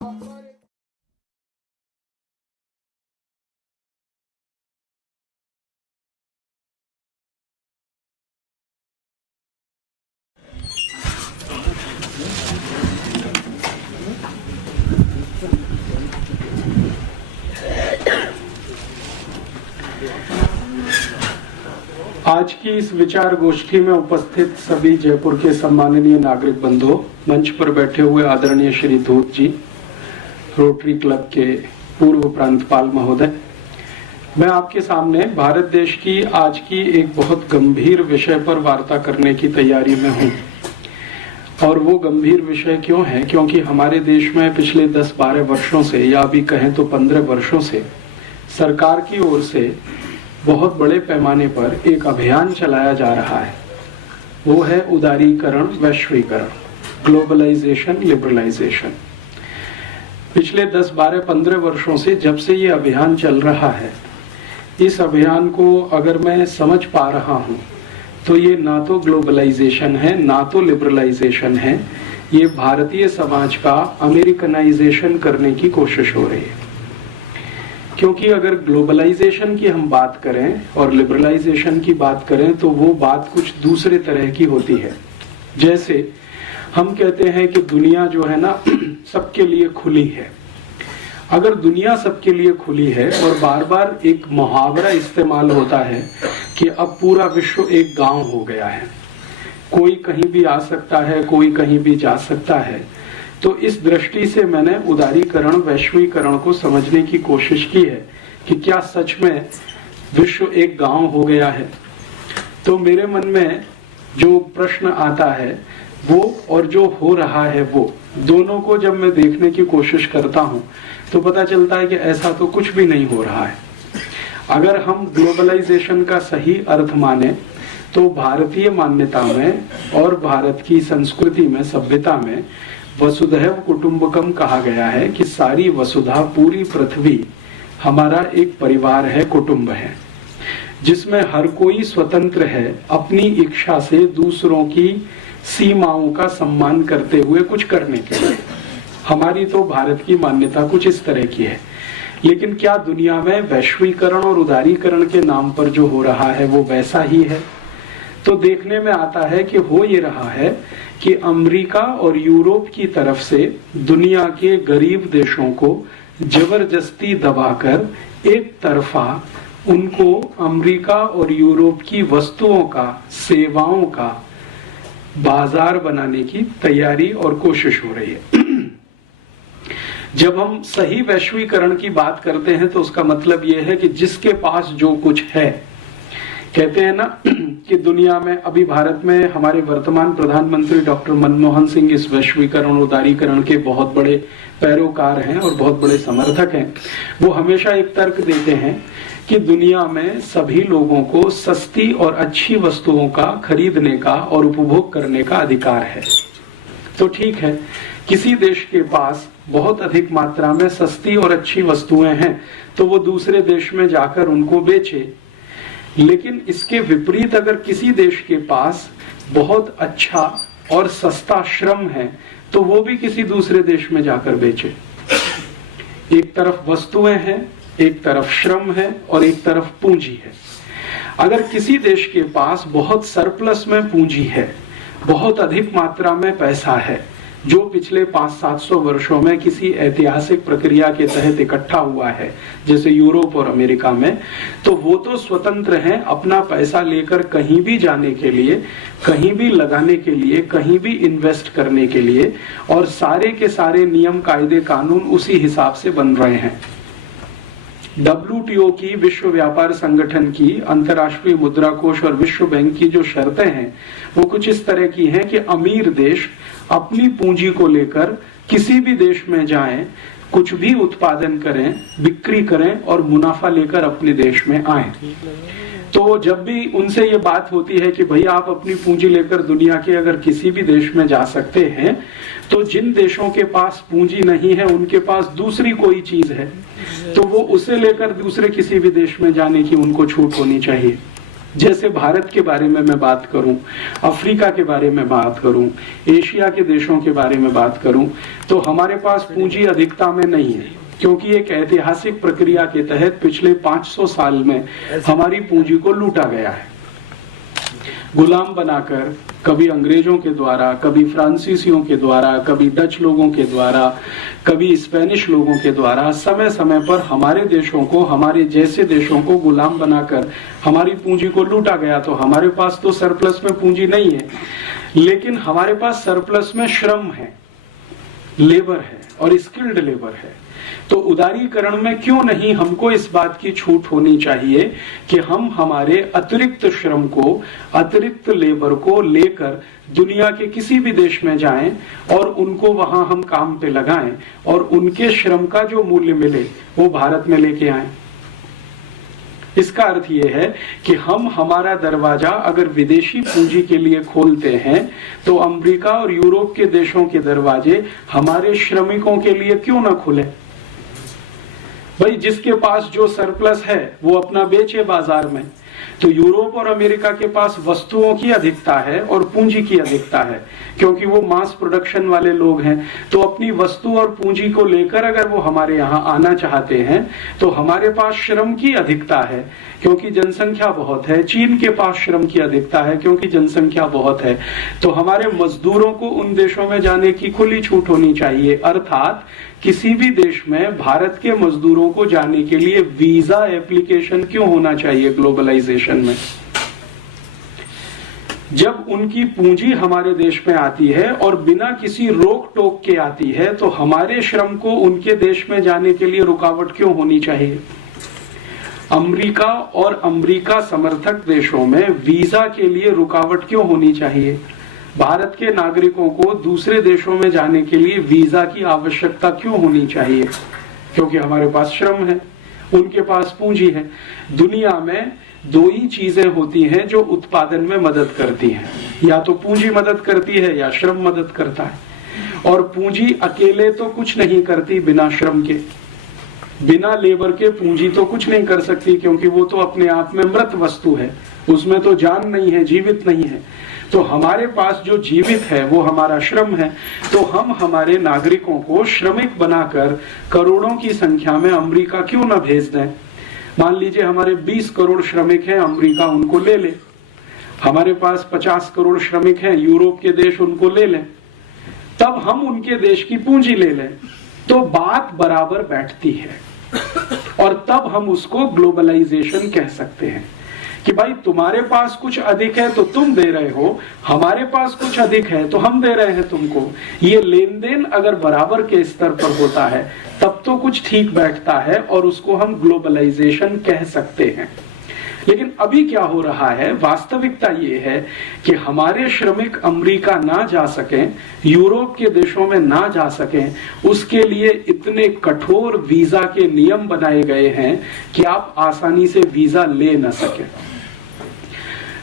आज की इस विचार गोष्ठी में उपस्थित सभी जयपुर के सम्माननीय नागरिक बंधुओं, मंच पर बैठे हुए आदरणीय श्री धूत जी, रोटरी क्लब के पूर्व प्रांतपाल महोदय, मैं आपके सामने भारत देश की आज की एक बहुत गंभीर विषय पर वार्ता करने की तैयारी में हूँ। और वो गंभीर विषय क्यों है? क्योंकि हमारे देश में पिछले 10-12 वर्षों से, या अभी कहें तो 15 वर्षों से, सरकार की ओर से बहुत बड़े पैमाने पर एक अभियान चलाया जा रहा है। वो है उदारीकरण, वैश्वीकरण, ग्लोबलाइजेशन, लिबरलाइजेशन। पिछले 10-12-15 वर्षों से जब से ये अभियान चल रहा है, इस अभियान को अगर मैं समझ पा रहा हूँ तो ये ना तो ग्लोबलाइजेशन है, ना तो लिबरलाइजेशन है, ये भारतीय समाज का अमेरिकनाइजेशन करने की कोशिश हो रही है। क्योंकि अगर ग्लोबलाइजेशन की हम बात करें और लिबरलाइजेशन की बात करें तो वो बात कुछ दूसरे तरह की होती है। जैसे हम कहते हैं कि दुनिया जो है ना सबके लिए खुली है। अगर दुनिया सबके लिए खुली है और बार बार एक मुहावरा इस्तेमाल होता है कि अब पूरा विश्व एक गांव हो गया है, कोई कहीं भी आ सकता है, कोई कहीं भी जा सकता है, तो इस दृष्टि से मैंने उदारीकरण, वैश्वीकरण को समझने की कोशिश की है कि क्या सच में विश्व एक गांव हो गया है। तो मेरे मन में जो प्रश्न आता है वो और जो हो रहा है वो, दोनों को जब मैं देखने की कोशिश करता हूं तो पता चलता है कि ऐसा तो कुछ भी नहीं हो रहा है। अगर हम ग्लोबलाइजेशन का सही अर्थ माने तो भारतीय मान्यता में और भारत की संस्कृति में, सभ्यता में वसुधैव कुटुंबकम कहा गया है कि सारी वसुधा, पूरी पृथ्वी हमारा एक परिवार है, कुटुंब है, जिसमें हर कोई स्वतंत्र है अपनी इच्छा से दूसरों की सीमाओं का सम्मान करते हुए कुछ करने के लिए। हमारी तो भारत की मान्यता कुछ इस तरह की है। लेकिन क्या दुनिया में वैश्वीकरण और उदारीकरण के नाम पर जो हो रहा है वो वैसा ही है? तो देखने में आता है कि हो ये रहा है कि अमेरिका और यूरोप की तरफ से दुनिया के गरीब देशों को जबरदस्ती दबाकर एक तरफा उनको अमेरिका और यूरोप की वस्तुओं का, सेवाओं का बाजार बनाने की तैयारी और कोशिश हो रही है। जब हम सही वैश्वीकरण की बात करते हैं तो उसका मतलब यह है कि जिसके पास जो कुछ है, कहते हैं ना कि दुनिया में, अभी भारत में हमारे वर्तमान प्रधानमंत्री डॉक्टर मनमोहन सिंह इस वैश्वीकरण, उदारीकरण के बहुत बड़े पैरोकार हैं और बहुत बड़े समर्थक हैं। वो हमेशा एक तर्क देते हैं कि दुनिया में सभी लोगों को सस्ती और अच्छी वस्तुओं का खरीदने का और उपभोग करने का अधिकार है। तो ठीक है, किसी देश के पास बहुत अधिक मात्रा में सस्ती और अच्छी वस्तुएं हैं तो वो दूसरे देश में जाकर उनको बेचे। लेकिन इसके विपरीत अगर किसी देश के पास बहुत अच्छा और सस्ता श्रम है तो वो भी किसी दूसरे देश में जाकर बेचे। एक तरफ वस्तुएं हैं, एक तरफ श्रम है और एक तरफ पूंजी है। अगर किसी देश के पास बहुत सरप्लस में पूंजी है, बहुत अधिक मात्रा में पैसा है, जो पिछले 500-700 वर्षों में किसी ऐतिहासिक प्रक्रिया के तहत इकट्ठा हुआ है, जैसे यूरोप और अमेरिका में, तो वो तो स्वतंत्र हैं अपना पैसा लेकर कहीं भी जाने के लिए, कहीं भी लगाने के लिए, कहीं भी इन्वेस्ट करने के लिए, और सारे के सारे नियम, कायदे, कानून उसी हिसाब से बन रहे हैं। WTO की, विश्व व्यापार संगठन की, अंतर्राष्ट्रीय मुद्रा कोष और विश्व बैंक की जो शर्तें हैं वो कुछ इस तरह की हैं कि अमीर देश अपनी पूंजी को लेकर किसी भी देश में जाएं, कुछ भी उत्पादन करें, बिक्री करें और मुनाफा लेकर अपने देश में आएं। तो जब भी उनसे ये बात होती है कि भाई आप अपनी पूंजी लेकर दुनिया के अगर किसी भी देश में जा सकते हैं, तो जिन देशों के पास पूंजी नहीं है उनके पास दूसरी कोई चीज है, तो वो उसे लेकर दूसरे किसी भी देश में जाने की उनको छूट होनी चाहिए। जैसे भारत के बारे में मैं बात करूं, अफ्रीका के बारे में बात करूं, एशिया के देशों के बारे में बात करूं, तो हमारे पास पूंजी अधिकता में नहीं है, क्योंकि एक ऐतिहासिक प्रक्रिया के तहत पिछले 500 साल में हमारी पूंजी को लूटा गया है। गुलाम बनाकर, कभी अंग्रेजों के द्वारा, कभी फ्रांसीसियों के द्वारा, कभी डच लोगों के द्वारा, कभी स्पेनिश लोगों के द्वारा समय समय पर हमारे देशों को, हमारे जैसे देशों को गुलाम बनाकर हमारी पूंजी को लूटा गया। तो हमारे पास तो सरप्लस में पूंजी नहीं है, लेकिन हमारे पास सरप्लस में श्रम है, लेबर है और स्किल्ड लेबर है। तो उदारीकरण में क्यों नहीं हमको इस बात की छूट होनी चाहिए कि हम हमारे अतिरिक्त श्रम को, अतिरिक्त लेबर को लेकर दुनिया के किसी भी देश में जाएं और उनको वहां हम काम पे लगाएं और उनके श्रम का जो मूल्य मिले वो भारत में लेके आएं। इसका अर्थ ये है कि हम हमारा दरवाजा अगर विदेशी पूंजी के लिए खोलते हैं तो अमेरिका और यूरोप के देशों के दरवाजे हमारे श्रमिकों के लिए क्यों ना खुले। भाई, जिसके पास जो सरप्लस है वो अपना बेचे बाजार में। तो यूरोप और अमेरिका के पास वस्तुओं की अधिकता है और पूंजी की अधिकता है, क्योंकि वो मास प्रोडक्शन वाले लोग हैं। तो अपनी वस्तु और पूंजी को लेकर अगर वो हमारे यहाँ आना चाहते हैं तो हमारे पास श्रम की अधिकता है, क्योंकि जनसंख्या बहुत है। चीन के पास श्रम की अधिकता है, क्योंकि जनसंख्या बहुत है। तो हमारे मजदूरों को उन देशों में जाने की खुली छूट होनी चाहिए। अर्थात किसी भी देश में भारत के मजदूरों को जाने के लिए वीजा एप्लीकेशन क्यों होना चाहिए ग्लोबलाइजेशन में? जब उनकी पूंजी हमारे देश में आती है और बिना किसी रोक टोक के आती है, तो हमारे श्रम को उनके देश में जाने के लिए रुकावट क्यों होनी चाहिए? अमेरिका और अमेरिका समर्थक देशों में वीजा के लिए रुकावट क्यों होनी चाहिए? भारत के नागरिकों को दूसरे देशों में जाने के लिए वीजा की आवश्यकता क्यों होनी चाहिए? क्योंकि हमारे पास श्रम है, उनके पास पूंजी है। दुनिया में दो ही चीजें होती हैं जो उत्पादन में मदद करती हैं, या तो पूंजी मदद करती है या श्रम मदद करता है। और पूंजी अकेले तो कुछ नहीं करती बिना श्रम के। बिना लेबर के पूंजी तो कुछ नहीं कर सकती, क्योंकि वो तो अपने आप में मृत वस्तु है, उसमें तो जान नहीं है, जीवित नहीं है। तो हमारे पास जो जीवित है वो हमारा श्रम है। तो हम हमारे नागरिकों को श्रमिक बनाकर करोड़ों की संख्या में अमेरिका क्यों न भेज दें? मान लीजिए हमारे 20 करोड़ श्रमिक हैं, अमेरिका उनको ले ले। हमारे पास 50 करोड़ श्रमिक हैं, यूरोप के देश उनको ले लें। तब हम उनके देश की पूंजी ले लें तो बात बराबर बैठती है, और तब हम उसको ग्लोबलाइजेशन कह सकते हैं कि भाई तुम्हारे पास कुछ अधिक है तो तुम दे रहे हो, हमारे पास कुछ अधिक है तो हम दे रहे हैं तुमको। ये लेन देन अगर बराबर के स्तर पर होता है तब तो कुछ ठीक बैठता है और उसको हम ग्लोबलाइजेशन कह सकते हैं। लेकिन अभी क्या हो रहा है, वास्तविकता ये है कि हमारे श्रमिक अमेरिका ना जा सकें, यूरोप के देशों में ना जा सकें, उसके लिए इतने कठोर वीजा के नियम बनाए गए हैं कि आप आसानी से वीजा ले न सकें।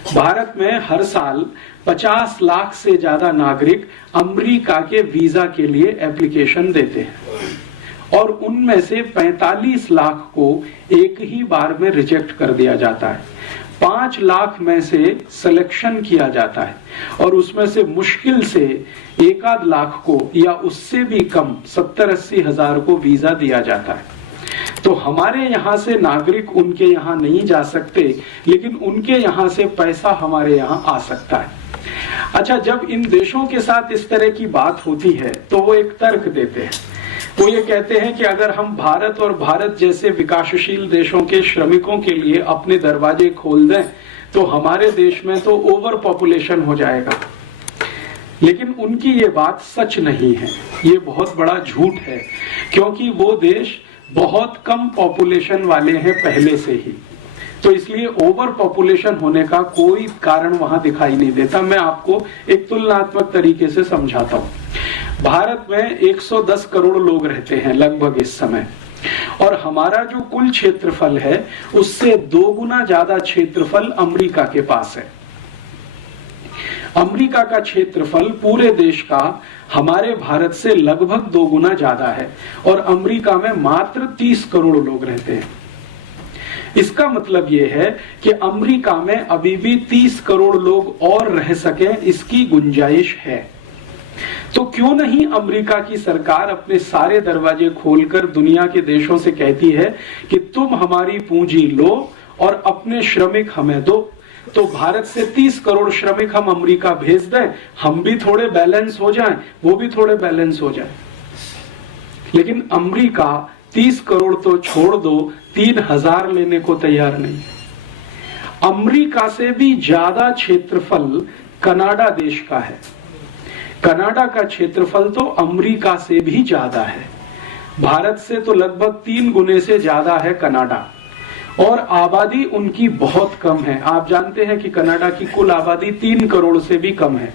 भारत में हर साल 50 लाख से ज्यादा नागरिक अमेरिका के वीजा के लिए एप्लीकेशन देते हैं और उनमें से 45 लाख को एक ही बार में रिजेक्ट कर दिया जाता है। 5 लाख में से सिलेक्शन किया जाता है और उसमें से मुश्किल से 1-8 लाख को या उससे भी कम 70-80 हजार को वीजा दिया जाता है। तो हमारे यहाँ से नागरिक उनके यहाँ नहीं जा सकते, लेकिन उनके यहाँ से पैसा हमारे यहाँ आ सकता है। अच्छा, जब इन देशों के साथ इस तरह की बात होती है तो वो एक तर्क देते हैं। वो ये कहते हैं कि अगर हम भारत और भारत जैसे विकासशील देशों के श्रमिकों के लिए अपने दरवाजे खोल दें तो हमारे देश में तो ओवर पॉपुलेशन हो जाएगा। लेकिन उनकी ये बात सच नहीं है, ये बहुत बड़ा झूठ है, क्योंकि वो देश बहुत कम पॉपुलेशन वाले हैं पहले से ही, तो इसलिए ओवर पॉपुलेशन होने का कोई कारण वहां दिखाई नहीं देता। मैं आपको एक तुलनात्मक तरीके से समझाता हूं। भारत में 110 करोड़ लोग रहते हैं लगभग इस समय, और हमारा जो कुल क्षेत्रफल है उससे 2 गुना ज्यादा क्षेत्रफल अमेरिका के पास है। अमेरिका का क्षेत्रफल पूरे देश का हमारे भारत से लगभग 2 गुना ज्यादा है, और अमेरिका में मात्र 30 करोड़ लोग रहते हैं। इसका मतलब यह है कि अमेरिका में अभी भी 30 करोड़ लोग और रह सकें, इसकी गुंजाइश है। तो क्यों नहीं अमेरिका की सरकार अपने सारे दरवाजे खोलकर दुनिया के देशों से कहती है कि तुम हमारी पूंजी लो और अपने श्रमिक हमें दो। तो भारत से 30 करोड़ श्रमिक हम अमेरिका भेज दें, हम भी थोड़े बैलेंस हो जाएं, वो भी थोड़े बैलेंस हो जाएं। लेकिन अमेरिका 30 करोड़ तो छोड़ दो, 3000 लेने को तैयार नहीं। अमेरिका से भी ज्यादा क्षेत्रफल कनाडा देश का है। कनाडा का क्षेत्रफल तो अमेरिका से भी ज्यादा है। भारत से तो लगभग 3 गुने से ज्यादा है कनाडा, और आबादी उनकी बहुत कम है। आप जानते हैं कि कनाडा की कुल आबादी 3 करोड़ से भी कम है।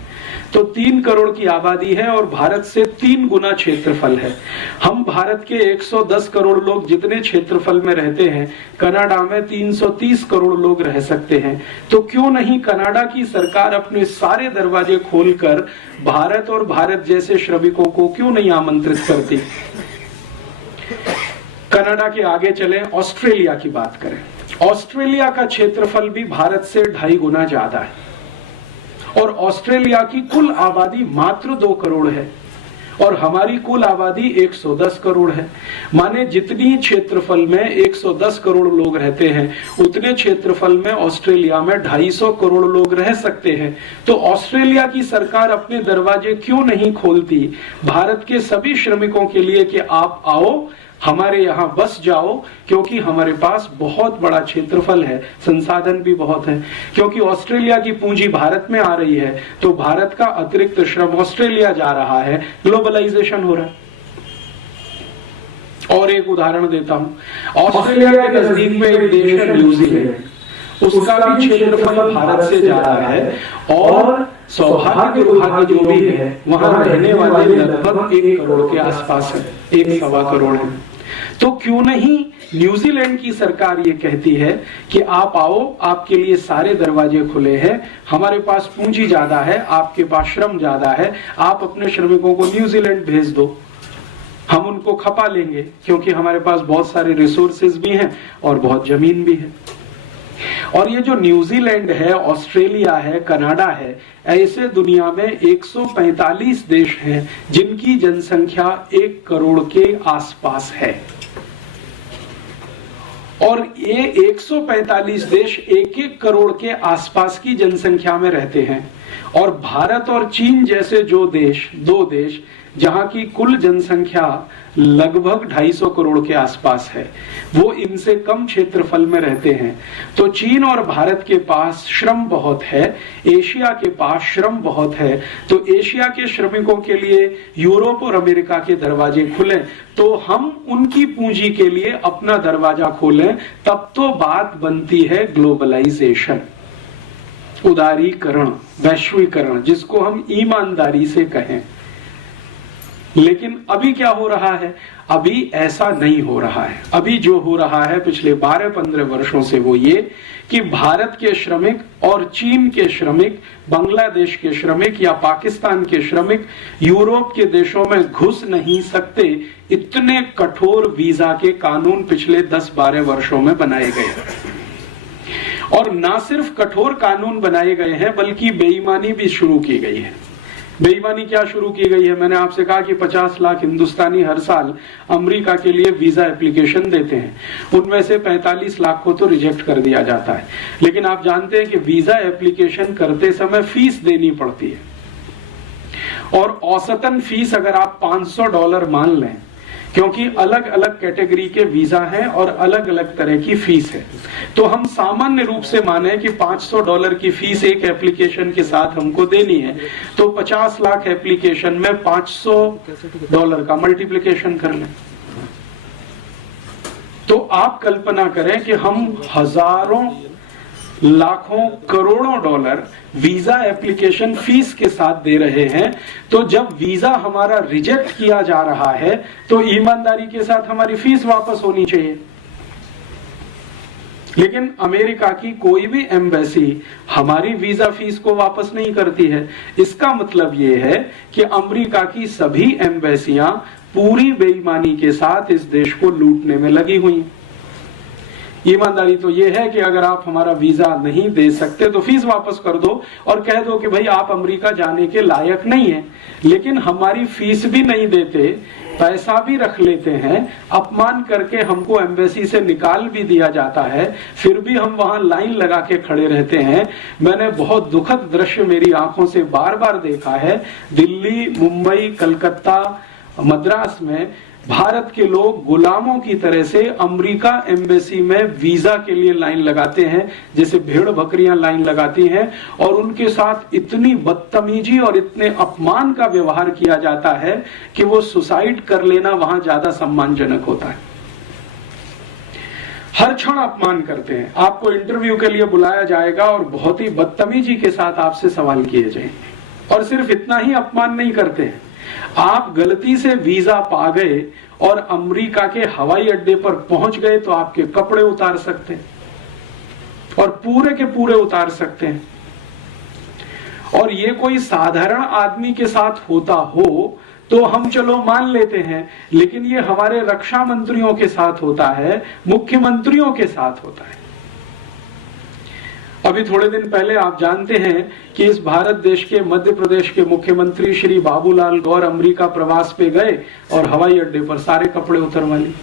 तो 3 करोड़ की आबादी है और भारत से 3 गुना क्षेत्रफल है। हम भारत के 110 करोड़ लोग जितने क्षेत्रफल में रहते हैं, कनाडा में 330 करोड़ लोग रह सकते हैं। तो क्यों नहीं कनाडा की सरकार अपने सारे दरवाजे खोलकर भारत और भारत जैसे श्रमिकों को क्यों नहीं आमंत्रित करती। कनाडा के आगे चलें, ऑस्ट्रेलिया की बात करें। ऑस्ट्रेलिया का क्षेत्रफल भी भारत से 2.5 गुना ज्यादा है और ऑस्ट्रेलिया की कुल आबादी मात्र 2 करोड़ है और हमारी कुल आबादी 110 करोड़ है। माने जितनी क्षेत्रफल में 110 करोड़ लोग रहते हैं, उतने क्षेत्रफल में ऑस्ट्रेलिया में 250 करोड़ लोग रह सकते हैं। तो ऑस्ट्रेलिया की सरकार अपने दरवाजे क्यों नहीं खोलती भारत के सभी श्रमिकों के लिए कि आप आओ, हमारे यहाँ बस जाओ, क्योंकि हमारे पास बहुत बड़ा क्षेत्रफल है, संसाधन भी बहुत है। क्योंकि ऑस्ट्रेलिया की पूंजी भारत में आ रही है, तो भारत का अतिरिक्त श्रम ऑस्ट्रेलिया जा रहा है, ग्लोबलाइजेशन हो रहा है। और एक उदाहरण देता हूं, ऑस्ट्रेलिया के नजदीक में एक देश है न्यूजीलैंड, उसका भी क्षेत्रफल भारत से ज्यादा है और सौभाग्य दुर्भाग्य जो भी है, वहां रहने वाले लगभग 1 करोड़ के आसपास है, 1.25 करोड़ है। तो क्यों नहीं न्यूजीलैंड की सरकार ये कहती है कि आप आओ, आपके लिए सारे दरवाजे खुले हैं, हमारे पास पूंजी ज्यादा है, आपके पास श्रम ज्यादा है, आप अपने श्रमिकों को न्यूजीलैंड भेज दो, हम उनको खपा लेंगे, क्योंकि हमारे पास बहुत सारे रिसोर्सेज भी हैं और बहुत जमीन भी है। और ये जो न्यूजीलैंड है, ऑस्ट्रेलिया है, कनाडा है, ऐसे दुनिया में 145 देश हैं जिनकी जनसंख्या 1 करोड़ के आसपास है। और ये 145 देश 1-1 करोड़ के आसपास की जनसंख्या में रहते हैं। और भारत और चीन जैसे जो देश, 2 देश जहां की कुल जनसंख्या लगभग 250 करोड़ के आसपास है, वो इनसे कम क्षेत्रफल में रहते हैं। तो चीन और भारत के पास श्रम बहुत है, एशिया के पास श्रम बहुत है। तो एशिया के श्रमिकों के लिए यूरोप और अमेरिका के दरवाजे खुले, तो हम उनकी पूंजी के लिए अपना दरवाजा खोलें, तब तो बात बनती है ग्लोबलाइजेशन, उदारीकरण, वैश्वीकरण, जिसको हम ईमानदारी से कहें। लेकिन अभी क्या हो रहा है? अभी ऐसा नहीं हो रहा है। अभी जो हो रहा है पिछले 12-15 वर्षों से वो ये कि भारत के श्रमिक और चीन के श्रमिक, बांग्लादेश के श्रमिक या पाकिस्तान के श्रमिक यूरोप के देशों में घुस नहीं सकते। इतने कठोर वीजा के कानून पिछले 10-12 वर्षों में बनाए गए। और ना सिर्फ कठोर कानून बनाए गए हैं, बल्कि बेईमानी भी शुरू की गई है। बेईमानी क्या शुरू की गई है? मैंने आपसे कहा कि 50 लाख हिंदुस्तानी हर साल अमेरिका के लिए वीजा एप्लीकेशन देते हैं, उनमें से 45 लाख को तो रिजेक्ट कर दिया जाता है। लेकिन आप जानते हैं कि वीजा एप्लीकेशन करते समय फीस देनी पड़ती है, और औसतन फीस अगर आप $500 मान लें, क्योंकि अलग अलग कैटेगरी के वीजा हैं और अलग अलग तरह की फीस है, तो हम सामान्य रूप से माने कि $500 की फीस एक एप्लीकेशन के साथ हमको देनी है, तो 50 लाख एप्लीकेशन में $500 का मल्टीप्लिकेशन कर लें। तो आप कल्पना करें कि हम हजारों, लाखों, करोड़ों डॉलर वीजा एप्लीकेशन फीस के साथ दे रहे हैं। तो जब वीजा हमारा रिजेक्ट किया जा रहा है, तो ईमानदारी के साथ हमारी फीस वापस होनी चाहिए। लेकिन अमेरिका की कोई भी एम्बेसी हमारी वीजा फीस को वापस नहीं करती है। इसका मतलब यह है कि अमेरिका की सभी एम्बेसियां पूरी बेईमानी के साथ इस देश को लूटने में लगी हुई हैं। ईमानदारी तो ये है कि अगर आप हमारा वीजा नहीं दे सकते तो फीस वापस कर दो और कह दो कि भाई आप अमेरिका जाने के लायक नहीं है। लेकिन हमारी फीस भी नहीं देते, पैसा भी रख लेते हैं, अपमान करके हमको एम्बेसी से निकाल भी दिया जाता है, फिर भी हम वहां लाइन लगा के खड़े रहते हैं। मैंने बहुत दुखद दृश्य मेरी आंखों से बार बार देखा है। दिल्ली, मुंबई, कलकत्ता, मद्रास में भारत के लोग गुलामों की तरह से अमेरिका एम्बेसी में वीजा के लिए लाइन लगाते हैं, जैसे भेड़ बकरियां लाइन लगाती हैं, और उनके साथ इतनी बदतमीजी और इतने अपमान का व्यवहार किया जाता है कि वो सुसाइड कर लेना वहां ज्यादा सम्मानजनक होता है। हर क्षण अपमान करते हैं। आपको इंटरव्यू के लिए बुलाया जाएगा और बहुत ही बदतमीजी के साथ आपसे सवाल किए जाएंगे। और सिर्फ इतना ही अपमान नहीं करते हैं, आप गलती से वीजा पा गए और अमेरिका के हवाई अड्डे पर पहुंच गए तो आपके कपड़े उतार सकते हैं, और पूरे के पूरे उतार सकते हैं। और ये कोई साधारण आदमी के साथ होता हो तो हम चलो मान लेते हैं, लेकिन ये हमारे रक्षा मंत्रियों के साथ होता है, मुख्यमंत्रियों के साथ होता है। अभी थोड़े दिन पहले आप जानते हैं कि इस भारत देश के मध्य प्रदेश के मुख्यमंत्री श्री बाबूलाल गौर अमेरिका प्रवास पे गए और हवाई अड्डे पर सारे कपड़े उतरवा लिए।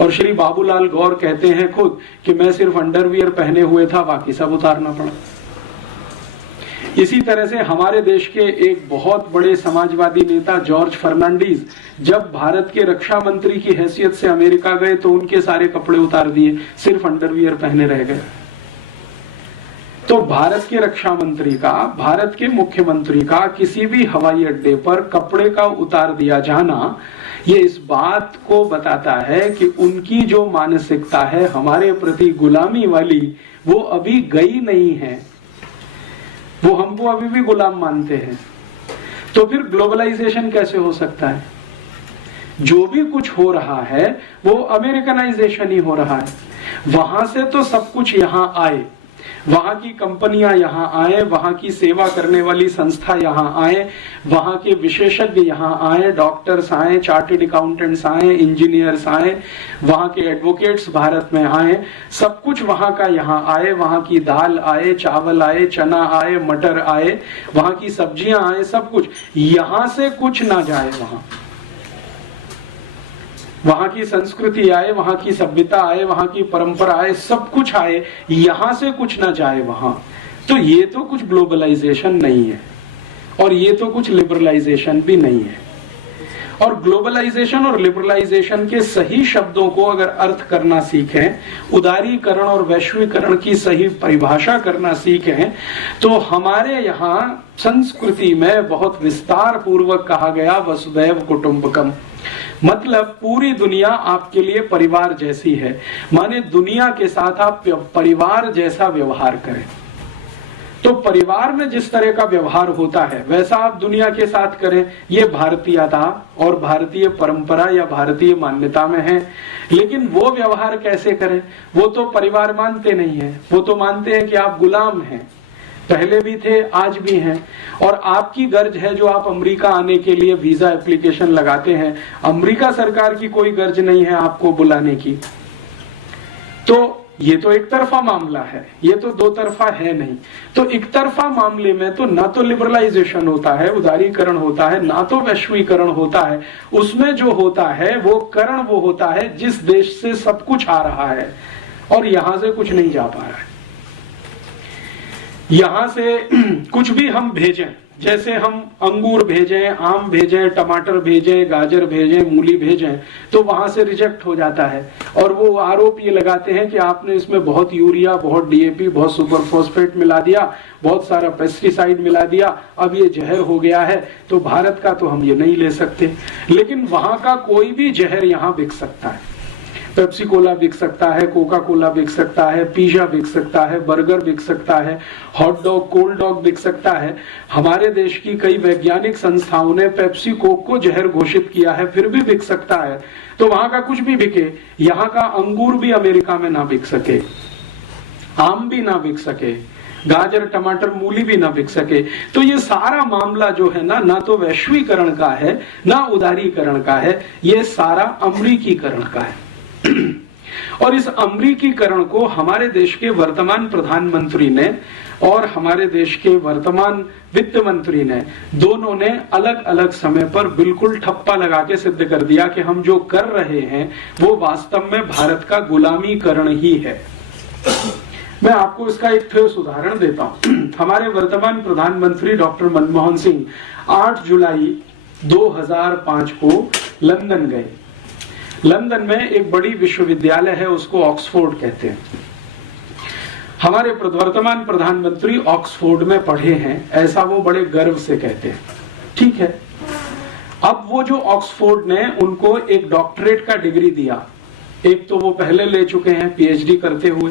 और श्री बाबूलाल गौर कहते हैं खुद कि मैं सिर्फ अंडरवियर पहने हुए था, बाकी सब उतारना पड़ा। इसी तरह से हमारे देश के एक बहुत बड़े समाजवादी नेता जॉर्ज फर्नांडीज जब भारत के रक्षा मंत्री की हैसियत से अमेरिका गए तो उनके सारे कपड़े उतार दिए, सिर्फ अंडरवियर पहने रह गए। तो भारत के रक्षा मंत्री का, भारत के मुख्यमंत्री का किसी भी हवाई अड्डे पर कपड़े का उतार दिया जाना, ये इस बात को बताता है कि उनकी जो मानसिकता है हमारे प्रति गुलामी वाली, वो अभी गई नहीं है। वो हमको अभी भी गुलाम मानते हैं। तो फिर ग्लोबलाइजेशन कैसे हो सकता है? जो भी कुछ हो रहा है वो अमेरिकनाइजेशन ही हो रहा है। वहां से तो सब कुछ यहां आए, वहां की कंपनियां यहां आए, वहां की सेवा करने वाली संस्था यहां आए, वहां के विशेषज्ञ यहां आए, डॉक्टर्स आए, चार्टेड अकाउंटेंट्स आए, इंजीनियर्स आए, वहां के एडवोकेट्स भारत में आए, सब कुछ वहां का यहां आए। वहां की दाल आए, चावल आए, चना आए, मटर आए, वहां की सब्जियां आए, सब कुछ यहां से कुछ ना जाए वहां की संस्कृति आए, वहां की सभ्यता आए, वहां की परंपरा आए, सब कुछ आए, यहां से कुछ ना जाए वहां। तो ये तो कुछ ग्लोबलाइजेशन नहीं है, और ये तो कुछ लिबरलाइजेशन भी नहीं है। और ग्लोबलाइजेशन और लिबरलाइजेशन के सही शब्दों को अगर अर्थ करना सीखें, उदारीकरण और वैश्वीकरण की सही परिभाषा करना सीखें, तो हमारे यहाँ संस्कृति में बहुत विस्तार पूर्वक कहा गया वसुधैव कुटुंबकम, मतलब पूरी दुनिया आपके लिए परिवार जैसी है। माने दुनिया के साथ आप परिवार जैसा व्यवहार करें। तो परिवार में जिस तरह का व्यवहार होता है वैसा आप दुनिया के साथ करें। ये भारतीयता और भारतीय परंपरा या भारतीय मान्यता में है। लेकिन वो व्यवहार कैसे करें? वो तो परिवार मानते नहीं है। वो तो मानते हैं कि आप गुलाम हैं, पहले भी थे, आज भी हैं, और आपकी गर्ज है जो आप अमेरिका आने के लिए वीजा एप्लीकेशन लगाते हैं। अमेरिका सरकार की कोई गर्ज नहीं है आपको बुलाने की। तो ये तो एक तरफा मामला है, ये तो दो तरफा है नहीं। तो एक तरफा मामले में तो ना तो लिबरलाइजेशन होता है, उदारीकरण होता है, ना तो वैश्वीकरण होता है। उसमें जो होता है वो करण वो होता है जिस देश से सब कुछ आ रहा है और यहां से कुछ नहीं जा पा रहा है। यहां से कुछ भी हम भेजें, जैसे हम अंगूर भेजें, आम भेजें, टमाटर भेजें, गाजर भेजें, मूली भेजें, तो वहां से रिजेक्ट हो जाता है। और वो आरोप ये लगाते हैं कि आपने इसमें बहुत यूरिया, बहुत डीएपी, बहुत सुपर फॉस्फेट मिला दिया, बहुत सारा पेस्टिसाइड मिला दिया, अब ये जहर हो गया है, तो भारत का तो हम ये नहीं ले सकते। लेकिन वहां का कोई भी जहर यहाँ बिक सकता है। पेप्सी कोला बिक सकता है, कोका कोला बिक सकता है, पिज्जा बिक सकता है, बर्गर बिक सकता है, हॉट डॉग, कोल्ड डॉग बिक सकता है। हमारे देश की कई वैज्ञानिक संस्थाओं ने पेप्सी कोक को जहर घोषित किया है, फिर भी बिक सकता है। तो वहां का कुछ भी बिके, यहाँ का अंगूर भी अमेरिका में ना बिक सके, आम भी ना बिक सके, गाजर, टमाटर, मूली भी ना बिक सके। तो ये सारा मामला जो है ना तो वैश्वीकरण का है, ना उदारीकरण का है, ये सारा अमरीकीकरण का है। और इस अमरीकीकरण को हमारे देश के वर्तमान प्रधानमंत्री ने और हमारे देश के वर्तमान वित्त मंत्री ने, दोनों ने अलग अलग समय पर बिल्कुल ठप्पा लगा के सिद्ध कर दिया कि हम जो कर रहे हैं वो वास्तव में भारत का गुलामीकरण ही है। मैं आपको इसका एक ठोस उदाहरण देता हूं। हमारे वर्तमान प्रधानमंत्री डॉक्टर मनमोहन सिंह 8 जुलाई 2005 को लंदन गए। लंदन में एक बड़ी विश्वविद्यालय है, उसको ऑक्सफोर्ड कहते हैं। हमारे वर्तमान प्रधानमंत्री ऑक्सफोर्ड में पढ़े हैं, ऐसा वो बड़े गर्व से कहते हैं। ठीक है, अब वो जो ऑक्सफोर्ड ने उनको एक डॉक्टरेट का डिग्री दिया, एक तो वो पहले ले चुके हैं पीएचडी करते हुए,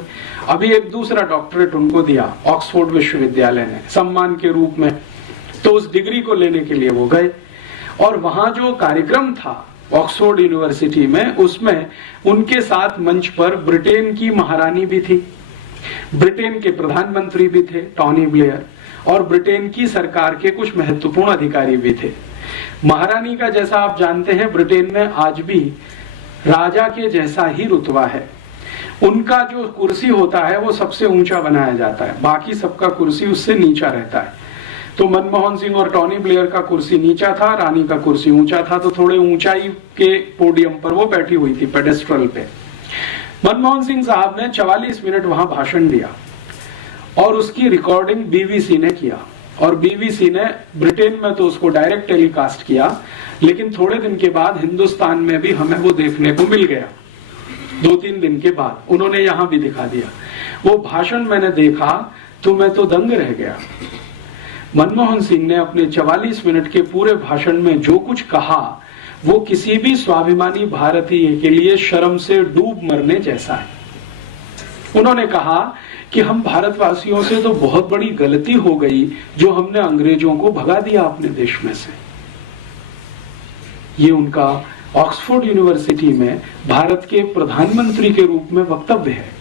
अभी एक दूसरा डॉक्टरेट उनको दिया ऑक्सफोर्ड विश्वविद्यालय ने सम्मान के रूप में। तो उस डिग्री को लेने के लिए वो गए और वहां जो कार्यक्रम था ऑक्सफोर्ड यूनिवर्सिटी में, उसमें उनके साथ मंच पर ब्रिटेन की महारानी भी थी, ब्रिटेन के प्रधानमंत्री भी थे टॉनी ब्लेयर, और ब्रिटेन की सरकार के कुछ महत्वपूर्ण अधिकारी भी थे। महारानी का, जैसा आप जानते हैं, ब्रिटेन में आज भी राजा के जैसा ही रुतबा है। उनका जो कुर्सी होता है वो सबसे ऊंचा बनाया जाता है, बाकी सबका कुर्सी उससे नीचा रहता है। तो मनमोहन सिंह और टॉनी ब्लेयर का कुर्सी नीचा था, रानी का कुर्सी ऊंचा था, तो थोड़े ऊंचाई के पोडियम पर वो बैठी हुई थी, पेडेस्ट्रल पे। मनमोहन सिंह साहब ने 44 मिनट वहां भाषण दिया और उसकी रिकॉर्डिंग बीबीसी ने किया, और बीबीसी ने ब्रिटेन में तो उसको डायरेक्ट टेलीकास्ट किया, लेकिन थोड़े दिन के बाद हिंदुस्तान में भी हमें वो देखने को मिल गया। 2-3 दिन के बाद उन्होंने यहां भी दिखा दिया। वो भाषण मैंने देखा तो मैं तो दंग रह गया। मनमोहन सिंह ने अपने 44 मिनट के पूरे भाषण में जो कुछ कहा वो किसी भी स्वाभिमानी भारतीय के लिए शर्म से डूब मरने जैसा है। उन्होंने कहा कि हम भारतवासियों से तो बहुत बड़ी गलती हो गई जो हमने अंग्रेजों को भगा दिया अपने देश में से। ये उनका ऑक्सफोर्ड यूनिवर्सिटी में भारत के प्रधानमंत्री के रूप में वक्तव्य है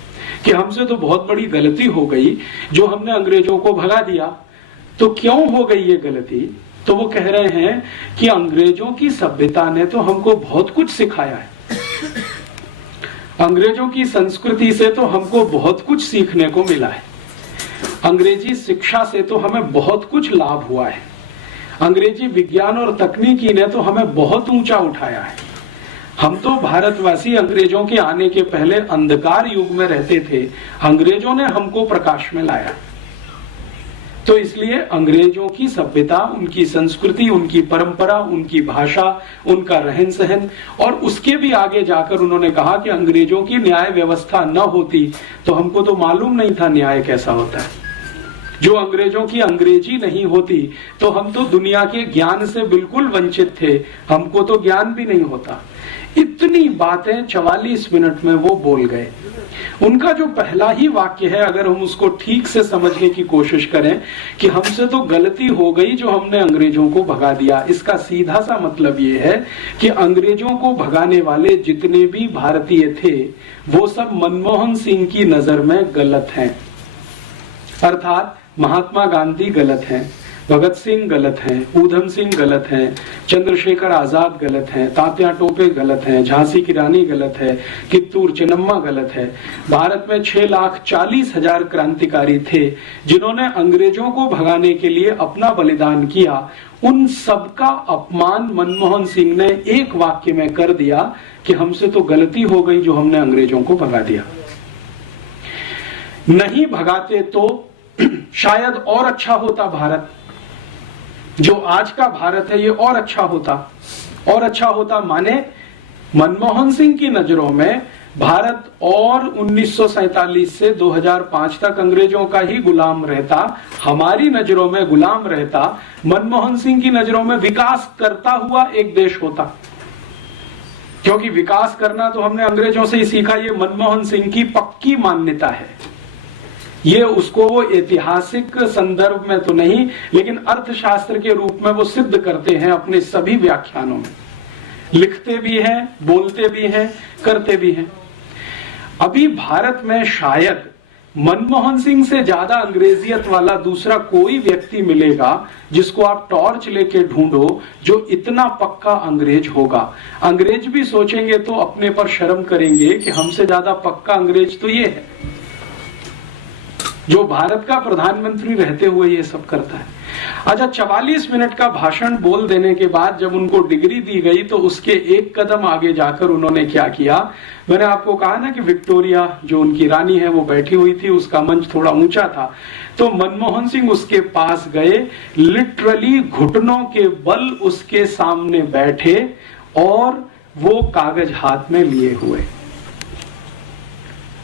कि हमसे तो बहुत बड़ी गलती हो गई जो हमने अंग्रेजों को भगा दिया। तो क्यों हो गई ये गलती? तो वो कह रहे हैं कि अंग्रेजों की सभ्यता ने तो हमको बहुत कुछ सिखाया है, अंग्रेजों की संस्कृति से तो हमको बहुत कुछ सीखने को मिला है, अंग्रेजी शिक्षा से तो हमें बहुत कुछ लाभ हुआ है, अंग्रेजी विज्ञान और तकनीकी ने तो हमें बहुत ऊंचा उठाया है। हम तो भारतवासी अंग्रेजों के आने के पहले अंधकार युग में रहते थे, अंग्रेजों ने हमको प्रकाश में लाया। तो इसलिए अंग्रेजों की सभ्यता, उनकी संस्कृति, उनकी परंपरा, उनकी भाषा, उनका रहन सहन, और उसके भी आगे जाकर उन्होंने कहा कि अंग्रेजों की न्याय व्यवस्था न होती तो हमको तो मालूम नहीं था न्याय कैसा होता है। जो अंग्रेजों की अंग्रेजी नहीं होती तो हम तो दुनिया के ज्ञान से बिल्कुल वंचित थे, हमको तो ज्ञान भी नहीं होता। इतनी बातें 44 मिनट में वो बोल गए। उनका जो पहला ही वाक्य है, अगर हम उसको ठीक से समझने की कोशिश करें कि हमसे तो गलती हो गई जो हमने अंग्रेजों को भगा दिया, इसका सीधा सा मतलब ये है कि अंग्रेजों को भगाने वाले जितने भी भारतीय थे वो सब मनमोहन सिंह की नजर में गलत हैं। अर्थात महात्मा गांधी गलत हैं, भगत सिंह गलत हैं, ऊधम सिंह गलत हैं, चंद्रशेखर आजाद गलत हैं, तात्या टोपे गलत हैं, झांसी की रानी गलत है, कित्तूर चिन्नम्मा गलत है। भारत में 6,40,000 क्रांतिकारी थे जिन्होंने अंग्रेजों को भगाने के लिए अपना बलिदान किया। उन सबका अपमान मनमोहन सिंह ने एक वाक्य में कर दिया कि हमसे तो गलती हो गई जो हमने अंग्रेजों को भगा दिया। नहीं भगाते तो शायद और अच्छा होता भारत, जो आज का भारत है ये और अच्छा होता। और अच्छा होता माने मनमोहन सिंह की नजरों में भारत और 1947 से 2005 तक अंग्रेजों का ही गुलाम रहता, हमारी नजरों में गुलाम रहता। मनमोहन सिंह की नजरों में विकास करता हुआ एक देश होता, क्योंकि विकास करना तो हमने अंग्रेजों से ही सीखा। ये मनमोहन सिंह की पक्की मान्यता है। ये उसको वो ऐतिहासिक संदर्भ में तो नहीं, लेकिन अर्थशास्त्र के रूप में वो सिद्ध करते हैं अपने सभी व्याख्यानों में, लिखते भी हैं, बोलते भी हैं, करते भी हैं। अभी भारत में शायद मनमोहन सिंह से ज्यादा अंग्रेजियत वाला दूसरा कोई व्यक्ति मिलेगा जिसको आप टॉर्च लेके ढूंढो जो इतना पक्का अंग्रेज होगा। अंग्रेज भी सोचेंगे तो अपने पर शर्म करेंगे कि हमसे ज्यादा पक्का अंग्रेज तो ये है जो भारत का प्रधानमंत्री रहते हुए ये सब करता है। अच्छा, 44 मिनट का भाषण बोल देने के बाद जब उनको डिग्री दी गई तो उसके एक कदम आगे जाकर उन्होंने क्या किया, मैंने आपको कहा ना कि विक्टोरिया जो उनकी रानी है वो बैठी हुई थी, उसका मंच थोड़ा ऊंचा था, तो मनमोहन सिंह उसके पास गए, लिटरली घुटनों के बल उसके सामने बैठे और वो कागज हाथ में लिए हुए।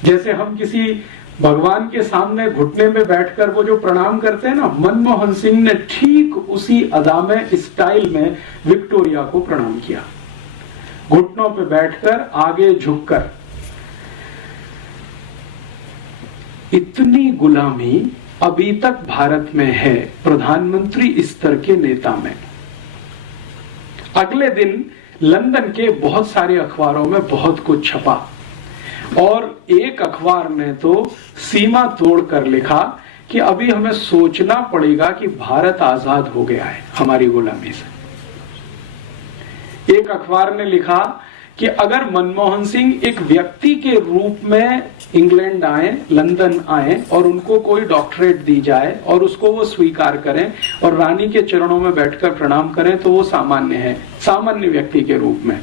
जैसे हम किसी भगवान के सामने घुटने में बैठकर वो जो प्रणाम करते हैं ना, मनमोहन सिंह ने ठीक उसी अदा में, स्टाइल में विक्टोरिया को प्रणाम किया, घुटनों पे बैठकर, आगे झुककर। इतनी गुलामी अभी तक भारत में है प्रधानमंत्री स्तर के नेता में। अगले दिन लंदन के बहुत सारे अखबारों में बहुत कुछ छपा और एक अखबार ने तो सीमा तोड़कर लिखा कि अभी हमें सोचना पड़ेगा कि भारत आजाद हो गया है हमारी गुलामी से। एक अखबार ने लिखा कि अगर मनमोहन सिंह एक व्यक्ति के रूप में इंग्लैंड आए, लंदन आए और उनको कोई डॉक्टरेट दी जाए और उसको वो स्वीकार करें और रानी के चरणों में बैठकर प्रणाम करें तो वो सामान्य है, सामान्य व्यक्ति के रूप में।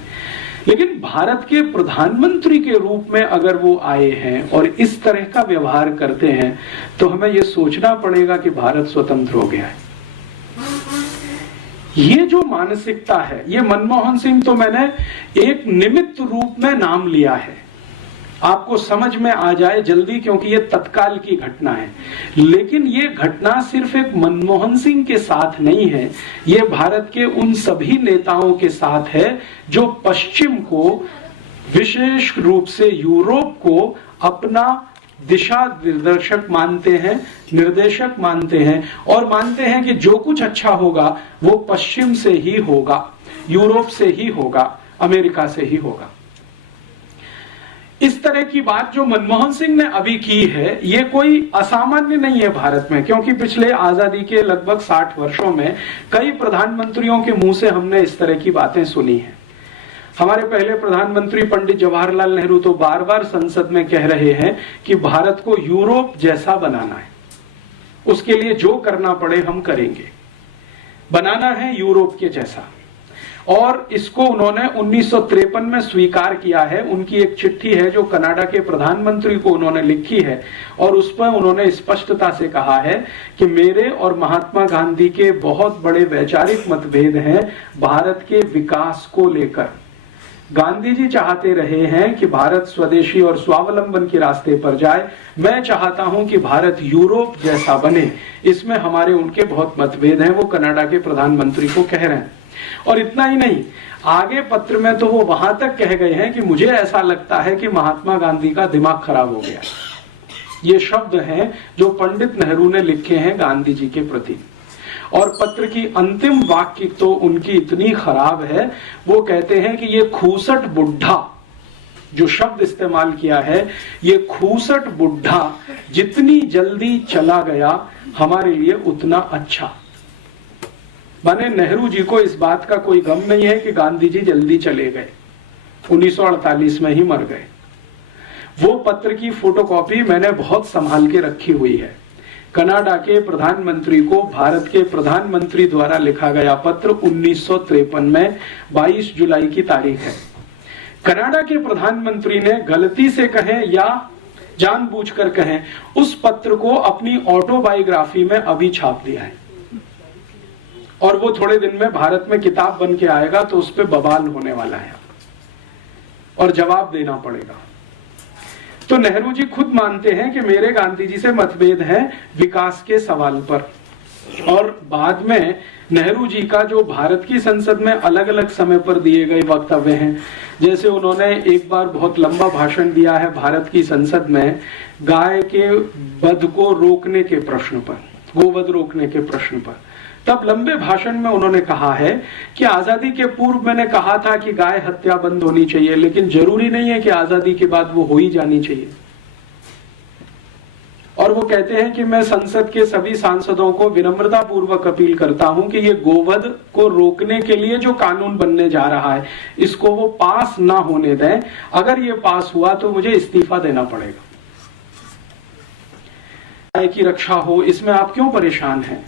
लेकिन भारत के प्रधानमंत्री के रूप में अगर वो आए हैं और इस तरह का व्यवहार करते हैं तो हमें ये सोचना पड़ेगा कि भारत स्वतंत्र हो गया है। ये जो मानसिकता है, ये मनमोहन सिंह तो मैंने एक निमित्त रूप में नाम लिया है, आपको समझ में आ जाए जल्दी, क्योंकि ये तत्काल की घटना है। लेकिन ये घटना सिर्फ एक मनमोहन सिंह के साथ नहीं है, ये भारत के उन सभी नेताओं के साथ है जो पश्चिम को, विशेष रूप से यूरोप को अपना दिशा निर्देशक मानते हैं, निर्देशक मानते हैं और मानते हैं कि जो कुछ अच्छा होगा वो पश्चिम से ही होगा, यूरोप से ही होगा, अमेरिका से ही होगा। इस तरह की बात जो मनमोहन सिंह ने अभी की है, ये कोई असामान्य नहीं है भारत में, क्योंकि पिछले आजादी के लगभग 60 वर्षों में कई प्रधानमंत्रियों के मुंह से हमने इस तरह की बातें सुनी हैं। हमारे पहले प्रधानमंत्री पंडित जवाहरलाल नेहरू तो बार बार संसद में कह रहे हैं कि भारत को यूरोप जैसा बनाना है, उसके लिए जो करना पड़े हम करेंगे, बनाना है यूरोप के जैसा। और इसको उन्होंने 1953 में स्वीकार किया है। उनकी एक चिट्ठी है जो कनाडा के प्रधानमंत्री को उन्होंने लिखी है और उस पर उन्होंने स्पष्टता से कहा है कि मेरे और महात्मा गांधी के बहुत बड़े वैचारिक मतभेद हैं भारत के विकास को लेकर। गांधी जी चाहते रहे हैं कि भारत स्वदेशी और स्वावलंबन के रास्ते पर जाए, मैं चाहता हूं कि भारत यूरोप जैसा बने। इसमें हमारे उनके बहुत मतभेद हैं, वो कनाडा के प्रधानमंत्री को कह रहे हैं। और इतना ही नहीं, आगे पत्र में तो वो वहां तक कह गए हैं कि मुझे ऐसा लगता है कि महात्मा गांधी का दिमाग खराब हो गया। ये शब्द हैं जो पंडित नेहरू ने लिखे हैं गांधी जी के प्रति। और पत्र की अंतिम वाक्य तो उनकी इतनी खराब है, वो कहते हैं कि ये खूसट बुढ़ा, जो शब्द इस्तेमाल किया है, ये खूसट बुढ़ा जितनी जल्दी चला गया हमारे लिए उतना अच्छा। माने नेहरू जी को इस बात का कोई गम नहीं है कि गांधी जी जल्दी चले गए, 1948 में ही मर गए। वो पत्र की फोटोकॉपी मैंने बहुत संभाल के रखी हुई है। कनाडा के प्रधानमंत्री को भारत के प्रधानमंत्री द्वारा लिखा गया पत्र 1953 में 22 जुलाई की तारीख है। कनाडा के प्रधानमंत्री ने गलती से कहें या जानबूझकर कहें, उस पत्र को अपनी ऑटोबायोग्राफी में अभी छाप दिया है और वो थोड़े दिन में भारत में किताब बन के आएगा तो उस पर बवाल होने वाला है और जवाब देना पड़ेगा। तो नेहरू जी खुद मानते हैं कि मेरे गांधी जी से मतभेद है विकास के सवाल पर। और बाद में नेहरू जी का जो भारत की संसद में अलग अलग समय पर दिए गए वक्तव्य हैं, जैसे उन्होंने एक बार बहुत लंबा भाषण दिया है भारत की संसद में गाय के वध को रोकने के प्रश्न पर, गोवध रोकने के प्रश्न पर। तब लंबे भाषण में उन्होंने कहा है कि आजादी के पूर्व मैंने कहा था कि गाय हत्या बंद होनी चाहिए, लेकिन जरूरी नहीं है कि आजादी के बाद वो हो ही जानी चाहिए। और वो कहते हैं कि मैं संसद के सभी सांसदों को विनम्रता पूर्वक अपील करता हूं कि ये गोवध को रोकने के लिए जो कानून बनने जा रहा है इसको वो पास ना होने दें। अगर ये पास हुआ तो मुझे इस्तीफा देना पड़ेगा। गाय की रक्षा हो, इसमें आप क्यों परेशान हैं?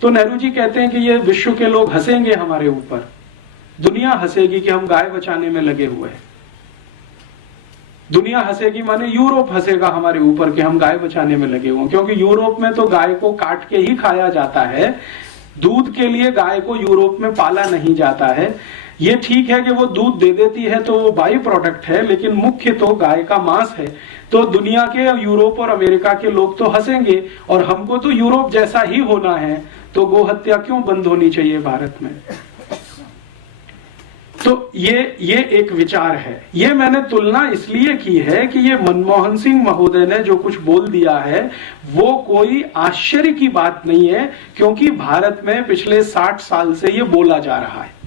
तो नेहरू जी कहते हैं कि ये विश्व के लोग हंसेंगे हमारे ऊपर, दुनिया हंसेगी कि हम गाय बचाने में लगे हुए हैं। दुनिया हंसेगी माने यूरोप हंसेगा हमारे ऊपर कि हम गाय बचाने में लगे हुए, क्योंकि यूरोप में तो गाय को काट के ही खाया जाता है। दूध के लिए गाय को यूरोप में पाला नहीं जाता है। ये ठीक है कि वो दूध दे देती है तो वो बाई प्रोडक्ट है, लेकिन मुख्य तो गाय का मांस है। तो दुनिया के यूरोप और अमेरिका के लोग तो हंसेंगे और हमको तो यूरोप जैसा ही होना है, तो गोहत्या क्यों बंद होनी चाहिए भारत में? तो ये एक विचार है। ये मैंने तुलना इसलिए की है कि ये मनमोहन सिंह महोदय ने जो कुछ बोल दिया है वो कोई आश्चर्य की बात नहीं है, क्योंकि भारत में पिछले 60 साल से ये बोला जा रहा है।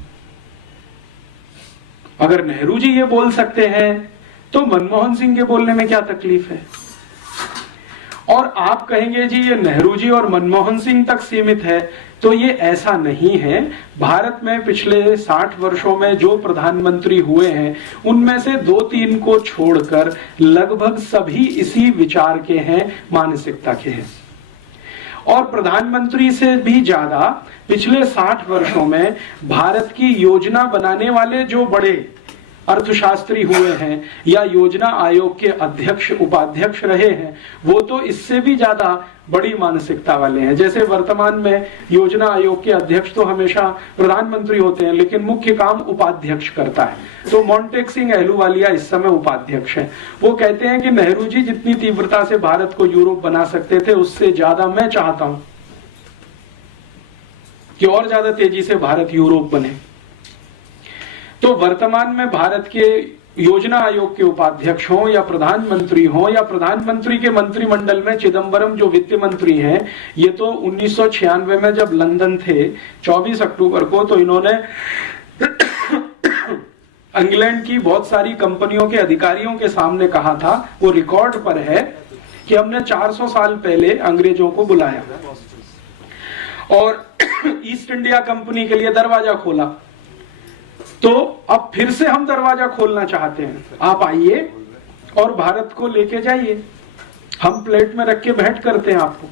अगर नेहरू जी ये बोल सकते हैं तो मनमोहन सिंह के बोलने में क्या तकलीफ है? और आप कहेंगे जी ये नेहरू जी और मनमोहन सिंह तक सीमित है, तो ये ऐसा नहीं है। भारत में पिछले 60 वर्षों में जो प्रधानमंत्री हुए हैं उनमें से 2-3 को छोड़कर लगभग सभी इसी विचार के हैं, मानसिकता के हैं। और प्रधानमंत्री से भी ज्यादा पिछले 60 वर्षों में भारत की योजना बनाने वाले जो बड़े अर्थशास्त्री हुए हैं या योजना आयोग के अध्यक्ष उपाध्यक्ष रहे हैं, वो तो इससे भी ज्यादा बड़ी मानसिकता वाले हैं। जैसे वर्तमान में योजना आयोग के अध्यक्ष तो हमेशा प्रधानमंत्री होते हैं, लेकिन मुख्य काम उपाध्यक्ष करता है। तो मोंटेक सिंह अहलूवालिया इस समय उपाध्यक्ष हैं। वो कहते हैं कि नेहरू जी जितनी तीव्रता से भारत को यूरोप बना सकते थे, उससे ज्यादा मैं चाहता हूं कि और ज्यादा तेजी से भारत यूरोप बने। तो वर्तमान में भारत के योजना आयोग के उपाध्यक्ष हों या प्रधानमंत्री हों या प्रधानमंत्री के मंत्रिमंडल में चिदम्बरम जो वित्त मंत्री हैं, ये तो 1996 में जब लंदन थे 24 अक्टूबर को, तो इन्होंने इंग्लैंड की बहुत सारी कंपनियों के अधिकारियों के सामने कहा था, वो रिकॉर्ड पर है, कि हमने 400 साल पहले अंग्रेजों को बुलाया और ईस्ट इंडिया कंपनी के लिए दरवाजा खोला। तो अब फिर से हम दरवाजा खोलना चाहते हैं, आप आइए और भारत को लेके जाइए, हम प्लेट में रख के भेंट करते हैं आपको।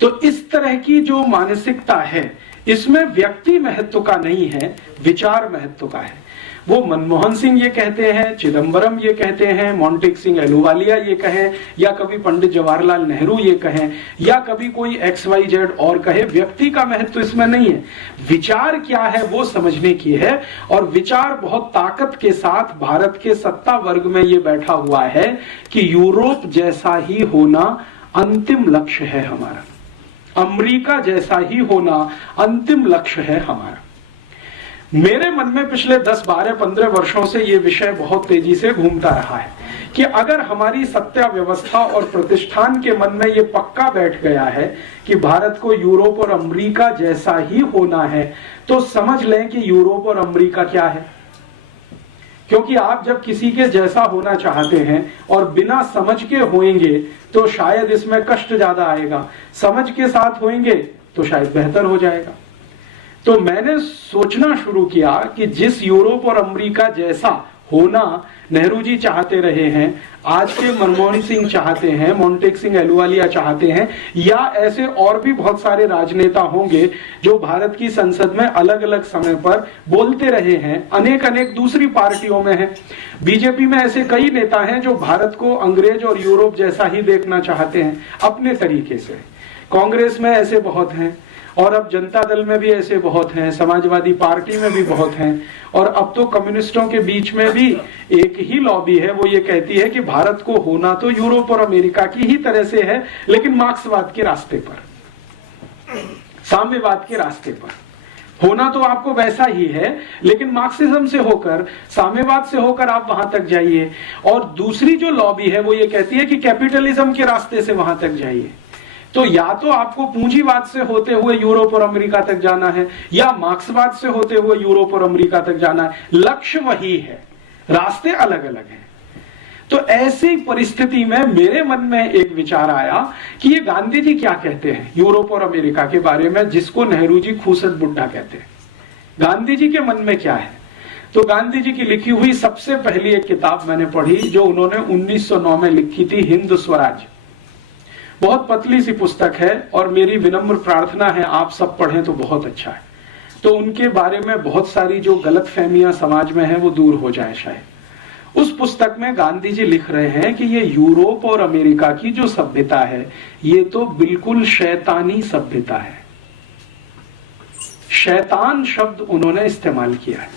तो इस तरह की जो मानसिकता है, इसमें व्यक्ति महत्व का नहीं है, विचार महत्व का है। वो मनमोहन सिंह ये कहते हैं, चिदम्बरम ये कहते हैं, मोंटेक सिंह अहलूवालिया ये कहें, या कभी पंडित जवाहरलाल नेहरू ये कहें, या कभी कोई XYZ और कहे, व्यक्ति का महत्व इसमें नहीं है। विचार क्या है वो समझने की है। और विचार बहुत ताकत के साथ भारत के सत्ता वर्ग में ये बैठा हुआ है कि यूरोप जैसा ही होना अंतिम लक्ष्य है हमारा, अमेरिका जैसा ही होना अंतिम लक्ष्य है हमारा। मेरे मन में पिछले 10, 12, 15 वर्षों से ये विषय बहुत तेजी से घूमता रहा है कि अगर हमारी सत्ता व्यवस्था और प्रतिष्ठान के मन में ये पक्का बैठ गया है कि भारत को यूरोप और अमेरिका जैसा ही होना है, तो समझ लें कि यूरोप और अमेरिका क्या है। क्योंकि आप जब किसी के जैसा होना चाहते हैं और बिना समझ के होएंगे तो शायद इसमें कष्ट ज्यादा आएगा, समझ के साथ होएंगे तो शायद बेहतर हो जाएगा। तो मैंने सोचना शुरू किया कि जिस यूरोप और अमेरिका जैसा होना नेहरू जी चाहते रहे हैं, आज के मनमोहन सिंह चाहते हैं, मोंटेक सिंह अहलूवालिया चाहते हैं, या ऐसे और भी बहुत सारे राजनेता होंगे जो भारत की संसद में अलग अलग समय पर बोलते रहे हैं, अनेक दूसरी पार्टियों में हैं। बीजेपी में ऐसे कई नेता हैं जो भारत को अंग्रेज और यूरोप जैसा ही देखना चाहते हैं अपने तरीके से। कांग्रेस में ऐसे बहुत हैं, और अब जनता दल में भी ऐसे बहुत हैं, समाजवादी पार्टी में भी बहुत हैं, और अब तो कम्युनिस्टों के बीच में भी एक ही लॉबी है, वो ये कहती है कि भारत को होना तो यूरोप और अमेरिका की ही तरह से है, लेकिन मार्क्सवाद के रास्ते पर, साम्यवाद के रास्ते पर। होना तो आपको वैसा ही है, लेकिन मार्क्सिज्म से होकर, साम्यवाद से होकर आप वहां तक जाइए। और दूसरी जो लॉबी है वो ये कहती है कि कैपिटलिज्म के रास्ते से वहां तक जाइए। तो या तो आपको पूंजीवाद से होते हुए यूरोप और अमेरिका तक जाना है, या मार्क्सवाद से होते हुए यूरोप और अमेरिका तक जाना है। लक्ष्य वही है, रास्ते अलग अलग हैं। तो ऐसी परिस्थिति में मेरे मन में एक विचार आया कि ये गांधी जी क्या कहते हैं यूरोप और अमेरिका के बारे में, जिसको नेहरू जी खूसट बुड्ढा कहते हैं। गांधी जी के मन में क्या है? तो गांधी जी की लिखी हुई सबसे पहली एक किताब मैंने पढ़ी जो उन्होंने 1909 में लिखी थी, हिंद स्वराज। बहुत पतली सी पुस्तक है और मेरी विनम्र प्रार्थना है आप सब पढ़ें तो बहुत अच्छा है। तो उनके बारे में बहुत सारी जो गलतफहमियां समाज में है वो दूर हो जाए शायद। उस पुस्तक में गांधी जी लिख रहे हैं कि ये यूरोप और अमेरिका की जो सभ्यता है ये तो बिल्कुल शैतानी सभ्यता है। शैतान शब्द उन्होंने इस्तेमाल किया है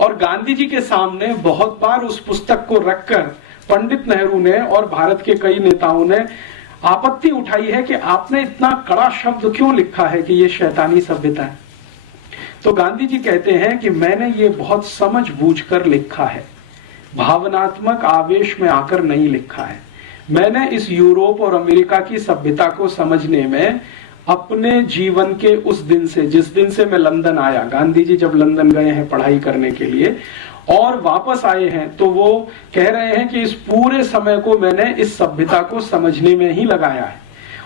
और गांधी जी के सामने बहुत बार उस पुस्तक को रखकर पंडित नेहरू ने और भारत के कई नेताओं ने आपत्ति उठाई है कि आपने इतना कड़ा शब्द क्यों लिखा है कि ये शैतानी सभ्यता है। तो गांधी जी कहते हैं कि मैंने ये बहुत समझ बूझकर लिखा है, भावनात्मक आवेश में आकर नहीं लिखा है। मैंने इस यूरोप और अमेरिका की सभ्यता को समझने में अपने जीवन के उस दिन से, जिस दिन से मैं लंदन आया, गांधी जी जब लंदन गए हैं पढ़ाई करने के लिए और वापस आए हैं, तो वो कह रहे हैं कि इस पूरे समय को मैंने इस सभ्यता को समझने में ही लगाया है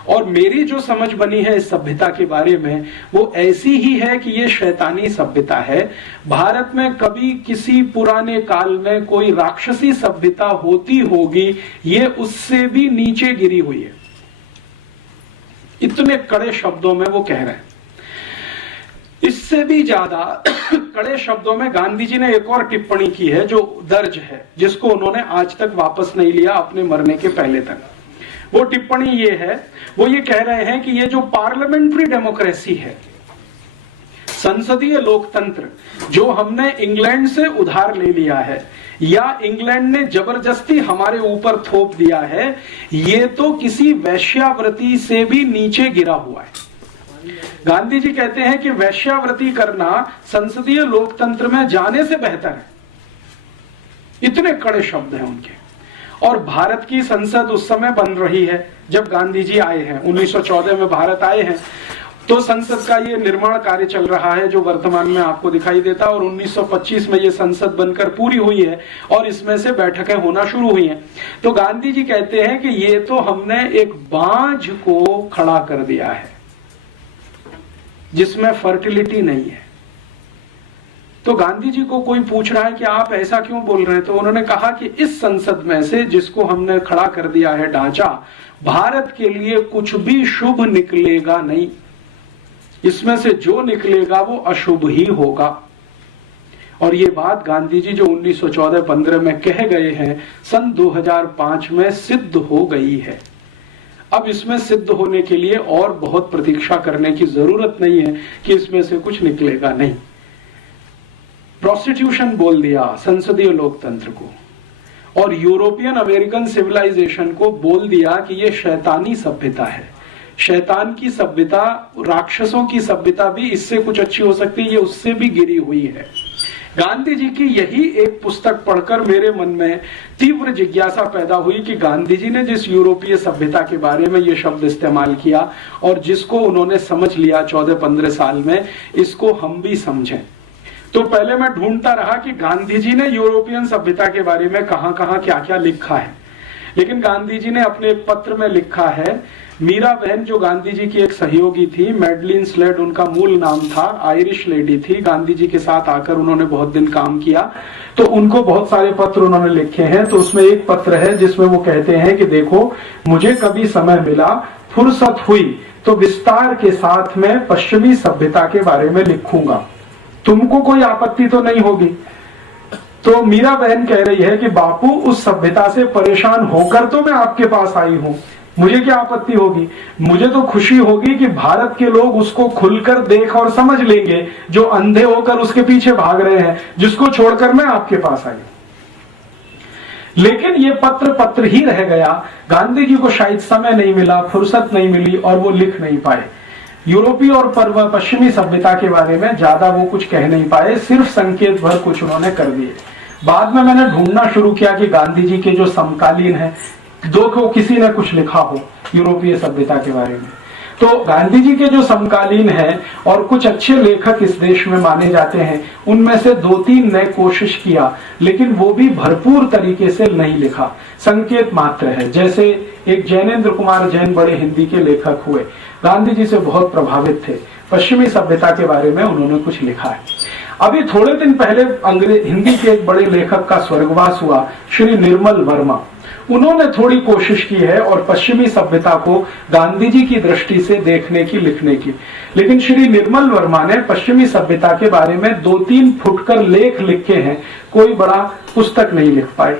और मेरी जो समझ बनी है इस सभ्यता के बारे में वो ऐसी ही है कि ये शैतानी सभ्यता है। भारत में कभी किसी पुराने काल में कोई राक्षसी सभ्यता होती होगी, ये उससे भी नीचे गिरी हुई है। इतने कड़े शब्दों में वो कह रहे हैं। इससे भी ज्यादा कड़े शब्दों में गांधी जी ने एक और टिप्पणी की है जो दर्ज है, जिसको उन्होंने आज तक वापस नहीं लिया अपने मरने के पहले तक। वो टिप्पणी ये है, वो ये कह रहे हैं कि ये जो पार्लियामेंट्री डेमोक्रेसी है, संसदीय लोकतंत्र जो हमने इंग्लैंड से उधार ले लिया है या इंग्लैंड ने जबरदस्ती हमारे ऊपर थोप दिया है, ये तो किसी वैश्यावृत्ति से भी नीचे गिरा हुआ है। गांधी जी कहते हैं कि वैश्यावृत्ति करना संसदीय लोकतंत्र में जाने से बेहतर है। इतने कड़े शब्द हैं उनके। और भारत की संसद उस समय बन रही है जब गांधी जी आए हैं, 1914 में भारत आए हैं, तो संसद का ये निर्माण कार्य चल रहा है जो वर्तमान में आपको दिखाई देता है और 1925 में ये संसद बनकर पूरी हुई है और इसमें से बैठकें होना शुरू हुई हैं। तो गांधी जी कहते हैं कि ये तो हमने एक बांझ को खड़ा कर दिया है जिसमें फर्टिलिटी नहीं है। तो गांधी जी को कोई पूछ रहा है कि आप ऐसा क्यों बोल रहे हैं, तो उन्होंने कहा कि इस संसद में से जिसको हमने खड़ा कर दिया है ढांचा, भारत के लिए कुछ भी शुभ निकलेगा नहीं, इसमें से जो निकलेगा वो अशुभ ही होगा। और ये बात गांधी जी जो 1914-15 में कह गए हैं, सन 2005 में सिद्ध हो गई है। अब इसमें सिद्ध होने के लिए और बहुत प्रतीक्षा करने की जरूरत नहीं है कि इसमें से कुछ निकलेगा नहीं। प्रोस्टिट्यूशन बोल दिया संसदीय लोकतंत्र को और यूरोपियन अमेरिकन सिविलाइजेशन को बोल दिया कि ये शैतानी सभ्यता है। शैतान की सभ्यता, राक्षसों की सभ्यता भी इससे कुछ अच्छी हो सकती है, ये उससे भी गिरी हुई है। गांधी जी की यही एक पुस्तक पढ़कर मेरे मन में तीव्र जिज्ञासा पैदा हुई कि गांधी जी ने जिस यूरोपीय सभ्यता के बारे में ये शब्द इस्तेमाल किया और जिसको उन्होंने समझ लिया 14-15 साल में, इसको हम भी समझें। तो पहले मैं ढूंढता रहा कि गांधी जी ने यूरोपियन सभ्यता के बारे में कहां कहां क्या क्या लिखा है, लेकिन गांधी जी ने अपने एक पत्र में लिखा है। मीरा बहन जो गांधी जी की एक सहयोगी थी, मैडलिन स्लेड उनका मूल नाम था, आयरिश लेडी थी, गांधी जी के साथ आकर उन्होंने बहुत दिन काम किया, तो उनको बहुत सारे पत्र उन्होंने लिखे हैं। तो उसमें एक पत्र है जिसमें वो कहते हैं कि देखो, मुझे कभी समय मिला, फुर्सत हुई तो विस्तार के साथ में पश्चिमी सभ्यता के बारे में लिखूंगा, तुमको कोई आपत्ति तो नहीं होगी। तो मीरा बहन कह रही है कि बापू, उस सभ्यता से परेशान होकर तो मैं आपके पास आई हूं, मुझे क्या आपत्ति होगी, मुझे तो खुशी होगी कि भारत के लोग उसको खुलकर देख और समझ लेंगे जो अंधे होकर उसके पीछे भाग रहे हैं, जिसको छोड़कर मैं आपके पास आई। लेकिन ये पत्र ही रह गया। गांधी जी को शायद समय नहीं मिला, फुर्सत नहीं मिली और वो लिख नहीं पाए। यूरोपीय और पश्चिमी सभ्यता के बारे में ज्यादा वो कुछ कह नहीं पाए, सिर्फ संकेत भर कुछ उन्होंने कर दिए। बाद में मैंने ढूंढना शुरू किया कि गांधी जी के जो समकालीन है, दो को किसी ने कुछ लिखा हो यूरोपीय सभ्यता के बारे में। तो गांधी जी के जो समकालीन हैं और कुछ अच्छे लेखक इस देश में माने जाते हैं, उनमें से 2-3 ने कोशिश किया, लेकिन वो भी भरपूर तरीके से नहीं लिखा, संकेत मात्र है। जैसे एक जैनेन्द्र कुमार जैन बड़े हिंदी के लेखक हुए, गांधी जी से बहुत प्रभावित थे, पश्चिमी सभ्यता के बारे में उन्होंने कुछ लिखा है। अभी थोड़े दिन पहले हिंदी के एक बड़े लेखक का स्वर्गवास हुआ, श्री निर्मल वर्मा। उन्होंने थोड़ी कोशिश की है और पश्चिमी सभ्यता को गांधी जी की दृष्टि से देखने की, लिखने की, लेकिन श्री निर्मल वर्मा ने पश्चिमी सभ्यता के बारे में 2-3 फुटकर लेख लिखे हैं, कोई बड़ा पुस्तक नहीं लिख पाए।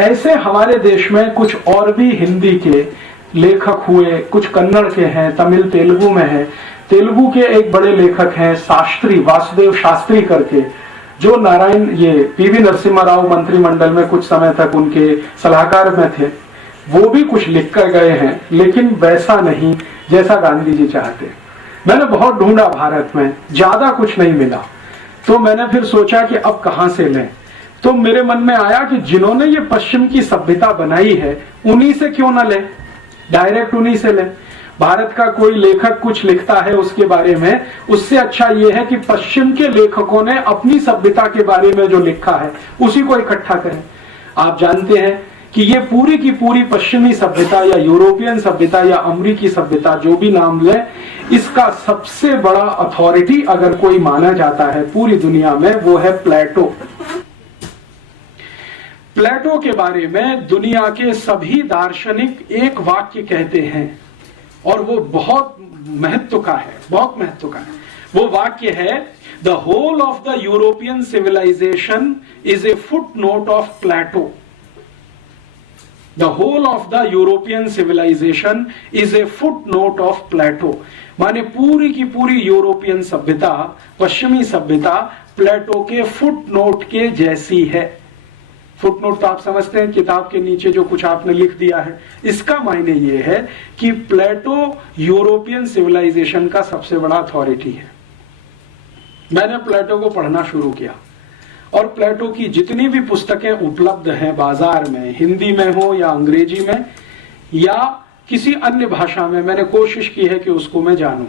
ऐसे हमारे देश में कुछ और भी हिंदी के लेखक हुए, कुछ कन्नड़ के हैं, तमिल तेलुगु में है। तेलुगु के एक बड़े लेखक हैं शास्त्री, वासुदेव शास्त्री करके, जो नारायण ये पीवी नरसिम्हा राव मंत्रिमंडल में कुछ समय तक उनके सलाहकार में थे। वो भी कुछ लिख कर गए हैं, लेकिन वैसा नहीं जैसा गांधी जी चाहते। मैंने बहुत ढूंढा भारत में, ज्यादा कुछ नहीं मिला। तो मैंने फिर सोचा कि अब कहां से लें। तो मेरे मन में आया कि जिन्होंने ये पश्चिम की सभ्यता बनाई है, उन्हीं से क्यों ना लें, डायरेक्ट उन्हीं से लें। भारत का कोई लेखक कुछ लिखता है उसके बारे में, उससे अच्छा यह है कि पश्चिम के लेखकों ने अपनी सभ्यता के बारे में जो लिखा है उसी को इकट्ठा करें। आप जानते हैं कि ये पूरी की पूरी पश्चिमी सभ्यता या यूरोपियन सभ्यता या अमेरिकी सभ्यता, जो भी नाम ले, इसका सबसे बड़ा अथॉरिटी अगर कोई माना जाता है पूरी दुनिया में, वो है प्लेटो। प्लेटो के बारे में दुनिया के सभी दार्शनिक एक वाक्य कहते हैं और वो बहुत महत्व का है, बहुत महत्व का है। वो वाक्य है, the whole of the European civilization is a footnote of Plato. The whole of the European civilization is a footnote of Plato. माने पूरी की पूरी यूरोपियन सभ्यता, पश्चिमी सभ्यता प्लेटो के फुट नोट के जैसी है। फुटनोट तो आप समझते हैं, किताब के नीचे जो कुछ आपने लिख दिया है। इसका मायने ये है कि प्लेटो यूरोपियन सिविलाइजेशन का सबसे बड़ा अथॉरिटी है। मैंने प्लेटो को पढ़ना शुरू किया और प्लेटो की जितनी भी पुस्तकें उपलब्ध हैं बाजार में, हिंदी में हो या अंग्रेजी में या किसी अन्य भाषा में, मैंने कोशिश की है कि उसको मैं जानूं।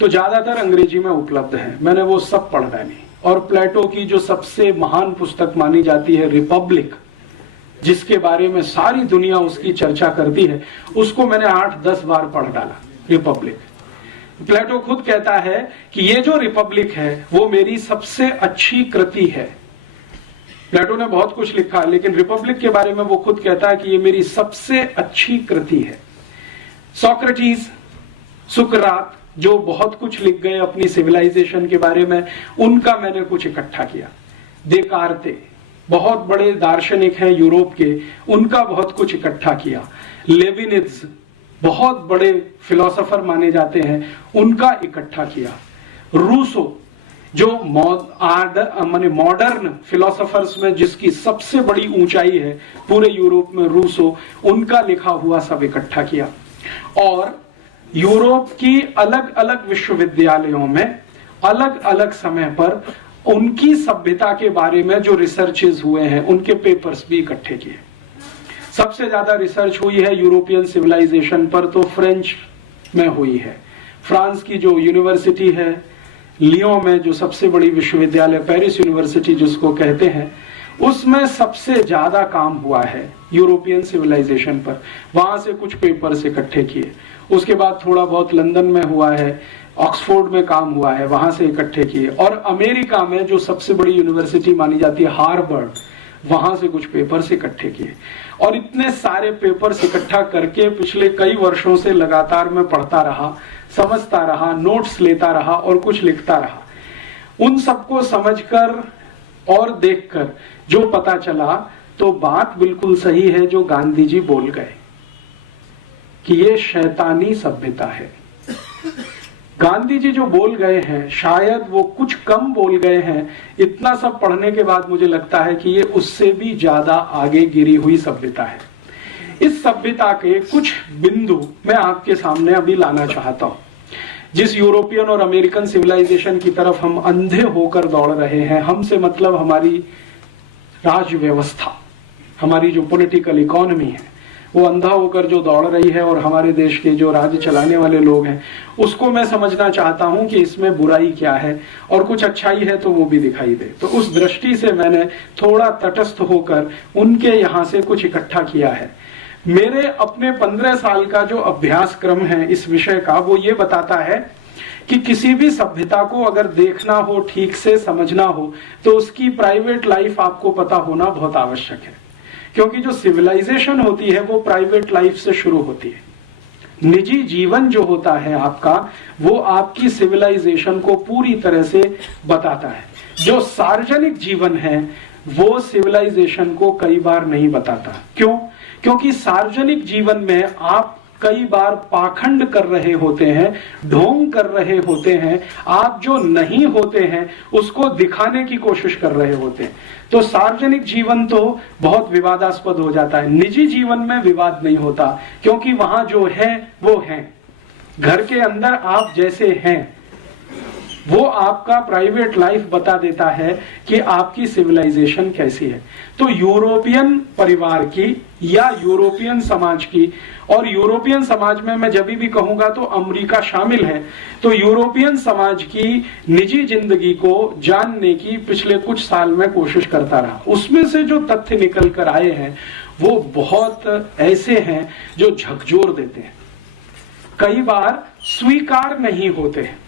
तो ज्यादातर अंग्रेजी में उपलब्ध है, मैंने वो सब पढ़ डाली। और प्लेटो की जो सबसे महान पुस्तक मानी जाती है, रिपब्लिक, जिसके बारे में सारी दुनिया उसकी चर्चा करती है, उसको मैंने 8-10 बार पढ़ डाला। रिपब्लिक, प्लेटो खुद कहता है कि ये जो रिपब्लिक है वो मेरी सबसे अच्छी कृति है। प्लेटो ने बहुत कुछ लिखा, लेकिन रिपब्लिक के बारे में वो खुद कहता है कि ये मेरी सबसे अच्छी कृति है। सोक्रेटिस, सुकरात, जो बहुत कुछ लिख गए अपनी सिविलाइजेशन के बारे में, उनका मैंने कुछ इकट्ठा किया। देकार्ते, बहुत बड़े दार्शनिक हैं यूरोप के, उनका बहुत कुछ इकट्ठा किया। लेविनिज, बहुत बड़े फिलोसोफर माने जाते हैं, उनका इकट्ठा किया। रूसो, जो मॉडर्न फिलोसोफर्स में जिसकी सबसे बड़ी ऊंचाई है पूरे यूरोप में, रूसो, उनका लिखा हुआ सब इकट्ठा किया। और यूरोप की अलग अलग विश्वविद्यालयों में अलग अलग समय पर उनकी सभ्यता के बारे में जो रिसर्चेस हुए हैं, उनके पेपर्स भी इकट्ठे किए। सबसे ज्यादा रिसर्च हुई है यूरोपियन सिविलाइजेशन पर, तो फ्रेंच में हुई है। फ्रांस की जो यूनिवर्सिटी है लियों में, जो सबसे बड़ी विश्वविद्यालय, पेरिस यूनिवर्सिटी जिसको कहते हैं, उसमें सबसे ज्यादा काम हुआ है यूरोपियन सिविलाइजेशन पर। वहां से कुछ पेपर्स इकट्ठे किए। उसके बाद थोड़ा बहुत लंदन में हुआ है, ऑक्सफोर्ड में काम हुआ है, वहां से इकट्ठे किए। और अमेरिका में जो सबसे बड़ी यूनिवर्सिटी मानी जाती है हार्वर्ड, वहां से कुछ पेपर्स इकट्ठे किए। और इतने सारे पेपर्स इकट्ठा करके पिछले कई वर्षों से लगातार मैं पढ़ता रहा, समझता रहा, नोट्स लेता रहा और कुछ लिखता रहा। उन सबको समझकर और देखकर जो पता चला, तो बात बिल्कुल सही है जो गांधी जी बोल गए कि ये शैतानी सभ्यता है। गांधी जी जो बोल गए हैं, शायद वो कुछ कम बोल गए हैं। इतना सब पढ़ने के बाद मुझे लगता है कि ये उससे भी ज्यादा आगे गिरी हुई सभ्यता है। इस सभ्यता के कुछ बिंदु मैं आपके सामने अभी लाना चाहता हूं। जिस यूरोपियन और अमेरिकन सिविलाइजेशन की तरफ हम अंधे होकर दौड़ रहे हैं, हमसे मतलब हमारी राज व्यवस्था, हमारी जो पॉलिटिकल इकोनॉमी है, वो अंधा होकर जो दौड़ रही है और हमारे देश के जो राज्य चलाने वाले लोग हैं उसको मैं समझना चाहता हूं कि इसमें बुराई क्या है और कुछ अच्छाई है तो वो भी दिखाई दे। तो उस दृष्टि से मैंने थोड़ा तटस्थ होकर उनके यहाँ से कुछ इकट्ठा किया है। मेरे अपने 15 साल का जो अभ्यास क्रम है इस विषय का, वो ये बताता है कि किसी भी सभ्यता को अगर देखना हो, ठीक से समझना हो, तो उसकी प्राइवेट लाइफ आपको पता होना बहुत आवश्यक है। क्योंकि जो सिविलाइजेशन होती है वो प्राइवेट लाइफ से शुरू होती है। निजी जीवन जो होता है आपका, वो आपकी सिविलाइजेशन को पूरी तरह से बताता है। जो सार्वजनिक जीवन है वो सिविलाइजेशन को कई बार नहीं बताता। क्यों? क्योंकि सार्वजनिक जीवन में आप कई बार पाखंड कर रहे होते हैं, ढोंग कर रहे होते हैं, आप जो नहीं होते हैं उसको दिखाने की कोशिश कर रहे होते हैं। तो सार्वजनिक जीवन तो बहुत विवादास्पद हो जाता है। निजी जीवन में विवाद नहीं होता, क्योंकि वहां जो है वो है। घर के अंदर आप जैसे हैं वो आपका प्राइवेट लाइफ बता देता है कि आपकी सिविलाइजेशन कैसी है। तो यूरोपियन परिवार की या यूरोपियन समाज की, और यूरोपियन समाज में मैं जब भी कहूंगा तो अमेरिका शामिल है, तो यूरोपियन समाज की निजी जिंदगी को जानने की पिछले कुछ साल में कोशिश करता रहा। उसमें से जो तथ्य निकल कर आए हैं वो बहुत ऐसे हैं जो झकझोर देते हैं, कई बार स्वीकार नहीं होते हैं,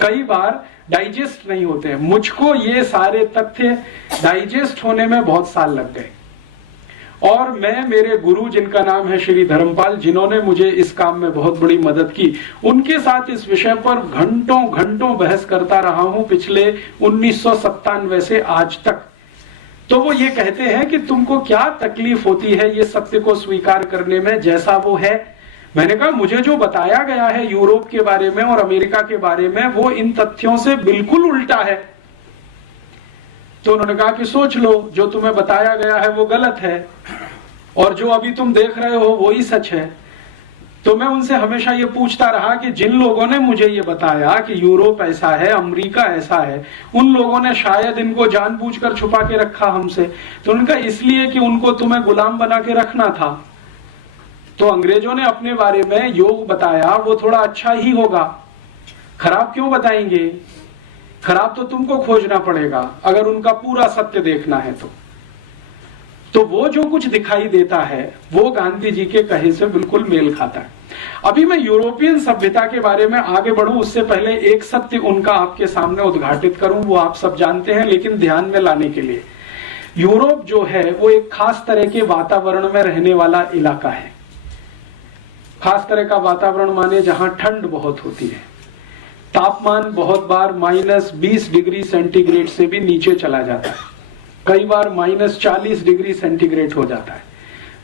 कई बार डाइजेस्ट नहीं होते हैं। मुझको ये सारे तथ्य डाइजेस्ट होने में बहुत साल लग गए, और मैं, मेरे गुरु जिनका नाम है श्री धर्मपाल, जिन्होंने मुझे इस काम में बहुत बड़ी मदद की, उनके साथ इस विषय पर घंटों घंटों बहस करता रहा हूं पिछले 1997 से आज तक। तो वो ये कहते हैं कि तुमको क्या तकलीफ होती है ये सत्य को स्वीकार करने में जैसा वो है। मैंने कहा मुझे जो बताया गया है यूरोप के बारे में और अमेरिका के बारे में वो इन तथ्यों से बिल्कुल उल्टा है। तो उन्होंने कहा कि सोच लो, जो तुम्हें बताया गया है वो गलत है और जो अभी तुम देख रहे हो वो ही सच है। तो मैं उनसे हमेशा ये पूछता रहा कि जिन लोगों ने मुझे ये बताया कि यूरोप ऐसा है, अमेरिका ऐसा है, उन लोगों ने शायद इनको जानबूझकर छुपा के रखा हमसे। तो उनका इसलिए कि उनको तुम्हें गुलाम बना के रखना था। तो अंग्रेजों ने अपने बारे में योग बताया, वो थोड़ा अच्छा ही होगा, खराब क्यों बताएंगे? खराब तो तुमको खोजना पड़ेगा अगर उनका पूरा सत्य देखना है तो वो जो कुछ दिखाई देता है वो गांधी जी के कहे से बिल्कुल मेल खाता है। अभी मैं यूरोपियन सभ्यता के बारे में आगे बढ़ूं उससे पहले एक सत्य उनका आपके सामने उद्घाटित करूं। वो आप सब जानते हैं, लेकिन ध्यान में लाने के लिए, यूरोप जो है वो एक खास तरह के वातावरण में रहने वाला इलाका है। खास तरह का वातावरण माने जहां ठंड बहुत होती है, तापमान बहुत बार -20 डिग्री सेंटीग्रेड से भी नीचे चला जाता है, कई बार -40 डिग्री सेंटीग्रेड हो जाता है।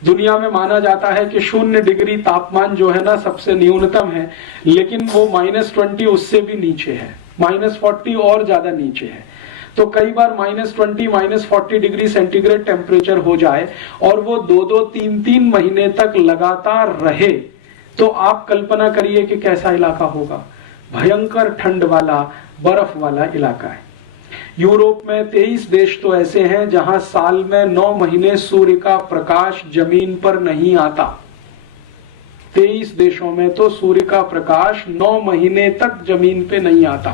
दुनिया में माना जाता है कि 0 डिग्री तापमान जो है ना सबसे न्यूनतम है, लेकिन वो -20 उससे भी नीचे है, -40 और ज्यादा नीचे है। तो कई बार -20 -40 डिग्री सेंटीग्रेड टेम्परेचर हो जाए और वो 2-2 3-3 महीने तक लगातार रहे, तो आप कल्पना करिए कि कैसा इलाका होगा। भयंकर ठंड वाला, बर्फ वाला इलाका है। यूरोप में 23 देश तो ऐसे हैं जहां साल में 9 महीने सूर्य का प्रकाश जमीन पर नहीं आता। 23 देशों में तो सूर्य का प्रकाश 9 महीने तक जमीन पे नहीं आता।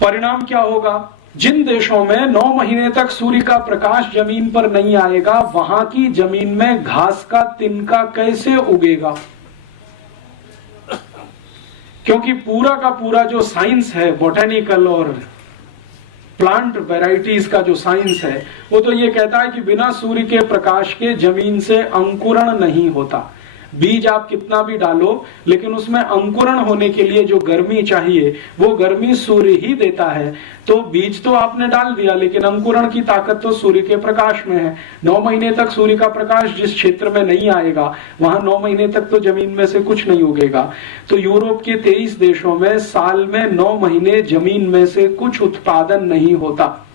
परिणाम क्या होगा? जिन देशों में 9 महीने तक सूर्य का प्रकाश जमीन पर नहीं आएगा, वहां की जमीन में घास का तिनका कैसे उगेगा? क्योंकि पूरा का पूरा जो साइंस है, बोटेनिकल और प्लांट वैरायटीज का जो साइंस है, वो तो ये कहता है कि बिना सूर्य के प्रकाश के जमीन से अंकुरण नहीं होता। बीज आप कितना भी डालो, लेकिन उसमें अंकुरण होने के लिए जो गर्मी चाहिए वो गर्मी सूर्य ही देता है। तो बीज तो आपने डाल दिया, लेकिन अंकुरण की ताकत तो सूर्य के प्रकाश में है। 9 महीने तक सूर्य का प्रकाश जिस क्षेत्र में नहीं आएगा, वहां 9 महीने तक तो जमीन में से कुछ नहीं उगेगा। तो यूरोप के 23 देशों में साल में 9 महीने जमीन में से कुछ उत्पादन नहीं होता,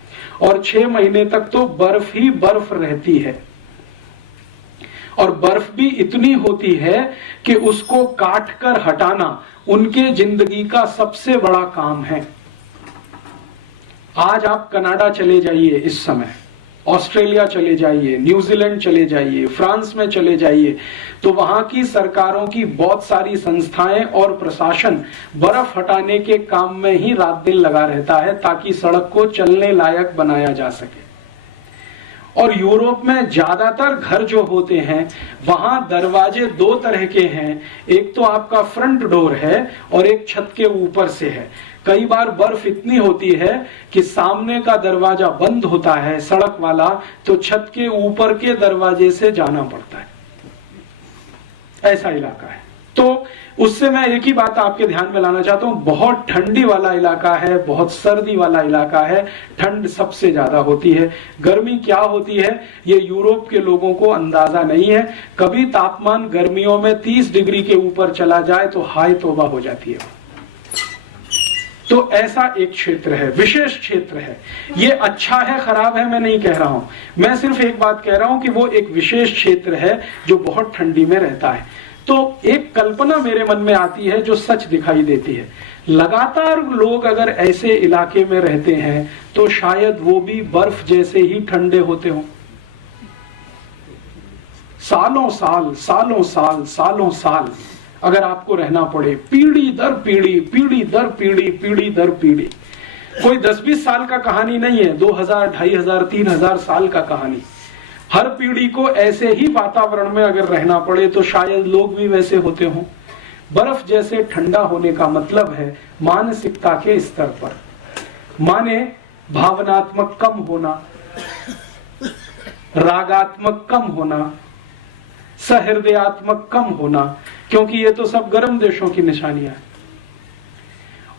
और 6 महीने तक तो बर्फ ही बर्फ रहती है। और बर्फ भी इतनी होती है कि उसको काट कर हटाना उनके जिंदगी का सबसे बड़ा काम है। आज आप कनाडा चले जाइए, इस समय ऑस्ट्रेलिया चले जाइए, न्यूजीलैंड चले जाइए, फ्रांस में चले जाइए, तो वहां की सरकारों की बहुत सारी संस्थाएं और प्रशासन बर्फ हटाने के काम में ही रात दिन लगा रहता है ताकि सड़क को चलने लायक बनाया जा सके। और यूरोप में ज्यादातर घर जो होते हैं वहां दरवाजे दो तरह के हैं, एक तो आपका फ्रंट डोर है और एक छत के ऊपर से है। कई बार बर्फ इतनी होती है कि सामने का दरवाजा बंद होता है सड़क वाला, तो छत के ऊपर के दरवाजे से जाना पड़ता है। ऐसा इलाका है। तो उससे मैं एक ही बात आपके ध्यान में लाना चाहता हूं, बहुत ठंडी वाला इलाका है, बहुत सर्दी वाला इलाका है, ठंड सबसे ज्यादा होती है। गर्मी क्या होती है ये यूरोप के लोगों को अंदाजा नहीं है। कभी तापमान गर्मियों में 30 डिग्री के ऊपर चला जाए तो हाय तौबा हो जाती है। तो ऐसा एक क्षेत्र है, विशेष क्षेत्र है। ये अच्छा है खराब है मैं नहीं कह रहा हूं, मैं सिर्फ एक बात कह रहा हूं कि वो एक विशेष क्षेत्र है जो बहुत ठंडी में रहता है। तो एक कल्पना मेरे मन में आती है जो सच दिखाई देती है। लगातार लोग अगर ऐसे इलाके में रहते हैं तो शायद वो भी बर्फ जैसे ही ठंडे होते हों। सालों साल सालों साल सालों साल अगर आपको रहना पड़े, पीढ़ी दर पीढ़ी, पीढ़ी दर पीढ़ी, पीढ़ी दर पीढ़ी, कोई 10-20 साल का कहानी नहीं है, 2000, 2500, 3000 साल का कहानी। हर पीढ़ी को ऐसे ही वातावरण में अगर रहना पड़े तो शायद लोग भी वैसे होते हों। बर्फ जैसे ठंडा होने का मतलब है मानसिकता के स्तर पर, माने भावनात्मक कम होना, रागात्मक कम होना, सहृदयात्मक कम होना, क्योंकि ये तो सब गर्म देशों की निशानियां हैं।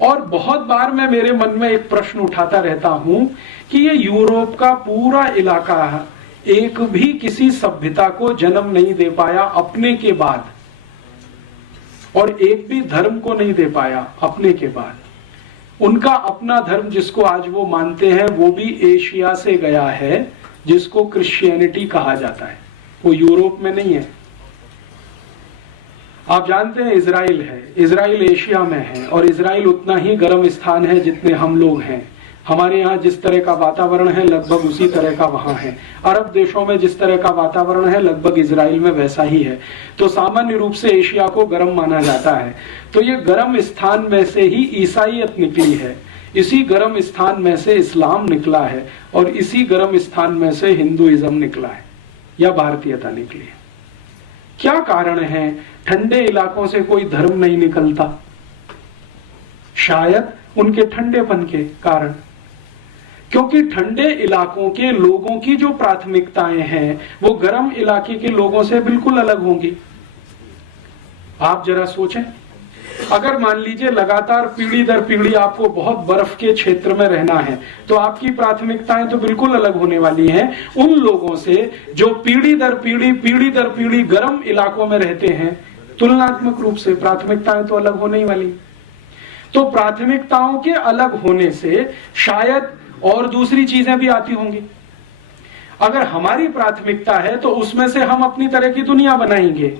और बहुत बार मैं मेरे मन में एक प्रश्न उठाता रहता हूं कि ये यूरोप का पूरा इलाका एक भी किसी सभ्यता को जन्म नहीं दे पाया अपने के बाद, और एक भी धर्म को नहीं दे पाया अपने के बाद। उनका अपना धर्म जिसको आज वो मानते हैं वो भी एशिया से गया है, जिसको क्रिश्चियनिटी कहा जाता है, वो यूरोप में नहीं है। आप जानते हैं इजराइल है, इजराइल एशिया में है और इजराइल उतना ही गर्म स्थान है जितने हम लोग हैं। हमारे यहाँ जिस तरह का वातावरण है लगभग उसी तरह का वहां है। अरब देशों में जिस तरह का वातावरण है लगभग इजराइल में वैसा ही है। तो सामान्य रूप से एशिया को गर्म माना जाता है। तो ये गर्म स्थान में से ही ईसाईयत निकली है, इसी गर्म स्थान में से इस्लाम निकला है और इसी गर्म स्थान में से हिंदुइज्म निकला है या भारतीयता निकली है। क्या कारण है ठंडे इलाकों से कोई धर्म नहीं निकलता? शायद उनके ठंडेपन के कारण, क्योंकि ठंडे इलाकों के लोगों की जो प्राथमिकताएं हैं वो गर्म इलाके के लोगों से बिल्कुल अलग होंगी। आप जरा सोचें, अगर मान लीजिए लगातार पीढ़ी दर पीढ़ी आपको बहुत बर्फ के क्षेत्र में रहना है तो आपकी प्राथमिकताएं तो बिल्कुल अलग होने वाली हैं उन लोगों से जो पीढ़ी दर पीढ़ी गर्म इलाकों में रहते हैं। तुलनात्मक रूप से प्राथमिकताएं तो अलग होने ही वाली। तो प्राथमिकताओं के अलग होने से शायद और दूसरी चीजें भी आती होंगी। अगर हमारी प्राथमिकता है तो उसमें से हम अपनी तरह की दुनिया बनाएंगे।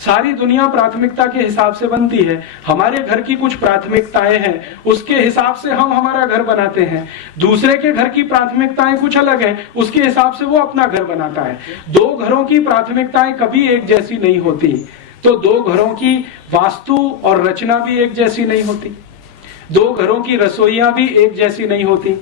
सारी दुनिया प्राथमिकता के हिसाब से बनती है। हमारे घर की कुछ प्राथमिकताएं हैं, उसके हिसाब से हम हमारा घर बनाते हैं। दूसरे के घर की प्राथमिकताएं कुछ अलग हैं, उसके हिसाब से वो अपना घर बनाता है। दो घरों की प्राथमिकताएं कभी एक जैसी नहीं होती, तो दो घरों की वास्तु और रचना भी एक जैसी नहीं होती। दो घरों की रसोइयां भी एक जैसी नहीं होती।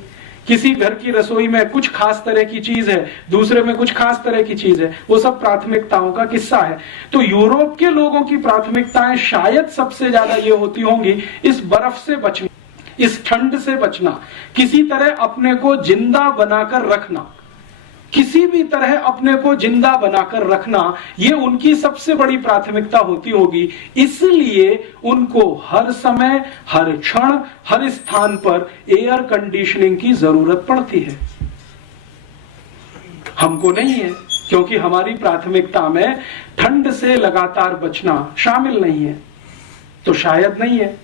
किसी घर की रसोई में कुछ खास तरह की चीज है, दूसरे में कुछ खास तरह की चीज है। वो सब प्राथमिकताओं का किस्सा है। तो यूरोप के लोगों की प्राथमिकताएं शायद सबसे ज्यादा ये होती होंगी इस बर्फ से बचना, इस ठंड से बचना, किसी तरह अपने को जिंदा बनाकर रखना, किसी भी तरह अपने को जिंदा बनाकर रखना, ये उनकी सबसे बड़ी प्राथमिकता होती होगी। इसलिए उनको हर समय, हर क्षण, हर स्थान पर एयर कंडीशनिंग की जरूरत पड़ती है। हमको नहीं है, क्योंकि हमारी प्राथमिकता में ठंड से लगातार बचना शामिल नहीं है। तो शायद नहीं है।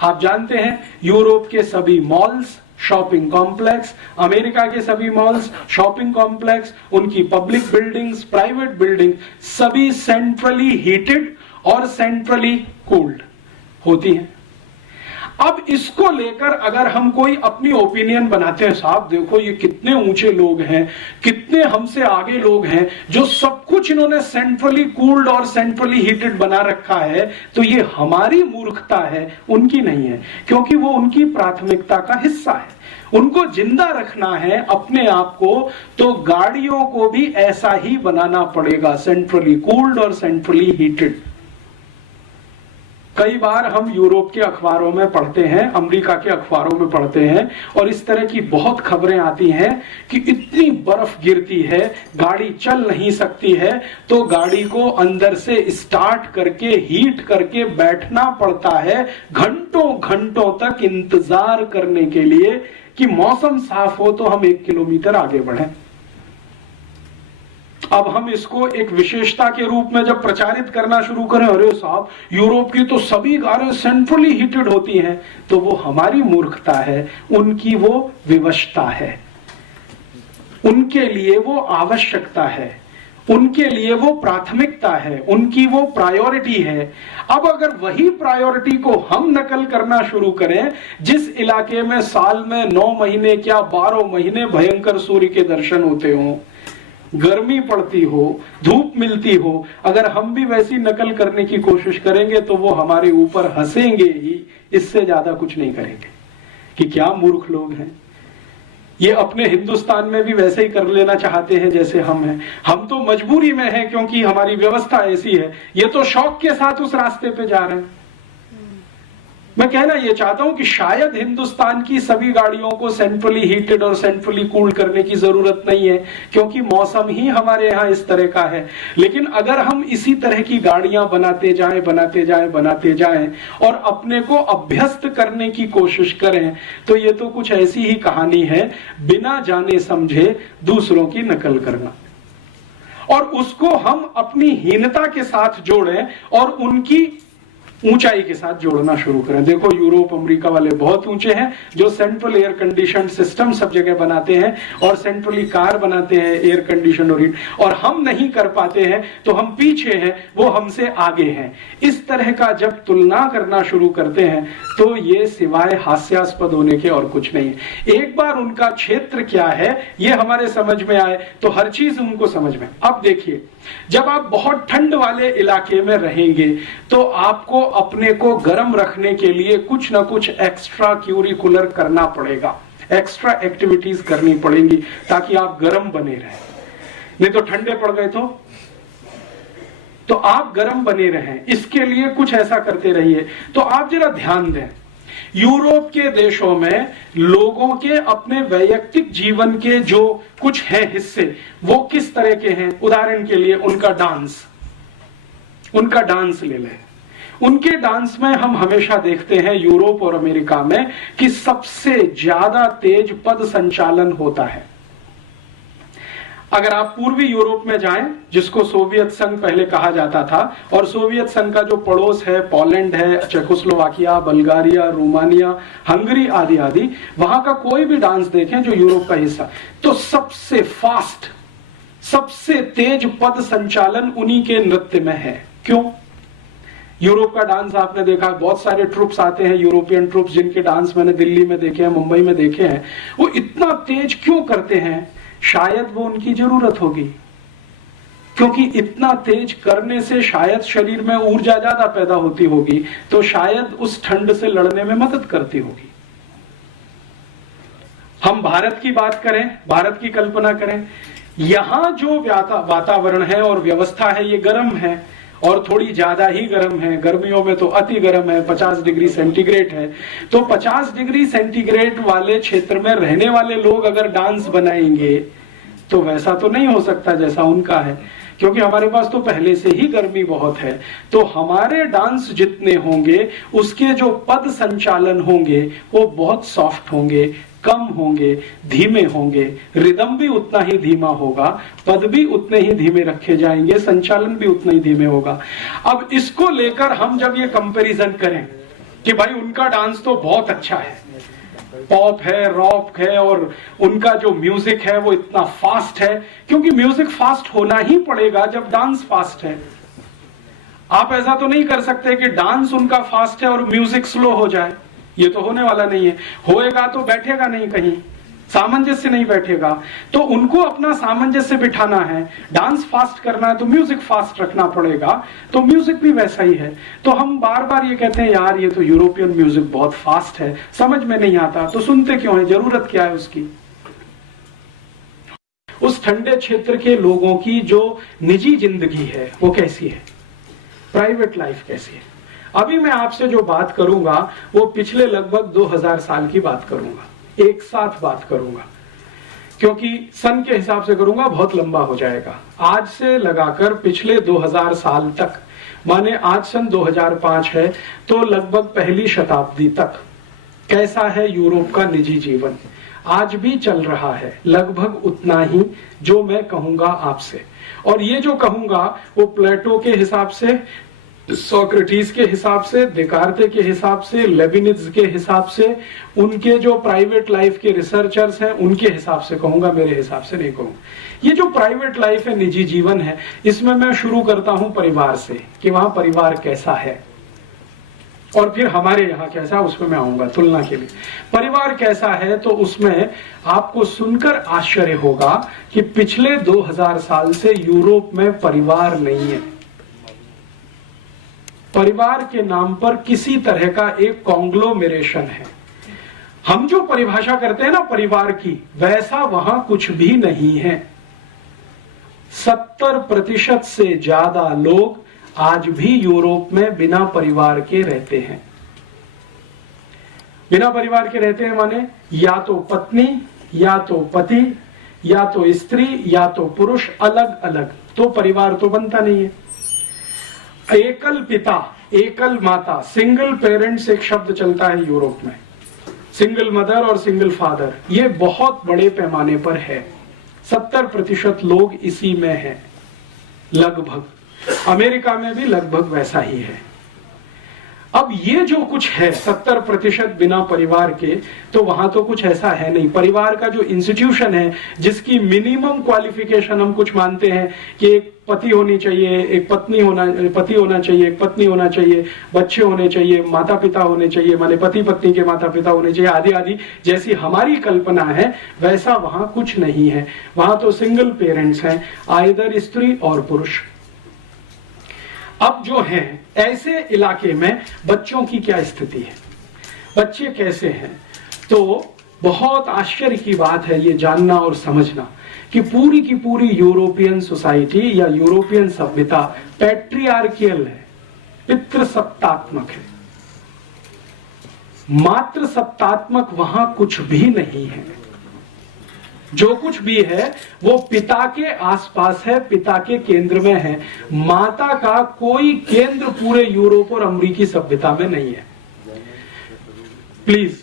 आप जानते हैं यूरोप के सभी मॉल्स, शॉपिंग कॉम्प्लेक्स, अमेरिका के सभी मॉल्स, शॉपिंग कॉम्प्लेक्स, उनकी पब्लिक बिल्डिंग्स, प्राइवेट बिल्डिंग, सभी सेंट्रली हीटेड और सेंट्रली कूल्ड होती हैं। अब इसको लेकर अगर हम कोई अपनी ओपिनियन बनाते हैं, साहब देखो ये कितने ऊंचे लोग हैं, कितने हमसे आगे लोग हैं, जो सब कुछ इन्होंने सेंट्रली कूल्ड और सेंट्रली हीटेड बना रखा है, तो ये हमारी मूर्खता है, उनकी नहीं है, क्योंकि वो उनकी प्राथमिकता का हिस्सा है। उनको जिंदा रखना है अपने आप को, तो गाड़ियों को भी ऐसा ही बनाना पड़ेगा, सेंट्रली कूल्ड और सेंट्रली हीटेड। कई बार हम यूरोप के अखबारों में पढ़ते हैं, अमेरिका के अखबारों में पढ़ते हैं, और इस तरह की बहुत खबरें आती हैं कि इतनी बर्फ गिरती है, गाड़ी चल नहीं सकती है, तो गाड़ी को अंदर से स्टार्ट करके हीट करके बैठना पड़ता है घंटों घंटों तक इंतजार करने के लिए कि मौसम साफ हो तो हम 1 किलोमीटर आगे बढ़ें। अब हम इसको एक विशेषता के रूप में जब प्रचारित करना शुरू करें, अरे साहब यूरोप की तो सभी कारें सेंट्रली हीटेड होती हैं, तो वो हमारी मूर्खता है, उनकी वो विवशता है, उनके लिए वो आवश्यकता है, उनके लिए वो प्राथमिकता है, उनकी वो प्रायोरिटी है। अब अगर वही प्रायोरिटी को हम नकल करना शुरू करें, जिस इलाके में साल में 9 महीने क्या 12 महीने भयंकर सूर्य के दर्शन होते हों, गर्मी पड़ती हो, धूप मिलती हो, अगर हम भी वैसी नकल करने की कोशिश करेंगे तो वो हमारे ऊपर हंसेंगे ही, इससे ज्यादा कुछ नहीं करेंगे कि क्या मूर्ख लोग हैं। ये अपने हिंदुस्तान में भी वैसे ही कर लेना चाहते हैं जैसे हम हैं। हम तो मजबूरी में हैं क्योंकि हमारी व्यवस्था ऐसी है, ये तो शौक के साथ उस रास्ते पे जा रहे हैं। मैं कहना यह चाहता हूं कि शायद हिंदुस्तान की सभी गाड़ियों को सेंट्रली हीटेड और सेंट्रली कूल्ड करने की जरूरत नहीं है, क्योंकि मौसम ही हमारे यहां इस तरह का है। लेकिन अगर हम इसी तरह की गाड़ियां बनाते जाएं और अपने को अभ्यस्त करने की कोशिश करें, तो ये तो कुछ ऐसी ही कहानी है, बिना जाने समझे दूसरों की नकल करना, और उसको हम अपनी हीनता के साथ जोड़ें और उनकी ऊंचाई के साथ जोड़ना शुरू करें। देखो यूरोप अमेरिका वाले बहुत ऊंचे हैं, जो सेंट्रल एयर कंडीशन सिस्टम सब जगह बनाते हैं और सेंट्रली कार बनाते हैं एयर कंडीशन और हीट, और हम नहीं कर पाते हैं, तो हम पीछे हैं, वो हमसे आगे हैं। इस तरह का जब तुलना करना शुरू करते हैं तो ये सिवाय हास्यास्पद होने के और कुछ नहीं है। एक बार उनका क्षेत्र क्या है ये हमारे समझ में आए तो हर चीज उनको समझ में। अब देखिए, जब आप बहुत ठंड वाले इलाके में रहेंगे तो आपको अपने को गर्म रखने के लिए कुछ ना कुछ एक्स्ट्रा क्यूरिकुलर करना पड़ेगा, एक्स्ट्रा एक्टिविटीज करनी पड़ेंगी ताकि आप गर्म बने रहें। नहीं तो ठंडे पड़ गए तो आप गर्म बने रहें, इसके लिए कुछ ऐसा करते रहिए। तो आप जरा ध्यान दें, यूरोप के देशों में लोगों के अपने वैयक्तिक जीवन के जो कुछ है हिस्से, वो किस तरह के हैं। उदाहरण के लिए उनका डांस ले लें। उनके डांस में हम हमेशा देखते हैं यूरोप और अमेरिका में कि सबसे ज्यादा तेज पद संचालन होता है। अगर आप पूर्वी यूरोप में जाएं, जिसको सोवियत संघ पहले कहा जाता था, और सोवियत संघ का जो पड़ोस है, पोलैंड है, चेकोस्लोवाकिया, बल्गारिया, रोमानिया, हंगरी आदि आदि, वहां का कोई भी डांस देखें जो यूरोप का हिस्सा, तो सबसे फास्ट, सबसे तेज पद संचालन उन्हीं के नृत्य में है। क्यों? यूरोप का डांस आपने देखा, बहुत सारे ट्रुप्स आते हैं, यूरोपियन ट्रुप्स, जिनके डांस मैंने दिल्ली में देखे हैं, मुंबई में देखे हैं। वो इतना तेज क्यों करते हैं? शायद वो उनकी जरूरत होगी, क्योंकि इतना तेज करने से शायद शरीर में ऊर्जा ज्यादा पैदा होती होगी, तो शायद उस ठंड से लड़ने में मदद करती होगी। हम भारत की बात करें, भारत की कल्पना करें, यहां जो वातावरण है और व्यवस्था है ये गर्म है, और थोड़ी ज्यादा ही गर्म है। गर्मियों में तो अति गर्म है, 50 डिग्री सेंटीग्रेड है। तो 50 डिग्री सेंटीग्रेड वाले क्षेत्र में रहने वाले लोग अगर डांस बनाएंगे तो वैसा तो नहीं हो सकता जैसा उनका है, क्योंकि हमारे पास तो पहले से ही गर्मी बहुत है। तो हमारे डांस जितने होंगे उसके जो पद संचालन होंगे वो बहुत सॉफ्ट होंगे, कम होंगे, धीमे होंगे, रिदम भी उतना ही धीमा होगा, पद भी उतने ही धीमे रखे जाएंगे, संचालन भी उतना ही धीमे होगा। अब इसको लेकर हम जब ये कंपैरिजन करें कि भाई उनका डांस तो बहुत अच्छा है, पॉप है, रॉक है, और उनका जो म्यूजिक है वो इतना फास्ट है, क्योंकि म्यूजिक फास्ट होना ही पड़ेगा जब डांस फास्ट है। आप ऐसा तो नहीं कर सकते कि डांस उनका फास्ट है और म्यूजिक स्लो हो जाए, ये तो होने वाला नहीं है। होएगा तो बैठेगा नहीं कहीं, सामंजस्य नहीं बैठेगा। तो उनको अपना सामंजस्य बिठाना है, डांस फास्ट करना है तो म्यूजिक फास्ट रखना पड़ेगा, तो म्यूजिक भी वैसा ही है। तो हम बार बार ये कहते हैं यार ये तो यूरोपियन म्यूजिक बहुत फास्ट है, समझ में नहीं आता, तो सुनते क्यों है, जरूरत क्या है उसकी। उस ठंडे क्षेत्र के लोगों की जो निजी जिंदगी है वो कैसी है, प्राइवेट लाइफ कैसी है। अभी मैं आपसे जो बात करूंगा वो पिछले लगभग 2000 साल की बात करूंगा, एक साथ बात करूंगा, क्योंकि सन के हिसाब से करूंगा बहुत लंबा हो जाएगा। आज से लगाकर पिछले 2000 साल तक, माने आज सन 2005 है तो लगभग पहली शताब्दी तक कैसा है यूरोप का निजी जीवन, आज भी चल रहा है लगभग उतना ही जो मैं कहूंगा आपसे। और ये जो कहूंगा वो प्लेटो के हिसाब से, सोक्रेटिस के हिसाब से, देकार्ते के हिसाब से, लेबिनिज के हिसाब से, उनके जो प्राइवेट लाइफ के रिसर्चर्स हैं उनके हिसाब से कहूंगा, मेरे हिसाब से नहीं कहूंगा। ये जो प्राइवेट लाइफ है, निजी जीवन है, इसमें मैं शुरू करता हूं परिवार से कि वहां परिवार कैसा है, और फिर हमारे यहाँ कैसा, उसमें मैं आऊंगा तुलना के लिए। परिवार कैसा है तो उसमें आपको सुनकर आश्चर्य होगा कि पिछले 2000 साल से यूरोप में परिवार नहीं है। परिवार के नाम पर किसी तरह का एक कॉन्ग्लोमेरेशन है। हम जो परिभाषा करते हैं ना परिवार की, वैसा वहां कुछ भी नहीं है। 70% से ज्यादा लोग आज भी यूरोप में बिना परिवार के रहते हैं। बिना परिवार के रहते हैं माने या तो पत्नी, या तो पति, या तो स्त्री, या तो पुरुष, अलग अलग, तो परिवार तो बनता नहीं है। एकल पिता, एकल माता, सिंगल पेरेंट्स एक शब्द चलता है यूरोप में, सिंगल मदर और सिंगल फादर, ये बहुत बड़े पैमाने पर है। 70% लोग इसी में हैं लगभग। अमेरिका में भी लगभग वैसा ही है। अब ये जो कुछ है 70% बिना परिवार के, तो वहां तो कुछ ऐसा है नहीं। परिवार का जो इंस्टीट्यूशन है, जिसकी मिनिमम क्वालिफिकेशन हम कुछ मानते हैं कि एक पति होनी चाहिए, एक पत्नी होना, पति होना चाहिए, एक पत्नी होना चाहिए, बच्चे होने चाहिए, माता पिता होने चाहिए, माने पति पत्नी के माता पिता होने चाहिए, आदि आदि, जैसी हमारी कल्पना है वैसा वहां कुछ नहीं है। वहां तो सिंगल पेरेंट्स हैं, आइदर स्त्री और पुरुष। अब जो है ऐसे इलाके में बच्चों की क्या स्थिति है, बच्चे कैसे हैं, तो बहुत आश्चर्य की बात है ये जानना और समझना कि पूरी की पूरी यूरोपियन सोसाइटी या यूरोपियन सभ्यता पैट्रियार्कियल है, पितृसत्तात्मक है। मात्र सत्तात्मक वहां कुछ भी नहीं है। जो कुछ भी है वो पिता के आसपास है, पिता के केंद्र में है। माता का कोई केंद्र पूरे यूरोप और अमेरिकी सभ्यता में नहीं है। प्लीज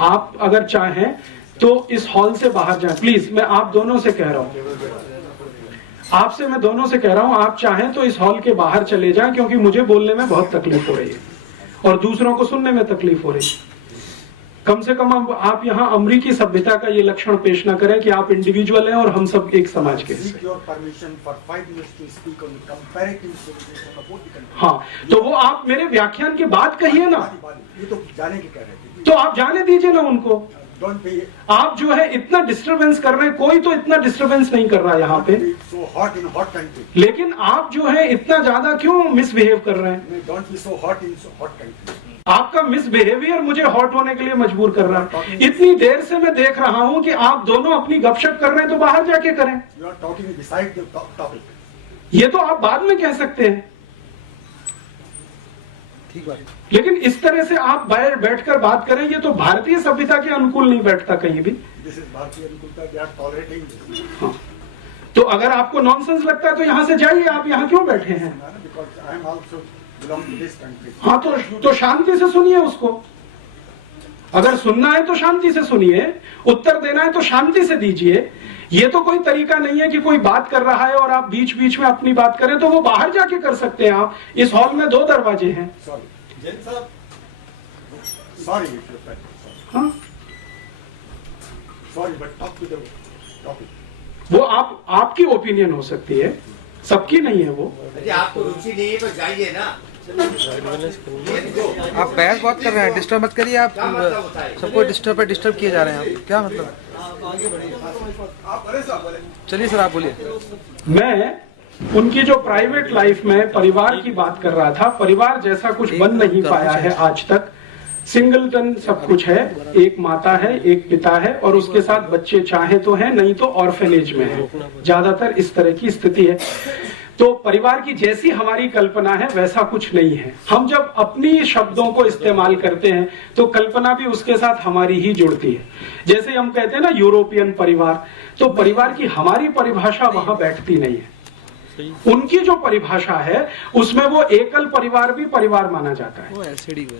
आप अगर चाहें तो इस हॉल से बाहर जाएं, प्लीज। मैं आप दोनों से कह रहा हूं, आपसे मैं दोनों से कह रहा हूं, आप चाहें तो इस हॉल के बाहर चले जाएं, क्योंकि मुझे बोलने में बहुत तकलीफ हो रही है और दूसरों को सुनने में तकलीफ हो रही है। कम से कम आप यहाँ अमेरिकी सभ्यता का ये लक्षण पेश ना करें कि आप इंडिविजुअल हैं और हम सब एक समाज के हिस्से। हाँ, तो वो आप मेरे व्याख्यान की बात कहिए ना, ये तो जाने की कह रहे थे, तो आप जाने दीजिए ना उनको। आप जो है इतना डिस्टरबेंस कर रहे हैं, कोई तो इतना डिस्टरबेंस नहीं कर रहा यहाँ पे, लेकिन आप जो है इतना ज्यादा क्यों मिसबिहेव कर रहे हैं। आपका मिसबिहेवियर मुझे हॉट होने के लिए मजबूर कर रहा है। इतनी देर से मैं देख रहा हूं कि आप दोनों अपनी गपशप कर रहे हैं, तो बाहर जाके करें। ये तो आप बाद में कह सकते हैं, ठीक है, लेकिन इस तरह से आप बाहर बैठकर बात करें, ये तो भारतीय सभ्यता के अनुकूल नहीं बैठता कहीं भी। हाँ, तो अगर आपको नॉनसेंस लगता है तो यहां से जाइए, आप यहाँ क्यों बैठे हैं। हाँ, तो शांति से सुनिए उसको। अगर सुनना है तो शांति से सुनिए, उत्तर देना है तो शांति से दीजिए। ये तो कोई तरीका नहीं है कि कोई बात कर रहा है और आप बीच बीच में अपनी बात करें, तो वो बाहर जाके कर सकते हैं। आप इस हॉल में 2 दरवाजे हैं। हाँ, वो आपकी ओपिनियन हो सकती है, सबकी नहीं है वो। आपको रुचि नहीं है तो जाइए ना। आप बहस बहुत कर रहे हैं, डिस्टर्ब मत करिए आप। सबको डिस्टर्ब किए जा रहे हैं आप, क्या मतलब? चलिए सर, आप बोलिए। मैं उनकी जो प्राइवेट लाइफ में परिवार की बात कर रहा था। परिवार जैसा कुछ बन नहीं पाया है आज तक। सिंगलटन सब कुछ है, एक माता है, एक पिता है और उसके साथ बच्चे चाहे तो हैं, नहीं तो ऑर्फेनेज में है। ज्यादातर इस तरह की स्थिति है। तो परिवार की जैसी हमारी कल्पना है वैसा कुछ नहीं है। हम जब अपनी शब्दों को इस्तेमाल करते हैं तो कल्पना भी उसके साथ हमारी ही जुड़ती है। जैसे हम कहते हैं ना यूरोपियन परिवार, तो परिवार की हमारी परिभाषा वहां बैठती नहीं है। उनकी जो परिभाषा है उसमें वो एकल परिवार भी परिवार माना जाता है।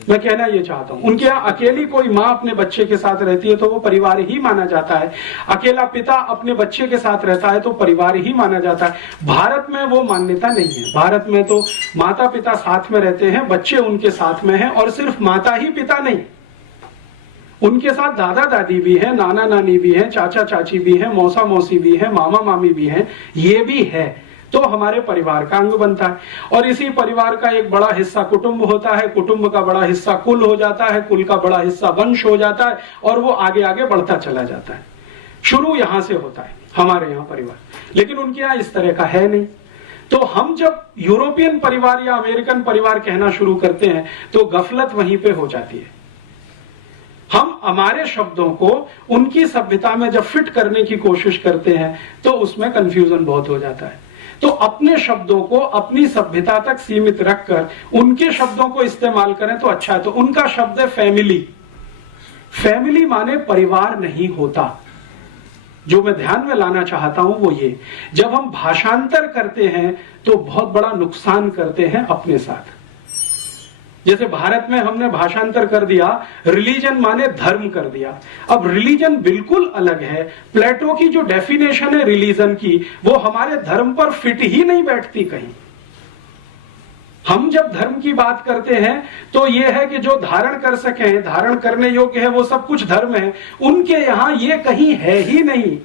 मैं कहना ये चाहता हूं, उनके यहाँ अकेली कोई माँ अपने बच्चे के साथ रहती है तो वो परिवार ही माना जाता है। अकेला पिता अपने बच्चे के साथ रहता है तो परिवार ही माना जाता है। भारत में वो मान्यता नहीं है। भारत में तो माता पिता साथ में रहते हैं, बच्चे उनके साथ में हैं और सिर्फ माता ही पिता नहीं, उनके साथ दादा दादी भी है, नाना नानी भी है, चाचा चाची भी है, मौसा मौसी भी है, मामा मामी भी है। ये भी है तो हमारे परिवार का अंग बनता है। और इसी परिवार का एक बड़ा हिस्सा कुटुंब होता है, कुटुंब का बड़ा हिस्सा कुल हो जाता है, कुल का बड़ा हिस्सा वंश हो जाता है और वो आगे आगे बढ़ता चला जाता है। शुरू यहां से होता है हमारे यहाँ परिवार, लेकिन उनके यहाँ इस तरह का है नहीं। तो हम जब यूरोपियन परिवार या अमेरिकन परिवार कहना शुरू करते हैं तो गफलत वहीं पे हो जाती है। हम हमारे शब्दों को उनकी सभ्यता में जब फिट करने की कोशिश करते हैं तो उसमें कंफ्यूजन बहुत हो जाता है। तो अपने शब्दों को अपनी सभ्यता तक सीमित रखकर उनके शब्दों को इस्तेमाल करें तो अच्छा है। तो उनका शब्द है फैमिली। फैमिली माने परिवार नहीं होता। जो मैं ध्यान में लाना चाहता हूं वो ये, जब हम भाषांतर करते हैं तो बहुत बड़ा नुकसान करते हैं अपने साथ। जैसे भारत में हमने भाषांतर कर दिया, रिलीजन माने धर्म कर दिया। अब रिलीजन बिल्कुल अलग है। प्लेटो की जो डेफिनेशन है रिलीजन की, वो हमारे धर्म पर फिट ही नहीं बैठती कहीं। हम जब धर्म की बात करते हैं तो ये है कि जो धारण कर सके, धारण करने योग्य है, वो सब कुछ धर्म है। उनके यहां ये कहीं है ही नहीं,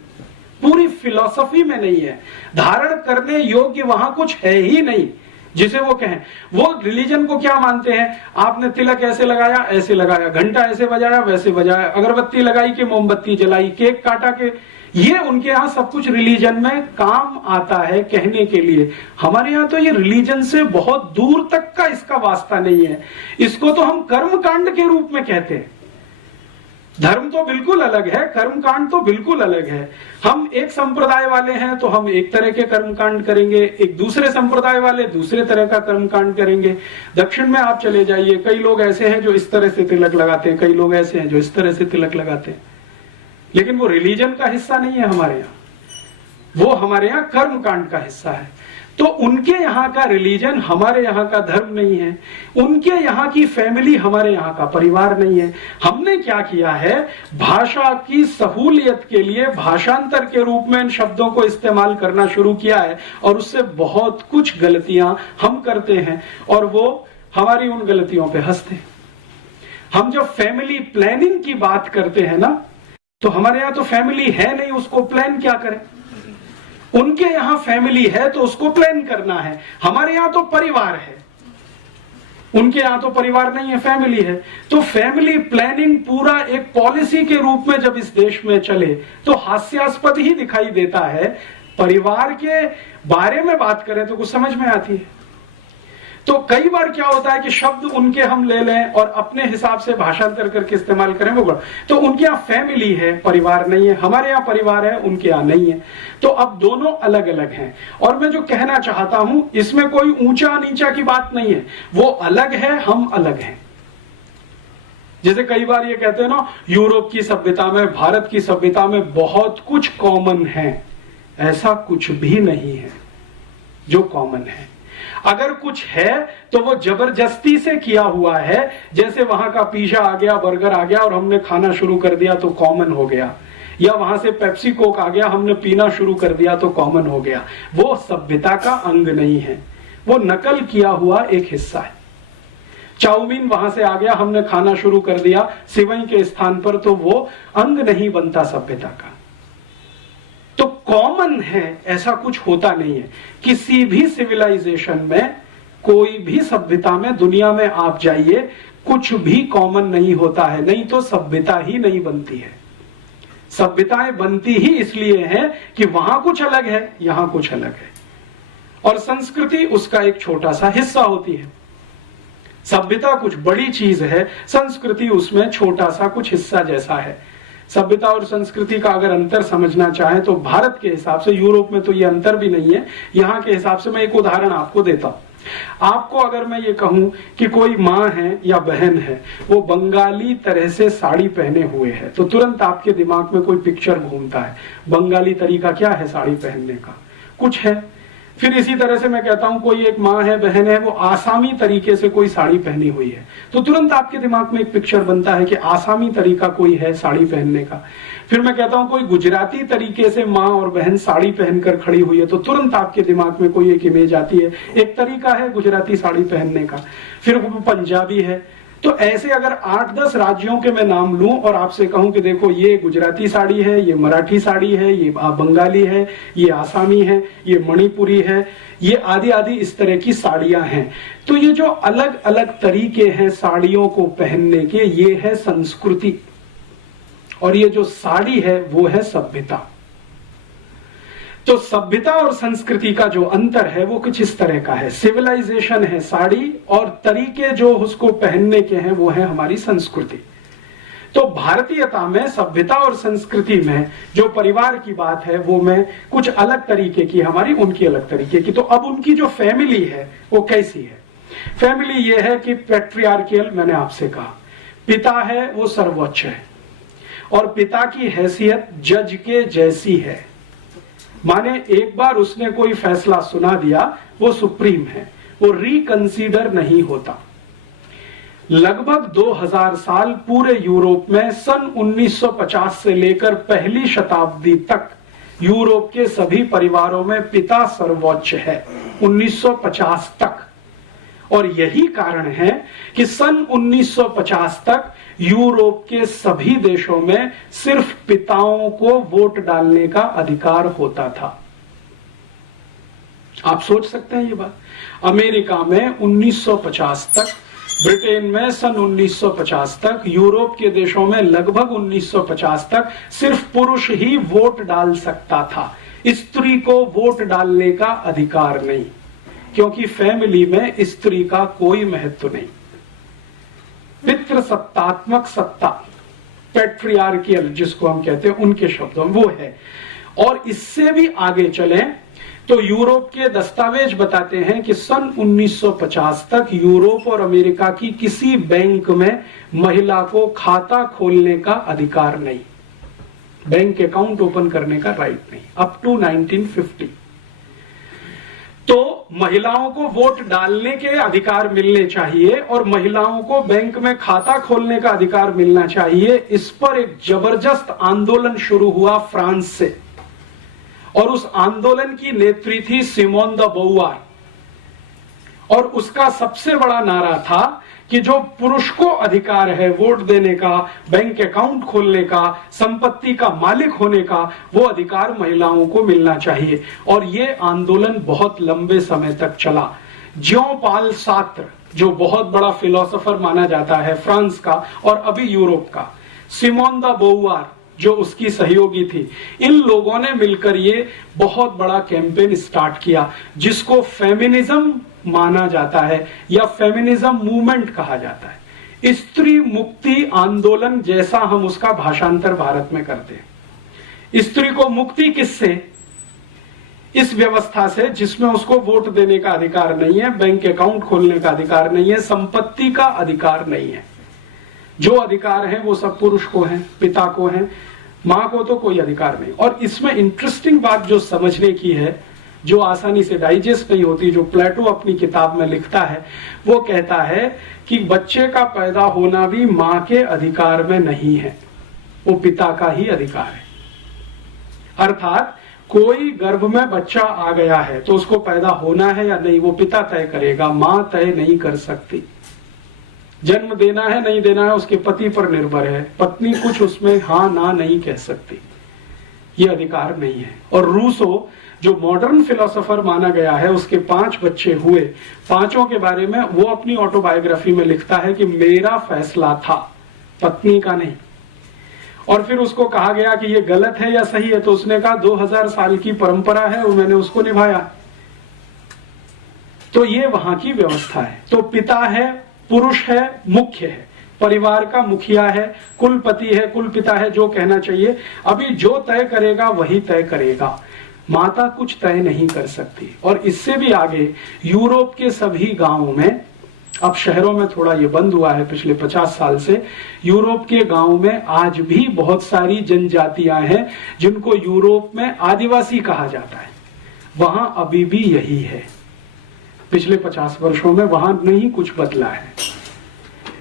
पूरी फिलॉसफी में नहीं है। धारण करने योग्य वहां कुछ है ही नहीं जिसे वो कहें। वो रिलीजन को क्या मानते हैं? आपने तिलक ऐसे लगाया, ऐसे लगाया, घंटा ऐसे बजाया, वैसे बजाया, अगरबत्ती लगाई कि मोमबत्ती जलाई, केक काटा के, ये उनके यहाँ सब कुछ रिलीजन में काम आता है कहने के लिए। हमारे यहाँ तो ये रिलीजन से बहुत दूर तक का इसका वास्ता नहीं है। इसको तो हम कर्मकांड के रूप में कहते हैं। धर्म तो बिल्कुल अलग है, कर्मकांड तो बिल्कुल अलग है। हम एक संप्रदाय वाले हैं तो हम एक तरह के कर्मकांड करेंगे, एक दूसरे संप्रदाय वाले दूसरे तरह का कर्मकांड करेंगे। दक्षिण में आप चले जाइए, कई लोग ऐसे हैं जो इस तरह से तिलक लगाते हैं, कई लोग ऐसे हैं जो इस तरह से तिलक लगाते हैं, लेकिन वो रिलीजन का हिस्सा नहीं है हमारे यहाँ, वो हमारे यहाँ कर्मकांड का हिस्सा है। तो उनके यहाँ का रिलीजन हमारे यहाँ का धर्म नहीं है, उनके यहाँ की फैमिली हमारे यहाँ का परिवार नहीं है। हमने क्या किया है, भाषा की सहूलियत के लिए भाषांतर के रूप में इन शब्दों को इस्तेमाल करना शुरू किया है और उससे बहुत कुछ गलतियां हम करते हैं और वो हमारी उन गलतियों पे हंसते हैं। हम जब फैमिली प्लानिंग की बात करते हैं ना, तो हमारे यहाँ तो फैमिली है नहीं, उसको प्लान क्या करें। उनके यहाँ फैमिली है तो उसको प्लान करना है। हमारे यहाँ तो परिवार है, उनके यहाँ तो परिवार नहीं है, फैमिली है। तो फैमिली प्लानिंग पूरा एक पॉलिसी के रूप में जब इस देश में चले तो हास्यास्पद ही दिखाई देता है। परिवार के बारे में बात करें तो कुछ समझ में आती है। तो कई बार क्या होता है कि शब्द उनके हम ले लें और अपने हिसाब से भाषांतर करके इस्तेमाल करें, वो तो उनके यहाँ फैमिली है, परिवार नहीं है। हमारे यहाँ परिवार है, उनके यहाँ नहीं है। तो अब दोनों अलग अलग हैं। और मैं जो कहना चाहता हूं, इसमें कोई ऊंचा नीचा की बात नहीं है। वो अलग है, हम अलग हैं। जैसे कई बार ये कहते हैं ना, यूरोप की सभ्यता में, भारत की सभ्यता में बहुत कुछ कॉमन है। ऐसा कुछ भी नहीं है जो कॉमन है। अगर कुछ है तो वो जबरदस्ती से किया हुआ है। जैसे वहां का पिज्जा आ गया, बर्गर आ गया और हमने खाना शुरू कर दिया तो कॉमन हो गया, या वहां से पेप्सी कोक आ गया, हमने पीना शुरू कर दिया तो कॉमन हो गया। वो सभ्यता का अंग नहीं है, वो नकल किया हुआ एक हिस्सा है। चाउमीन वहां से आ गया, हमने खाना शुरू कर दिया सिवई के स्थान पर, तो वो अंग नहीं बनता सभ्यता का। तो कॉमन है ऐसा कुछ होता नहीं है। किसी भी सिविलाइजेशन में कोई भी सभ्यता में दुनिया में आप जाइए, कुछ भी कॉमन नहीं होता है, नहीं तो सभ्यता ही नहीं बनती है। सभ्यताएं बनती ही इसलिए है कि वहां कुछ अलग है, यहां कुछ अलग है, और संस्कृति उसका एक छोटा सा हिस्सा होती है। सभ्यता कुछ बड़ी चीज है, संस्कृति उसमें छोटा सा कुछ हिस्सा जैसा है। सभ्यता और संस्कृति का अगर अंतर समझना चाहें तो भारत के हिसाब से, यूरोप में तो ये अंतर भी नहीं है, यहां के हिसाब से मैं एक उदाहरण आपको देता हूं। आपको अगर मैं ये कहूं कि कोई माँ है या बहन है, वो बंगाली तरह से साड़ी पहने हुए है, तो तुरंत आपके दिमाग में कोई पिक्चर घूमता है। बंगाली तरीका क्या है साड़ी पहनने का? कुछ है। फिर इसी तरह से मैं कहता हूं कोई एक माँ है, बहन है, वो आसामी तरीके से कोई साड़ी पहनी हुई है, तो तुरंत आपके दिमाग में एक पिक्चर बनता है कि आसामी तरीका कोई है साड़ी पहनने का। फिर मैं कहता हूं कोई गुजराती तरीके से माँ और बहन साड़ी पहनकर खड़ी हुई है, तो तुरंत आपके दिमाग में कोई एक इमेज आती है, एक तरीका है गुजराती साड़ी पहनने का। फिर वो पंजाबी है। तो ऐसे अगर 8-10 राज्यों के मैं नाम लूं और आपसे कहूं कि देखो ये गुजराती साड़ी है, ये मराठी साड़ी है, ये बंगाली है, ये आसामी है, ये मणिपुरी है, ये आदि आदि इस तरह की साड़ियां हैं, तो ये जो अलग अलग तरीके हैं साड़ियों को पहनने के, ये है संस्कृति, और ये जो साड़ी है वो है सभ्यता। तो सभ्यता और संस्कृति का जो अंतर है वो कुछ इस तरह का है। सिविलाइजेशन है साड़ी, और तरीके जो उसको पहनने के हैं वो है हमारी संस्कृति। तो भारतीयता में, सभ्यता और संस्कृति में जो परिवार की बात है वो में कुछ अलग तरीके की, हमारी उनकी अलग तरीके की। तो अब उनकी जो फैमिली है वो कैसी है? फैमिली ये है कि पैट्रियार्कियल, मैंने आपसे कहा, पिता है वो सर्वोच्च है, और पिता की हैसियत जज के जैसी है। माने एक बार उसने कोई फैसला सुना दिया, वो सुप्रीम है, वो रिकंसीडर नहीं होता। लगभग 2000 साल पूरे यूरोप में सन 1950 से लेकर पहली शताब्दी तक यूरोप के सभी परिवारों में पिता सर्वोच्च है, 1950 तक। और यही कारण है कि सन 1950 तक यूरोप के सभी देशों में सिर्फ पिताओं को वोट डालने का अधिकार होता था। आप सोच सकते हैं ये बात? अमेरिका में 1950 तक, ब्रिटेन में सन 1950 तक, यूरोप के देशों में लगभग 1950 तक सिर्फ पुरुष ही वोट डाल सकता था, स्त्री को वोट डालने का अधिकार नहीं, क्योंकि फैमिली में स्त्री का कोई महत्व नहीं। पितृसत्तात्मक सत्ता, पैट्रियार्कियल जिसको हम कहते हैं, उनके शब्दों में वो है। और इससे भी आगे चलें तो यूरोप के दस्तावेज बताते हैं कि सन 1950 तक यूरोप और अमेरिका की किसी बैंक में महिला को खाता खोलने का अधिकार नहीं, बैंक अकाउंट ओपन करने का राइट नहीं, अप टू 1950। तो महिलाओं को वोट डालने के अधिकार मिलने चाहिए और महिलाओं को बैंक में खाता खोलने का अधिकार मिलना चाहिए। इस पर एक जबरदस्त आंदोलन शुरू हुआ फ्रांस से, और उस आंदोलन की नेत्री थी सिमोन द बोवार, और उसका सबसे बड़ा नारा था कि जो पुरुष को अधिकार है वोट देने का, बैंक अकाउंट खोलने का, संपत्ति का मालिक होने का, वो अधिकार महिलाओं को मिलना चाहिए। और ये आंदोलन बहुत लंबे समय तक चला। ज्यों पाल सार्त्र, जो बहुत बड़ा फिलोसोफर माना जाता है फ्रांस का और अभी यूरोप का, सिमोन द बोवार जो उसकी सहयोगी थी, इन लोगों ने मिलकर ये बहुत बड़ा कैंपेन स्टार्ट किया, जिसको फेमिनिज्म माना जाता है या फेमिनिज्म मूवमेंट कहा जाता है। स्त्री मुक्ति आंदोलन जैसा हम उसका भाषांतर भारत में करते हैं। स्त्री को मुक्ति किससे? इस व्यवस्था से जिसमें उसको वोट देने का अधिकार नहीं है, बैंक अकाउंट खोलने का अधिकार नहीं है, संपत्ति का अधिकार नहीं है। जो अधिकार है वो सब पुरुष को है, पिता को है, मां को तो कोई अधिकार नहीं। और इसमें इंटरेस्टिंग बात जो समझने की है, जो आसानी से डाइजेस्ट नहीं होती, जो प्लेटो अपनी किताब में लिखता है, वो कहता है कि बच्चे का पैदा होना भी मां के अधिकार में नहीं है, वो पिता का ही अधिकार है। अर्थात कोई गर्भ में बच्चा आ गया है तो उसको पैदा होना है या नहीं वो पिता तय करेगा, मां तय नहीं कर सकती। जन्म देना है नहीं देना है उसके पति पर निर्भर है, पत्नी कुछ उसमें हाँ ना नहीं कह सकती, ये अधिकार नहीं है। और रूसो जो मॉडर्न फिलोसोफर माना गया है, उसके 5 बच्चे हुए, पांचों के बारे में वो अपनी ऑटोबायोग्राफी में लिखता है कि मेरा फैसला था, पत्नी का नहीं। और फिर उसको कहा गया कि ये गलत है या सही है, तो उसने कहा 2000 साल की परंपरा है और मैंने उसको निभाया। तो ये वहां की व्यवस्था है। तो पिता है, पुरुष है, मुख्य है, परिवार का मुखिया है, कुलपति है, कुलपिता है, जो कहना चाहिए। अभी जो तय करेगा वही तय करेगा, माता कुछ तय नहीं कर सकती। और इससे भी आगे यूरोप के सभी गांवों में, अब शहरों में थोड़ा ये बंद हुआ है पिछले 50 साल से, यूरोप के गांवों में आज भी बहुत सारी जनजातियां हैं जिनको यूरोप में आदिवासी कहा जाता है। वहां अभी भी यही है, पिछले 50 वर्षों में वहां नहीं कुछ बदला है।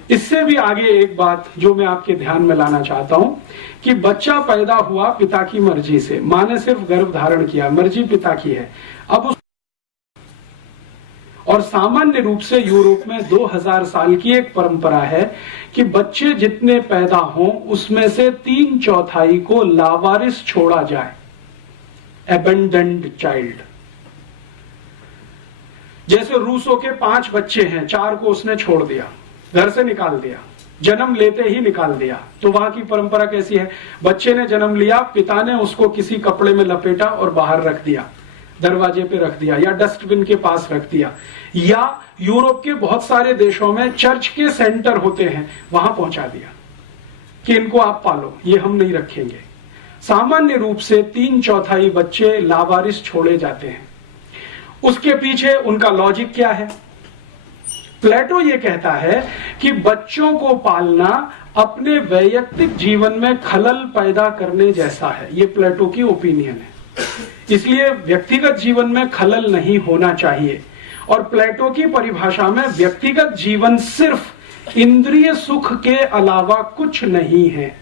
इससे भी आगे एक बात जो मैं आपके ध्यान में लाना चाहता हूं कि बच्चा पैदा हुआ पिता की मर्जी से, मां ने सिर्फ गर्भ धारण किया, मर्जी पिता की है। अब उस और सामान्य रूप से यूरोप में 2000 साल की एक परंपरा है कि बच्चे जितने पैदा हों उसमें से 3/4 को लावारिस छोड़ा जाए, एबेंडेंड चाइल्ड। जैसे रूसों के 5 बच्चे हैं, 4 को उसने छोड़ दिया, घर से निकाल दिया, जन्म लेते ही निकाल दिया। तो वहां की परंपरा कैसी है? बच्चे ने जन्म लिया, पिता ने उसको किसी कपड़े में लपेटा और बाहर रख दिया, दरवाजे पे रख दिया या डस्टबिन के पास रख दिया। या यूरोप के बहुत सारे देशों में चर्च के सेंटर होते हैं, वहां पहुंचा दिया कि इनको आप पालो, ये हम नहीं रखेंगे। सामान्य रूप से 3/4 बच्चे लावारिस छोड़े जाते हैं। उसके पीछे उनका लॉजिक क्या है? प्लेटो ये कहता है कि बच्चों को पालना अपने वैयक्तिक जीवन में खलल पैदा करने जैसा है। ये प्लेटो की ओपिनियन है, इसलिए व्यक्तिगत जीवन में खलल नहीं होना चाहिए। और प्लेटो की परिभाषा में व्यक्तिगत जीवन सिर्फ इंद्रिय सुख के अलावा कुछ नहीं है।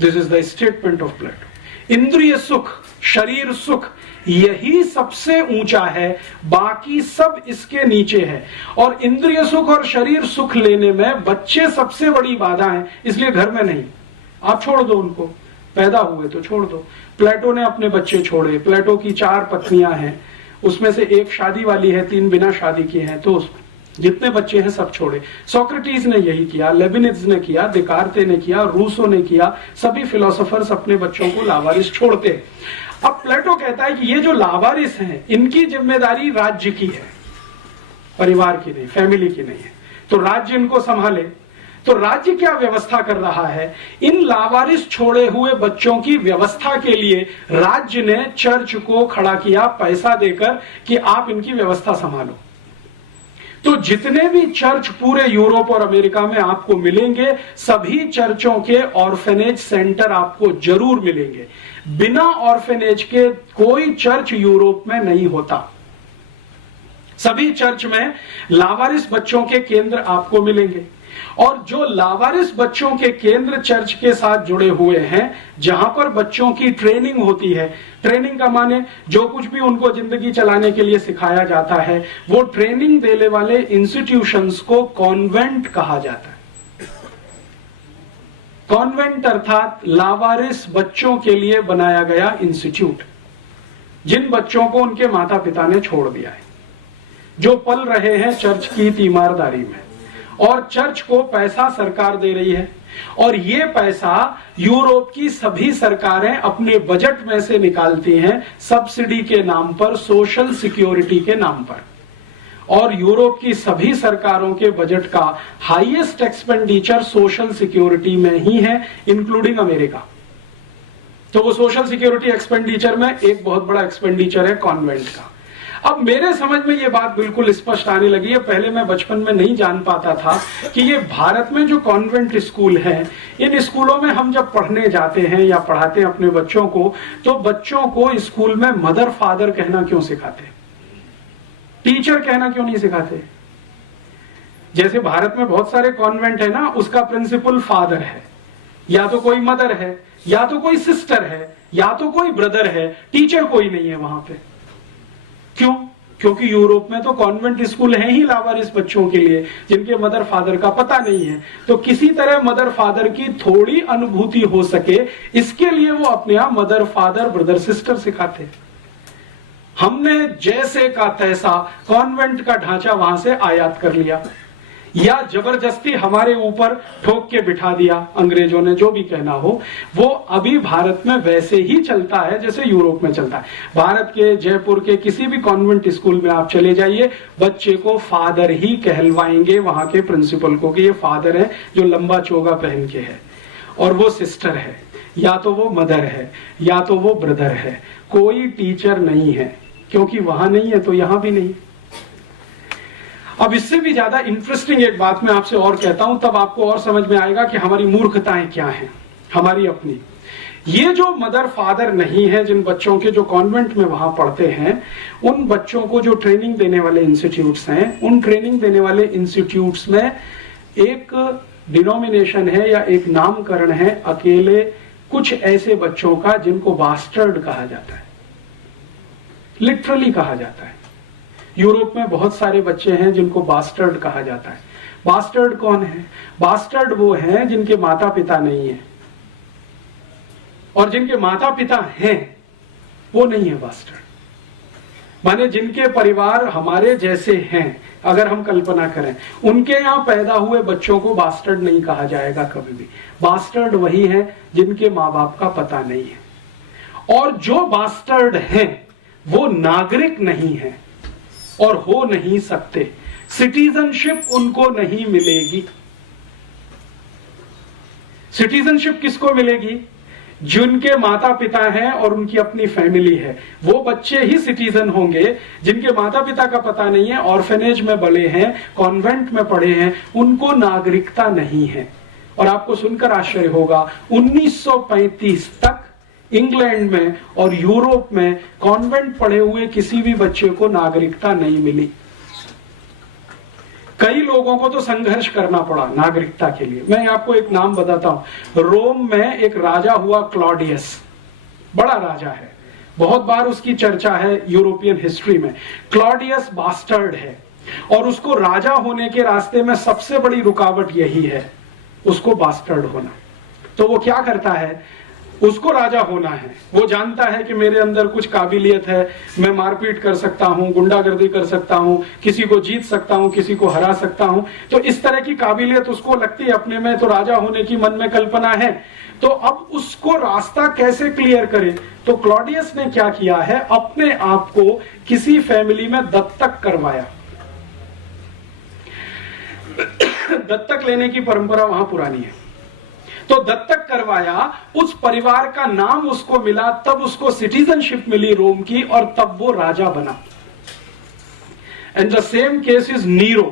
This is the statement of Plato. इंद्रिय सुख, शरीर सुख, यही सबसे ऊंचा है, बाकी सब इसके नीचे है। और इंद्रिय सुख और शरीर सुख लेने में बच्चे सबसे बड़ी बाधा है, इसलिए घर में नहीं। आप छोड़ दो उनको, पैदा हुए तो छोड़ दो। प्लेटो ने अपने बच्चे छोड़े। प्लेटो की 4 पत्नियां हैं, उसमें से एक शादी वाली है, 3 बिना शादी किए हैं। तो जितने बच्चे हैं सब छोड़े। सोक्रेटिस ने यही किया, लेबिनिज ने किया, देकार्ते ने किया, रूसो ने किया। सभी फिलोसोफर्स अपने बच्चों को लावारिस छोड़ते। अब प्लेटो कहता है कि ये जो लावारिस हैं, इनकी जिम्मेदारी राज्य की है, परिवार की नहीं, फैमिली की नहीं है। तो राज्य इनको संभाले। तो राज्य क्या व्यवस्था कर रहा है? इन लावारिस छोड़े हुए बच्चों की व्यवस्था के लिए राज्य ने चर्च को खड़ा किया पैसा देकर कि आप इनकी व्यवस्था संभालो। तो जितने भी चर्च पूरे यूरोप और अमेरिका में आपको मिलेंगे, सभी चर्चों के ऑर्फेनेज सेंटर आपको जरूर मिलेंगे। बिना ऑर्फेनेज के कोई चर्च यूरोप में नहीं होता। सभी चर्च में लावारिस बच्चों के केंद्र आपको मिलेंगे। और जो लावारिस बच्चों के केंद्र चर्च के साथ जुड़े हुए हैं, जहां पर बच्चों की ट्रेनिंग होती है, ट्रेनिंग का माने जो कुछ भी उनको जिंदगी चलाने के लिए सिखाया जाता है, वो ट्रेनिंग देने वाले इंस्टीट्यूशंस को कॉन्वेंट कहा जाता है। कॉन्वेंट अर्थात लावारिस बच्चों के लिए बनाया गया इंस्टीट्यूट, जिन बच्चों को उनके माता पिता ने छोड़ दिया है, जो पल रहे हैं चर्च की तीमारदारी में। और चर्च को पैसा सरकार दे रही है, और ये पैसा यूरोप की सभी सरकारें अपने बजट में से निकालती हैं, सब्सिडी के नाम पर, सोशल सिक्योरिटी के नाम पर। और यूरोप की सभी सरकारों के बजट का हाईएस्ट एक्सपेंडिचर सोशल सिक्योरिटी में ही है, इंक्लूडिंग अमेरिका। तो वो सोशल सिक्योरिटी एक्सपेंडिचर में एक बहुत बड़ा एक्सपेंडिचर है कॉन्वेंट का। अब मेरे समझ में ये बात बिल्कुल स्पष्ट आने लगी है। पहले मैं बचपन में नहीं जान पाता था कि ये भारत में जो कॉन्वेंट स्कूल हैं, इन स्कूलों में हम जब पढ़ने जाते हैं या पढ़ाते हैं अपने बच्चों को, तो बच्चों को स्कूल में मदर फादर कहना क्यों सिखाते, टीचर कहना क्यों नहीं सिखाते? जैसे भारत में बहुत सारे कॉन्वेंट है ना, उसका प्रिंसिपल फादर है, या तो कोई मदर है, या तो कोई सिस्टर है, या तो कोई ब्रदर है, टीचर कोई नहीं है वहां पे। क्यों? क्योंकि यूरोप में तो कॉन्वेंट स्कूल है ही लावारिस बच्चों के लिए जिनके मदर फादर का पता नहीं है। तो किसी तरह मदर फादर की थोड़ी अनुभूति हो सके इसके लिए वो अपने यहां मदर फादर ब्रदर सिस्टर सिखाते हैं। हमने जैसे का तैसा कॉन्वेंट का ढांचा वहां से आयात कर लिया या जबरदस्ती हमारे ऊपर ठोक के बिठा दिया अंग्रेजों ने, जो भी कहना हो। वो अभी भारत में वैसे ही चलता है जैसे यूरोप में चलता है। भारत के जयपुर के किसी भी कॉन्वेंट स्कूल में आप चले जाइए, बच्चे को फादर ही कहलवाएंगे वहां के प्रिंसिपल को कि ये फादर है जो लंबा चोगा पहन के है, और वो सिस्टर है, या तो वो मदर है या तो वो ब्रदर है। कोई टीचर नहीं है, क्योंकि वहां नहीं है तो यहां भी नहीं। अब इससे भी ज्यादा इंटरेस्टिंग एक बात मैं आपसे और कहता हूं, तब आपको और समझ में आएगा कि हमारी मूर्खताएं क्या हैं, हमारी अपनी। ये जो मदर फादर नहीं है जिन बच्चों के जो कॉन्वेंट में वहां पढ़ते हैं, उन बच्चों को जो ट्रेनिंग देने वाले इंस्टीट्यूट्स हैं, उन ट्रेनिंग देने वाले इंस्टीट्यूट्स में एक डिनोमिनेशन है या एक नामकरण है अकेले कुछ ऐसे बच्चों का जिनको बास्टर्ड कहा जाता है, लिटरली कहा जाता है। यूरोप में बहुत सारे बच्चे हैं जिनको बास्टर्ड कहा जाता है। बास्टर्ड कौन है? बास्टर्ड वो हैं जिनके माता पिता नहीं है, और जिनके माता पिता हैं वो नहीं है बास्टर्ड। माने जिनके परिवार हमारे जैसे हैं, अगर हम कल्पना करें, उनके यहां पैदा हुए बच्चों को बास्टर्ड नहीं कहा जाएगा कभी भी। बास्टर्ड वही है जिनके माँ बाप का पता नहीं है, और जो बास्टर्ड हैं वो नागरिक नहीं है और हो नहीं सकते। सिटीजनशिप उनको नहीं मिलेगी। सिटीजनशिप किसको मिलेगी? जिनके माता पिता हैं और उनकी अपनी फैमिली है, वो बच्चे ही सिटीजन होंगे। जिनके माता पिता का पता नहीं है, ऑर्फेनेज में बड़े हैं, कॉन्वेंट में पढ़े हैं, उनको नागरिकता नहीं है। और आपको सुनकर आश्चर्य होगा, 1935 तक इंग्लैंड में और यूरोप में कॉन्वेंट पढ़े हुए किसी भी बच्चे को नागरिकता नहीं मिली। कई लोगों को तो संघर्ष करना पड़ा नागरिकता के लिए। मैं आपको एक नाम बताता हूं। रोम में एक राजा हुआ क्लॉडियस, बड़ा राजा है, बहुत बार उसकी चर्चा है यूरोपियन हिस्ट्री में। क्लॉडियस बास्टर्ड है, और उसको राजा होने के रास्ते में सबसे बड़ी रुकावट यही है, उसको बास्टर्ड होना। तो वो क्या करता है? उसको राजा होना है, वो जानता है कि मेरे अंदर कुछ काबिलियत है, मैं मारपीट कर सकता हूं, गुंडागर्दी कर सकता हूं, किसी को जीत सकता हूं, किसी को हरा सकता हूं। तो इस तरह की काबिलियत उसको लगती है अपने में, तो राजा होने की मन में कल्पना है। तो अब उसको रास्ता कैसे क्लियर करे? तो क्लॉडियस ने क्या किया है, अपने आप को किसी फैमिली में दत्तक करवाया। दत्तक लेने की परंपरा वहां पुरानी है, तो दत्तक करवाया, उस परिवार का नाम उसको मिला, तब उसको सिटीजनशिप मिली रोम की, और तब वो राजा बना। And the same case is Nero.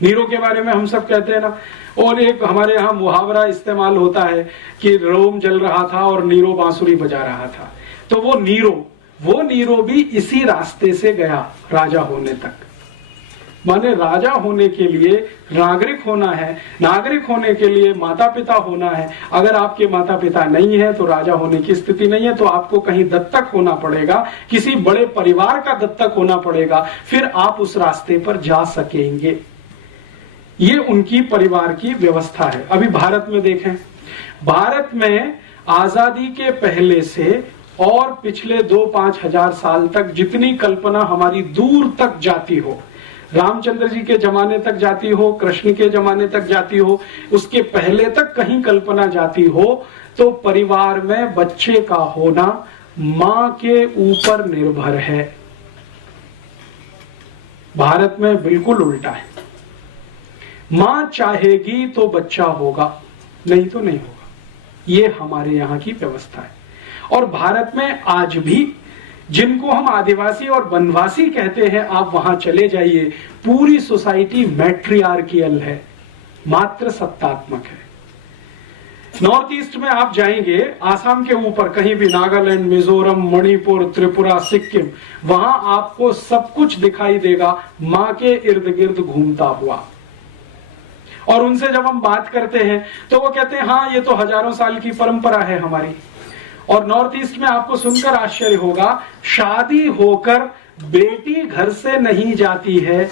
Nero के बारे में हम सब कहते हैं ना, और एक हमारे यहां मुहावरा इस्तेमाल होता है कि रोम जल रहा था और नीरो बांसुरी बजा रहा था। तो वो नीरो भी इसी रास्ते से गया राजा होने तक। माने राजा होने के लिए नागरिक होना है, नागरिक होने के लिए माता पिता होना है। अगर आपके माता पिता नहीं है तो राजा होने की स्थिति नहीं है, तो आपको कहीं दत्तक होना पड़ेगा, किसी बड़े परिवार का दत्तक होना पड़ेगा, फिर आप उस रास्ते पर जा सकेंगे। ये उनकी परिवार की व्यवस्था है। अभी भारत में देखें, भारत में आजादी के पहले से और पिछले 2-5 हजार साल तक जितनी कल्पना हमारी दूर तक जाती हो, रामचंद्र जी के जमाने तक जाती हो, कृष्ण के जमाने तक जाती हो, उसके पहले तक कहीं कल्पना जाती हो, तो परिवार में बच्चे का होना मां के ऊपर निर्भर है। भारत में बिल्कुल उल्टा है। मां चाहेगी तो बच्चा होगा, नहीं तो नहीं होगा। ये हमारे यहां की व्यवस्था है। और भारत में आज भी जिनको हम आदिवासी और वनवासी कहते हैं, आप वहां चले जाइए, पूरी सोसाइटी मैट्रियार्कियल है, मात्र सत्तात्मक है। नॉर्थ ईस्ट में आप जाएंगे, आसाम के ऊपर कहीं भी, नागालैंड, मिजोरम, मणिपुर, त्रिपुरा, सिक्किम, वहां आपको सब कुछ दिखाई देगा मां के इर्द गिर्द घूमता हुआ। और उनसे जब हम बात करते हैं तो वो कहते हैं हाँ, ये तो हजारों साल की परंपरा है हमारी। और नॉर्थ ईस्ट में आपको सुनकर आश्चर्य होगा, शादी होकर बेटी घर से नहीं जाती है,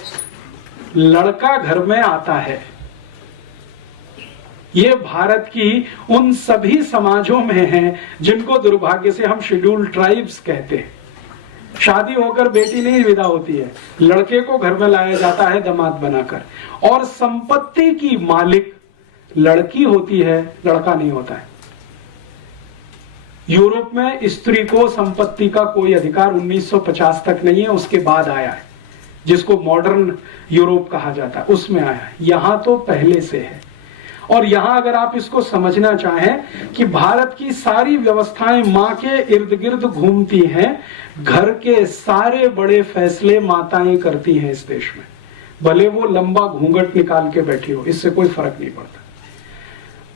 लड़का घर में आता है। ये भारत की उन सभी समाजों में है जिनको दुर्भाग्य से हम शेड्यूल्ड ट्राइब्स कहते हैं। शादी होकर बेटी नहीं विदा होती है, लड़के को घर में लाया जाता है दामाद बनाकर, और संपत्ति की मालिक लड़की होती है, लड़का नहीं होता है। यूरोप में स्त्री को संपत्ति का कोई अधिकार 1950 तक नहीं है, उसके बाद आया है, जिसको मॉडर्न यूरोप कहा जाता है, उसमें आया है। यहां तो पहले से है। और यहां अगर आप इसको समझना चाहें कि भारत की सारी व्यवस्थाएं मां के इर्द गिर्द घूमती हैं, घर के सारे बड़े फैसले माताएं करती हैं इस देश में, भले वो लंबा घूंघट निकाल के बैठी हो, इससे कोई फर्क नहीं पड़ता।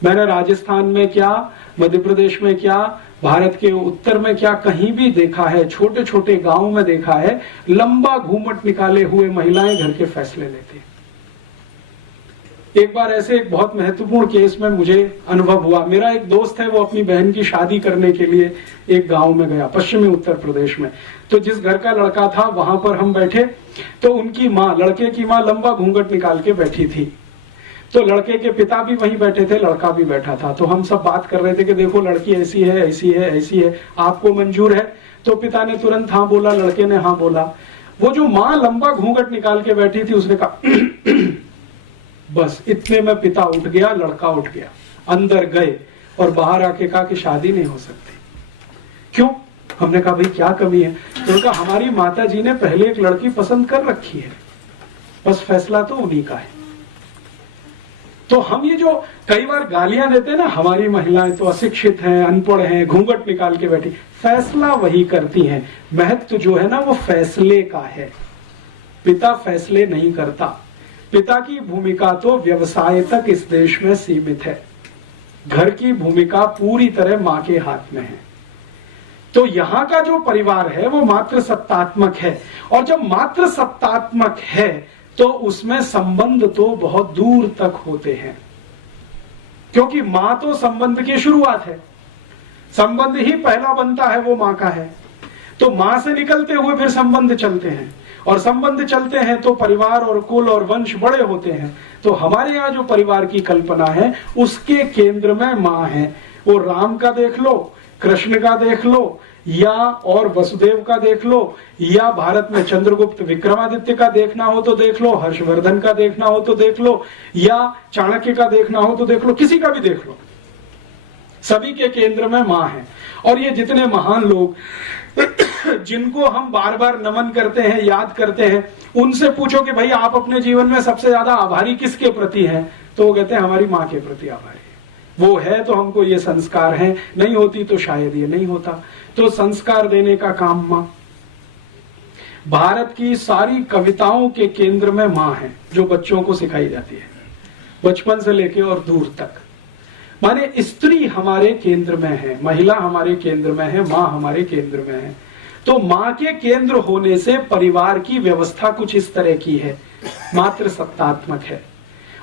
मैंने राजस्थान में क्या, मध्य प्रदेश में क्या, भारत के उत्तर में क्या, कहीं भी देखा है, छोटे छोटे गांवों में देखा है, लंबा घूमट निकाले हुए महिलाएं घर के फैसले लेती हैं। एक बार ऐसे एक बहुत महत्वपूर्ण केस में मुझे अनुभव हुआ। मेरा एक दोस्त है, वो अपनी बहन की शादी करने के लिए एक गांव में गया, पश्चिमी उत्तर प्रदेश में। तो जिस घर का लड़का था वहां पर हम बैठे, तो उनकी माँ, लड़के की माँ लंबा घूंघट निकाल के बैठी थी। तो लड़के के पिता भी वहीं बैठे थे, लड़का भी बैठा था। तो हम सब बात कर रहे थे कि देखो लड़की ऐसी है, ऐसी है, ऐसी है, आपको मंजूर है? तो पिता ने तुरंत हाँ बोला, लड़के ने हाँ बोला। वो जो माँ लंबा घूंघट निकाल के बैठी थी, उसने कहा बस इतने में पिता उठ गया, लड़का उठ गया, अंदर गए और बाहर आके कहा कि शादी नहीं हो सकती। क्यों? हमने कहा भाई क्या कमी है? तो कहा हमारी माता जी ने पहले एक लड़की पसंद कर रखी है, बस फैसला तो उन्हीं का है। तो हम ये जो कई बार गालियां देते हैं ना, हमारी महिलाएं तो अशिक्षित हैं, अनपढ़ हैं, घूंघट निकाल के बैठी, फैसला वही करती हैं। महत्व जो है ना वो फैसले का है, पिता फैसले नहीं करता। पिता की भूमिका तो व्यवसाय तक इस देश में सीमित है, घर की भूमिका पूरी तरह मां के हाथ में है। तो यहां का जो परिवार है वो मात्र सत्तात्मक है, और जब मात्र सत्तात्मक है तो उसमें संबंध तो बहुत दूर तक होते हैं, क्योंकि मां तो संबंध की शुरुआत है, संबंध ही पहला बनता है वो मां का है। तो मां से निकलते हुए फिर संबंध चलते हैं, और संबंध चलते हैं तो परिवार और कुल और वंश बड़े होते हैं। तो हमारे यहाँ जो परिवार की कल्पना है उसके केंद्र में मां है। वो राम का देख लो, कृष्ण का देख लो, या और वसुदेव का देख लो, या भारत में चंद्रगुप्त विक्रमादित्य का देखना हो तो देख लो, हर्षवर्धन का देखना हो तो देख लो, या चाणक्य का देखना हो तो देख लो, किसी का भी देख लो, सभी के केंद्र में मां है। और ये जितने महान लोग जिनको हम बार बार नमन करते हैं, याद करते हैं, उनसे पूछो कि भाई आप अपने जीवन में सबसे ज्यादा आभारी किसके प्रति हैं, तो वो कहते हैं हमारी मां के प्रति आभारी है। वो है तो हमको ये संस्कार हैं, नहीं होती तो शायद ये नहीं होता। तो संस्कार देने का काम मां। भारत की सारी कविताओं के केंद्र में मां है, जो बच्चों को सिखाई जाती है बचपन से लेके और दूर तक। माने स्त्री हमारे केंद्र में है, महिला हमारे केंद्र में है, मां हमारे केंद्र में है। तो मां के केंद्र होने से परिवार की व्यवस्था कुछ इस तरह की है, मात्र सत्तात्मक है।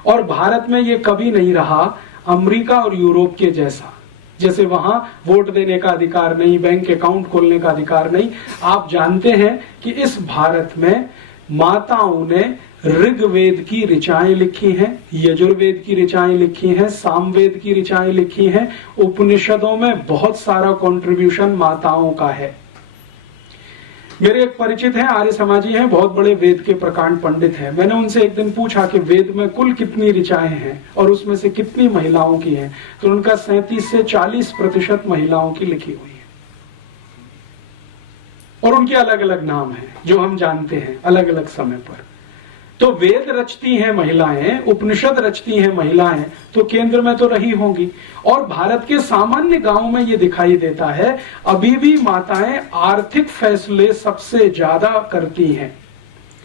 और भारत में ये कभी नहीं रहा अमेरिका और यूरोप के जैसा, जैसे वहां वोट देने का अधिकार नहीं, बैंक अकाउंट खोलने का अधिकार नहीं। आप जानते हैं कि इस भारत में माताओं ने ऋग्वेद की ऋचाएं लिखी हैं, यजुर्वेद की ऋचाएं लिखी हैं, सामवेद की ऋचाएं लिखी हैं। उपनिषदों में बहुत सारा कंट्रीब्यूशन माताओं का है। मेरे एक परिचित हैं, आर्य समाजी हैं, बहुत बड़े वेद के प्रकांड पंडित हैं। मैंने उनसे एक दिन पूछा कि वेद में कुल कितनी ऋचाएं हैं और उसमें से कितनी महिलाओं की हैं, तो उनका 37 से 40% महिलाओं की लिखी हुई है। और उनके अलग अलग नाम हैं जो हम जानते हैं अलग अलग समय पर। तो वेद रचती हैं महिलाएं, उपनिषद रचती हैं महिलाएं, तो केंद्र में तो रही होंगी। और भारत के सामान्य गांव में ये दिखाई देता है, अभी भी माताएं आर्थिक फैसले सबसे ज्यादा करती हैं,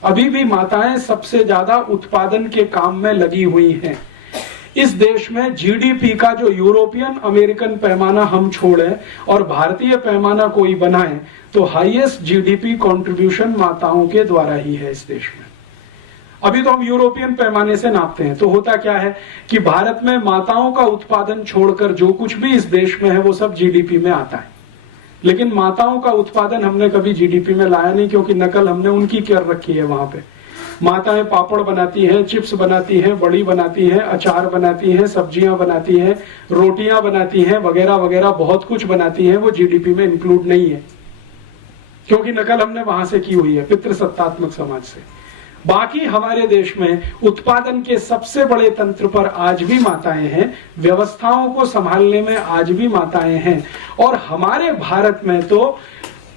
अभी भी माताएं सबसे ज्यादा उत्पादन के काम में लगी हुई हैं। इस देश में जीडीपी का जो यूरोपियन अमेरिकन पैमाना हम छोड़ें और भारतीय पैमाना कोई बनाए, तो हाईएस्ट जीडीपी कंट्रीब्यूशन माताओं के द्वारा ही है इस देश में। अभी तो हम यूरोपियन पैमाने से नापते हैं, तो होता क्या है कि भारत में माताओं का उत्पादन छोड़कर जो कुछ भी इस देश में है वो सब जीडीपी में आता है। लेकिन माताओं का उत्पादन हमने कभी जीडीपी में लाया नहीं, क्योंकि नकल हमने उनकी कर रखी है। वहां पे माताएं पापड़ बनाती हैं, चिप्स बनाती हैं, बड़ी बनाती हैं, अचार बनाती हैं, सब्जियां बनाती हैं, रोटियां बनाती हैं, वगैरह वगैरह बहुत कुछ बनाती हैं। वो जीडीपी में इंक्लूड नहीं है, क्योंकि नकल हमने वहां से की हुई है, पितृसत्तात्मक समाज से। बाकी हमारे देश में उत्पादन के सबसे बड़े तंत्र पर आज भी माताएं हैं, व्यवस्थाओं को संभालने में आज भी माताएं हैं। और हमारे भारत में तो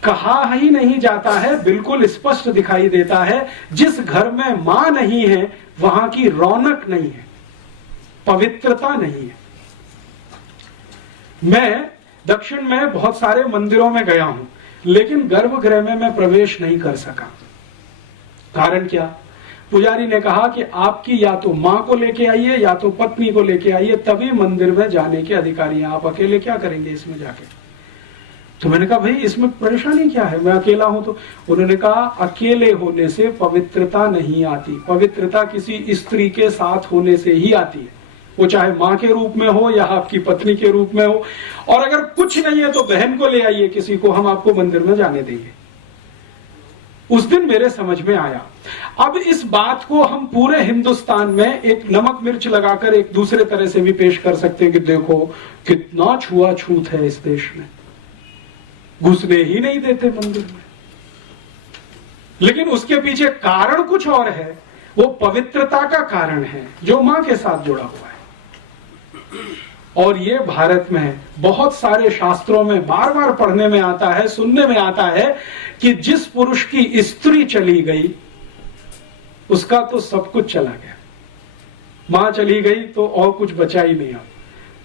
कहा ही नहीं जाता है, बिल्कुल स्पष्ट दिखाई देता है, जिस घर में मां नहीं है वहां की रौनक नहीं है, पवित्रता नहीं है। मैं दक्षिण में बहुत सारे मंदिरों में गया हूं, लेकिन गर्भगृह में मैं प्रवेश नहीं कर सका। कारण क्या? पुजारी ने कहा कि आपकी या तो मां को लेके आइए या तो पत्नी को लेके आइए, तभी मंदिर में जाने के अधिकारी हैं। आप अकेले क्या करेंगे इसमें जाके? तो मैंने कहा भाई इसमें परेशानी क्या है, मैं अकेला हूं तो। उन्होंने कहा अकेले होने से पवित्रता नहीं आती, पवित्रता किसी स्त्री के साथ होने से ही आती है, वो चाहे मां के रूप में हो या आपकी पत्नी के रूप में हो। और अगर कुछ नहीं है तो बहन को ले आइए किसी को, हम आपको मंदिर में जाने देंगे। उस दिन मेरे समझ में आया। अब इस बात को हम पूरे हिंदुस्तान में एक नमक मिर्च लगाकर एक दूसरे तरह से भी पेश कर सकते हैं कि देखो कितना छुआछूत है इस देश में, घुसने ही नहीं देते मंदिर में। लेकिन उसके पीछे कारण कुछ और है, वो पवित्रता का कारण है जो मां के साथ जुड़ा हुआ है। और ये भारत में बहुत सारे शास्त्रों में बार बार पढ़ने में आता है, सुनने में आता है कि जिस पुरुष की स्त्री चली गई उसका तो सब कुछ चला गया। मां चली गई तो और कुछ बचा ही नहीं,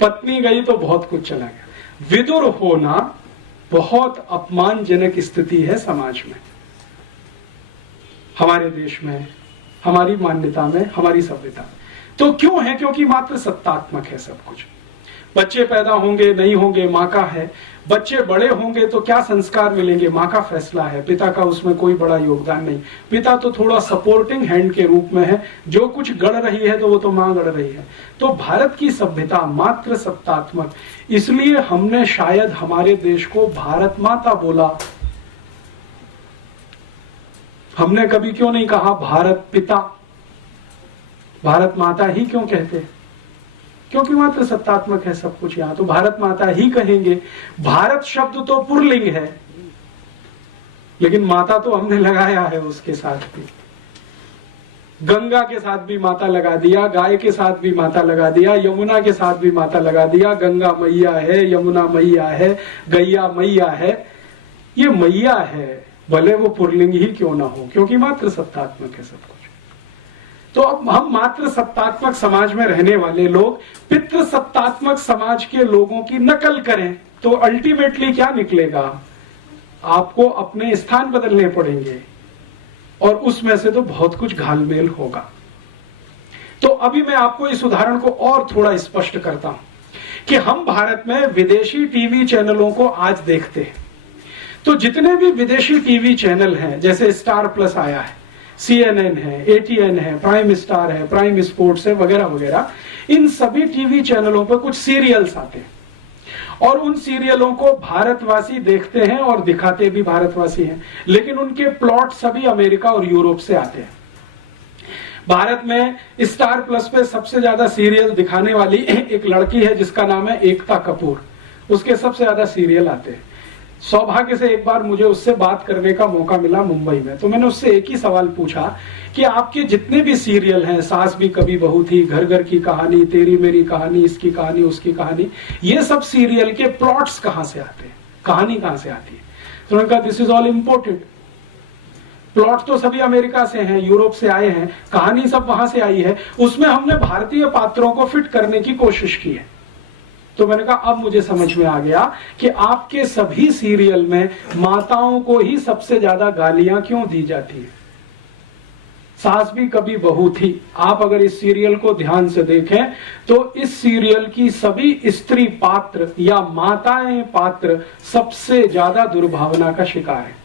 पत्नी गई तो बहुत कुछ चला गया। विदुर होना बहुत अपमानजनक स्थिति है समाज में, हमारे देश में, हमारी मान्यता में, हमारी सभ्यता में। तो क्यों है? क्योंकि मात्र सत्तात्मक है सब कुछ। बच्चे पैदा होंगे नहीं होंगे मां का है, बच्चे बड़े होंगे तो क्या संस्कार मिलेंगे मां का फैसला है, पिता का उसमें कोई बड़ा योगदान नहीं। पिता तो थोड़ा सपोर्टिंग हैंड के रूप में है, जो कुछ गढ़ रही है तो वो तो मां गढ़ रही है। तो भारत की सभ्यता मात्र सत्तात्मक, इसलिए हमने शायद हमारे देश को भारत माता बोला। हमने कभी क्यों नहीं कहा भारत पिता, भारत माता ही क्यों कहते? क्योंकि मात्र सत्तात्मक है सब कुछ। यहां तो भारत माता ही कहेंगे। भारत शब्द तो पुरलिंग है, लेकिन माता तो हमने लगाया है उसके साथ भी। गंगा के साथ भी माता लगा दिया, गाय के साथ भी माता लगा दिया, यमुना के साथ भी माता लगा दिया। गंगा मैया है, यमुना मैया है, गैया मैया है। ये मैया है, भले वो पुरलिंग ही क्यों ना हो, क्योंकि मात्र सत्तात्मक है सब कुछ। तो अब हम मात्र सत्तात्मक समाज में रहने वाले लोग पितृ सत्तात्मक समाज के लोगों की नकल करें तो अल्टीमेटली क्या निकलेगा? आपको अपने स्थान बदलने पड़ेंगे और उसमें से तो बहुत कुछ घालमेल होगा। तो अभी मैं आपको इस उदाहरण को और थोड़ा स्पष्ट करता हूं कि हम भारत में विदेशी टीवी चैनलों को आज देखते हैं। तो जितने भी विदेशी टीवी चैनल हैं, जैसे स्टार प्लस आया है, CNN है, ATN है, प्राइम स्टार है, प्राइम स्पोर्ट्स है, वगैरह वगैरह, इन सभी टीवी चैनलों पर कुछ सीरियल्स आते हैं और उन सीरियलों को भारतवासी देखते हैं और दिखाते भी भारतवासी हैं, लेकिन उनके प्लॉट सभी अमेरिका और यूरोप से आते हैं। भारत में स्टार प्लस पे सबसे ज्यादा सीरियल दिखाने वाली एक लड़की है जिसका नाम है एकता कपूर, उसके सबसे ज्यादा सीरियल आते हैं। सौभाग्य से एक बार मुझे उससे बात करने का मौका मिला मुंबई में, तो मैंने उससे एक ही सवाल पूछा कि आपके जितने भी सीरियल हैं, सास भी कभी बहू थी, घर घर की कहानी, तेरी मेरी कहानी, इसकी कहानी, उसकी कहानी, ये सब सीरियल के प्लॉट्स कहां से आते हैं, कहानी कहां से आती है? तो उन्होंने कहा this is all imported. Plot तो सभी अमेरिका से हैं, यूरोप से आए हैं, कहानी सब वहां से आई है, उसमें हमने भारतीय पात्रों को फिट करने की कोशिश की है। तो मैंने कहा अब मुझे समझ में आ गया कि आपके सभी सीरियल में माताओं को ही सबसे ज्यादा गालियां क्यों दी जाती है। सास भी कभी बहू थी, आप अगर इस सीरियल को ध्यान से देखें तो इस सीरियल की सभी स्त्री पात्र या माताएं पात्र सबसे ज्यादा दुर्भावना का शिकार है।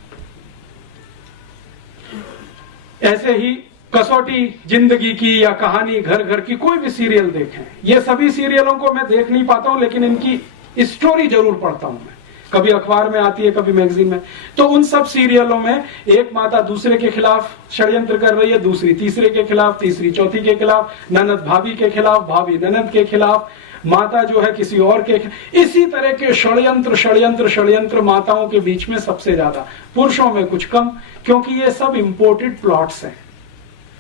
ऐसे ही कसौटी जिंदगी की या कहानी घर घर की, कोई भी सीरियल देखें, ये सभी सीरियलों को मैं देख नहीं पाता हूं, लेकिन इनकी स्टोरी जरूर पढ़ता हूं मैं। कभी अखबार में आती है, कभी मैगजीन में। तो उन सब सीरियलों में एक माता दूसरे के खिलाफ षड्यंत्र कर रही है, दूसरी तीसरे के खिलाफ, तीसरी चौथी के खिलाफ, ननद भाभी के खिलाफ, भाभी ननद के खिलाफ, माता जो है किसी और के, इसी तरह के षड्यंत्र षड्यंत्र षड्यंत्र माताओं के बीच में सबसे ज्यादा, पुरुषों में कुछ कम, क्योंकि ये सब इंपोर्टेड प्लॉट्स हैं,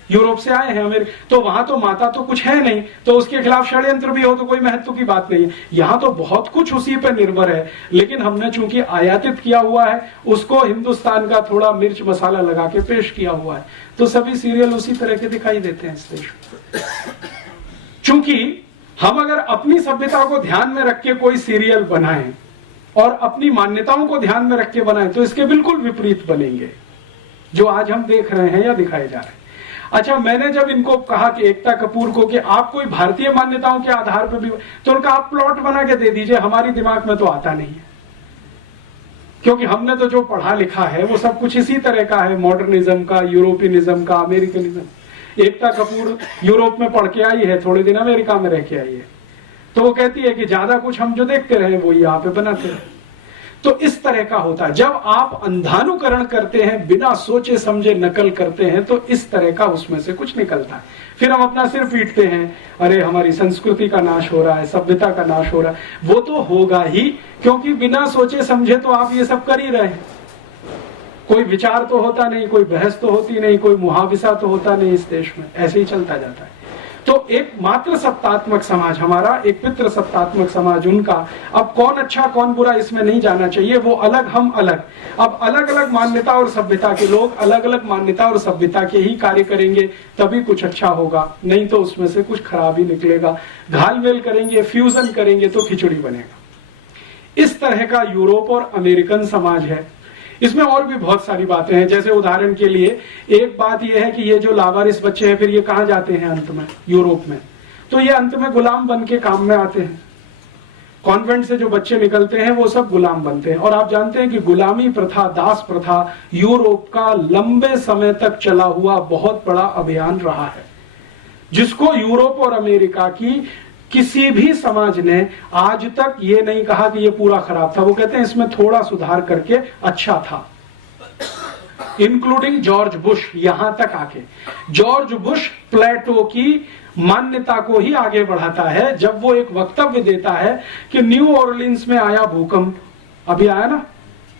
यूरोप से आए हैं अमेरिका। तो वहां तो माता तो कुछ है नहीं, तो उसके खिलाफ षड्यंत्र भी हो तो कोई महत्व की बात नहीं है। यहां तो बहुत कुछ उसी पर निर्भर है, लेकिन हमने चूंकि आयातित किया हुआ है, उसको हिंदुस्तान का थोड़ा मिर्च मसाला लगा के पेश किया हुआ है, तो सभी सीरियल उसी तरह के दिखाई देते हैं इस देश में। चूंकि हम अगर अपनी सभ्यता को ध्यान में रख के कोई सीरियल बनाएं और अपनी मान्यताओं को ध्यान में रख के बनाएं, तो इसके बिल्कुल विपरीत बनेंगे जो आज हम देख रहे हैं या दिखाए जा रहे हैं। अच्छा, मैंने जब इनको कहा कि एकता कपूर को कि आप कोई भारतीय मान्यताओं के आधार पर भी, तो उनका आप प्लॉट बना के दे दीजिए, हमारी दिमाग में तो आता नहीं है, क्योंकि हमने तो जो पढ़ा लिखा है वो सब कुछ इसी तरह का है, मॉडर्निज्म का, यूरोपियनिज्म का, अमेरिकनिज्म। एकता कपूर यूरोप में पढ़ के आई है, थोड़े दिन अमेरिका में रह के आई है, तो वो कहती है कि ज्यादा कुछ हम जो देखते रहे वो यहाँ पे बनाते रहे। तो इस तरह का होता है, जब आप अंधानुकरण करते हैं, बिना सोचे समझे नकल करते हैं, तो इस तरह का उसमें से कुछ निकलता है। फिर हम अपना सिर पीटते हैं, अरे हमारी संस्कृति का नाश हो रहा है, सभ्यता का नाश हो रहा है। वो तो होगा ही, क्योंकि बिना सोचे समझे तो आप ये सब कर ही रहे हैं। कोई विचार तो होता नहीं, कोई बहस तो होती नहीं, कोई मुहाविसा तो होता नहीं इस देश में, ऐसे ही चलता जाता है। तो एक मात्र सत्तात्मक समाज हमारा, एक पितृ सत्तात्मक समाज उनका। अब कौन अच्छा कौन बुरा इसमें नहीं जाना चाहिए, वो अलग हम अलग। अब अलग अलग मान्यता और सभ्यता के लोग अलग अलग मान्यता और सभ्यता के ही कार्य करेंगे, तभी कुछ अच्छा होगा, नहीं तो उसमें से कुछ खराब ही निकलेगा। घालमेल करेंगे, फ्यूजन करेंगे तो खिचड़ी बनेगा। इस तरह का यूरोप और अमेरिकन समाज है। इसमें और भी बहुत सारी बातें हैं, जैसे उदाहरण के लिए एक बात यह है कि ये जो लावारिस बच्चे हैं, फिर ये कहां जाते हैं अंत में, यूरोप में। तो ये अंत में गुलाम बन के काम में आते हैं। कॉन्वेंट से जो बच्चे निकलते हैं वो सब गुलाम बनते हैं। और आप जानते हैं कि गुलामी प्रथा, दास प्रथा यूरोप का लंबे समय तक चला हुआ बहुत बड़ा अभियान रहा है, जिसको यूरोप और अमेरिका की किसी भी समाज ने आज तक ये नहीं कहा कि ये पूरा खराब था। वो कहते हैं इसमें थोड़ा सुधार करके अच्छा था, इंक्लूडिंग जॉर्ज बुश। यहां तक आके जॉर्ज बुश प्लेटो की मान्यता को ही आगे बढ़ाता है, जब वो एक वक्तव्य देता है कि न्यू ऑरलिन्स में आया भूकंप, अभी आया ना,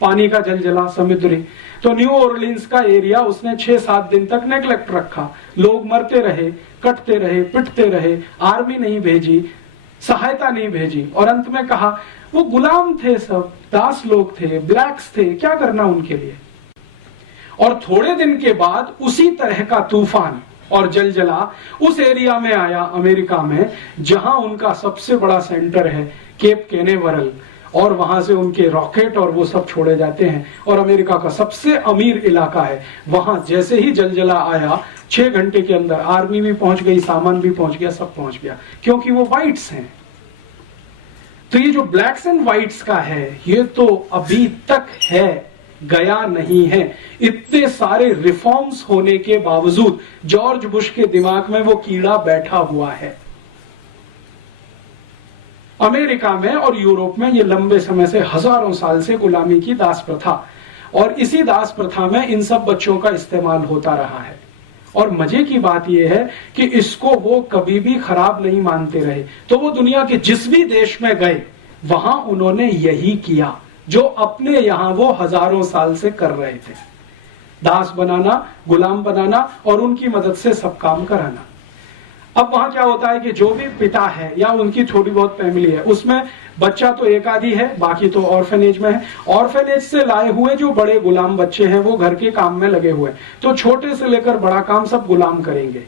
पानी का जलजला, समुद्री। तो न्यू ऑरलिन्स का एरिया उसने 6-7 दिन तक नेग्लेक्ट रखा, लोग मरते रहे, कटते रहे, पिटते रहे, आर्मी नहीं भेजी, सहायता नहीं भेजी, और अंत में कहा वो गुलाम थे, सब दास लोग थे, ब्लैक्स थे, क्या करना उनके लिए। और थोड़े दिन के बाद उसी तरह का तूफान और जलजला उस एरिया में आया अमेरिका में, जहां उनका सबसे बड़ा सेंटर है केप कैनेवरल, और वहां से उनके रॉकेट और वो सब छोड़े जाते हैं, और अमेरिका का सबसे अमीर इलाका है। वहां जैसे ही जलजला आया, 6 घंटे के अंदर आर्मी भी पहुंच गई, सामान भी पहुंच गया, सब पहुंच गया, क्योंकि वो व्हाइट्स हैं। तो ये जो ब्लैक्स एंड व्हाइट्स का है, ये तो अभी तक है, गया नहीं है। इतने सारे रिफॉर्म्स होने के बावजूद जॉर्ज बुश के दिमाग में वो कीड़ा बैठा हुआ है। अमेरिका में और यूरोप में ये लंबे समय से, हजारों साल से गुलामी की दास प्रथा, और इसी दास प्रथा में इन सब बच्चों का इस्तेमाल होता रहा है। और मजे की बात यह है कि इसको वो कभी भी खराब नहीं मानते रहे। तो वो दुनिया के जिस भी देश में गए, वहां उन्होंने यही किया जो अपने यहां वो हजारों साल से कर रहे थे, दास बनाना, गुलाम बनाना और उनकी मदद से सब काम कराना। अब वहां क्या होता है कि जो भी पिता है या उनकी थोड़ी बहुत फैमिली है, उसमें बच्चा तो एक आधी है, बाकी तो ऑर्फेनेज में है। ऑर्फेनेज से लाए हुए जो बड़े गुलाम बच्चे हैं वो घर के काम में लगे हुए, तो छोटे से लेकर बड़ा काम सब गुलाम करेंगे।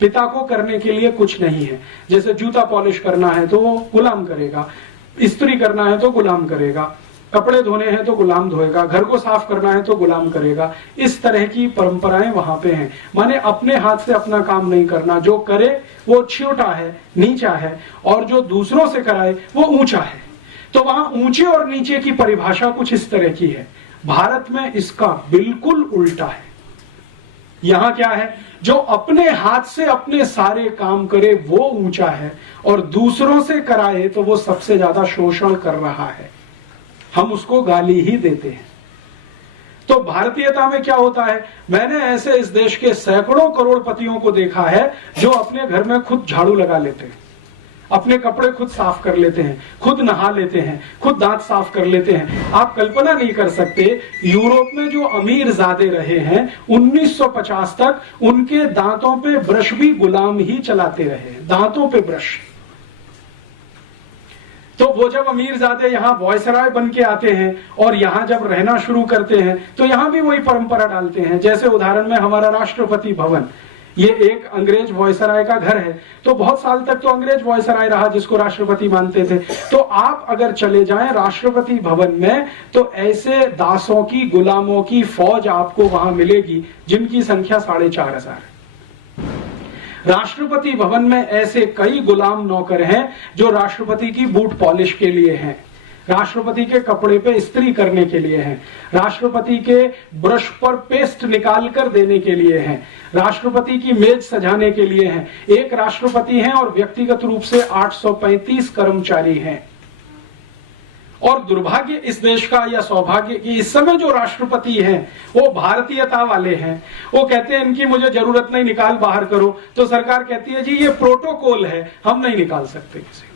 पिता को करने के लिए कुछ नहीं है। जैसे जूता पॉलिश करना है तो वो गुलाम करेगा, इस्त्री करना है तो गुलाम करेगा, कपड़े धोने हैं तो गुलाम धोएगा, घर को साफ करना है तो गुलाम करेगा। इस तरह की परंपराएं वहां पे हैं। माने अपने हाथ से अपना काम नहीं करना, जो करे वो छोटा है, नीचा है, और जो दूसरों से कराए वो ऊंचा है। तो वहां ऊंचे और नीचे की परिभाषा कुछ इस तरह की है। भारत में इसका बिल्कुल उल्टा है। यहां क्या है, जो अपने हाथ से अपने सारे काम करे वो ऊंचा है, और दूसरों से कराए तो वो सबसे ज्यादा शोषण कर रहा है। हम उसको गाली ही देते हैं। तो भारतीयता में क्या होता है, मैंने ऐसे इस देश के सैकड़ों करोड़पतियों को देखा है जो अपने घर में खुद झाड़ू लगा लेते हैं, अपने कपड़े खुद साफ कर लेते हैं, खुद नहा लेते हैं, खुद दांत साफ कर लेते हैं। आप कल्पना नहीं कर सकते, यूरोप में जो अमीर ज़ादे रहे हैं 1950 तक, उनके दांतों पे ब्रश भी गुलाम ही चलाते रहे, दांतों पे ब्रश। तो वो जब अमीरजादे यहाँ वॉयसराय बन के आते हैं और यहाँ जब रहना शुरू करते हैं तो यहाँ भी वही परंपरा डालते हैं। जैसे उदाहरण में हमारा राष्ट्रपति भवन, ये एक अंग्रेज वॉयसराय का घर है, तो बहुत साल तक तो अंग्रेज वॉयसराय रहा जिसको राष्ट्रपति मानते थे। तो आप अगर चले जाएं राष्ट्रपति भवन में तो ऐसे दासों की, गुलामों की फौज आपको वहां मिलेगी जिनकी संख्या 4,500 है। राष्ट्रपति भवन में ऐसे कई गुलाम नौकर हैं जो राष्ट्रपति की बूट पॉलिश के लिए हैं, राष्ट्रपति के कपड़े पे इस्त्री करने के लिए हैं, राष्ट्रपति के ब्रश पर पेस्ट निकाल कर देने के लिए हैं, राष्ट्रपति की मेज सजाने के लिए हैं। एक राष्ट्रपति हैं और व्यक्तिगत रूप से 835 कर्मचारी हैं। और दुर्भाग्य इस देश का या सौभाग्य कि इस समय जो राष्ट्रपति हैं वो भारतीयता वाले हैं। वो कहते हैं इनकी मुझे जरूरत नहीं, निकाल बाहर करो। तो सरकार कहती है जी ये प्रोटोकॉल है, हम नहीं निकाल सकते किसी को।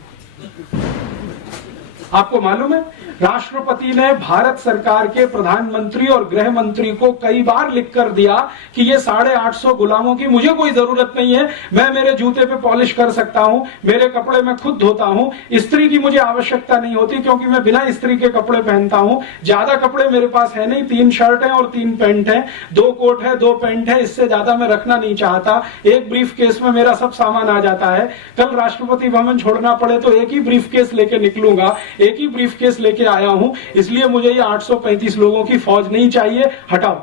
आपको मालूम है राष्ट्रपति ने भारत सरकार के प्रधानमंत्री और गृह मंत्री को कई बार लिखकर दिया कि ये 850 गुलामों की मुझे कोई जरूरत नहीं है, मैं मेरे जूते पे पॉलिश कर सकता हूं, मेरे कपड़े मैं खुद धोता हूं, इस्त्री की मुझे आवश्यकता नहीं होती क्योंकि मैं बिना इस्त्री के कपड़े पहनता हूं, ज्यादा कपड़े मेरे पास है नहीं, 3 शर्ट है और 3 पैंट है, 2 कोट है, 2 पैंट है, इससे ज्यादा मैं रखना नहीं चाहता। एक ब्रीफ केस में मेरा सब सामान आ जाता है, कल राष्ट्रपति भवन छोड़ना पड़े तो एक ही ब्रीफ केस लेके निकलूंगा, एक ही ब्रीफ केस लेके आया हूं, इसलिए मुझे ये 835 लोगों की फौज नहीं चाहिए, हटाओ।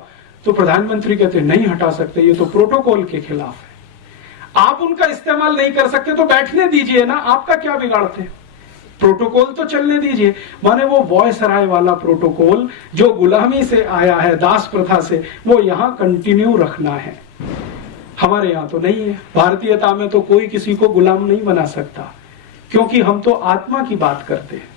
तो प्रधानमंत्री कहते नहीं हटा सकते, ये तो प्रोटोकॉल के खिलाफ है। आप उनका इस्तेमाल नहीं कर सकते तो बैठने दीजिए ना, आपका क्या बिगाड़ते हैं, प्रोटोकॉल तो चलने दीजिए। माने वो वॉयसराय वाला प्रोटोकॉल जो गुलामी से आया है, दास प्रथा से, वो यहां कंटिन्यू रखना है। हमारे यहां तो नहीं है। भारतीयता में तो कोई किसी को गुलाम नहीं बना सकता क्योंकि हम तो आत्मा की बात करते हैं।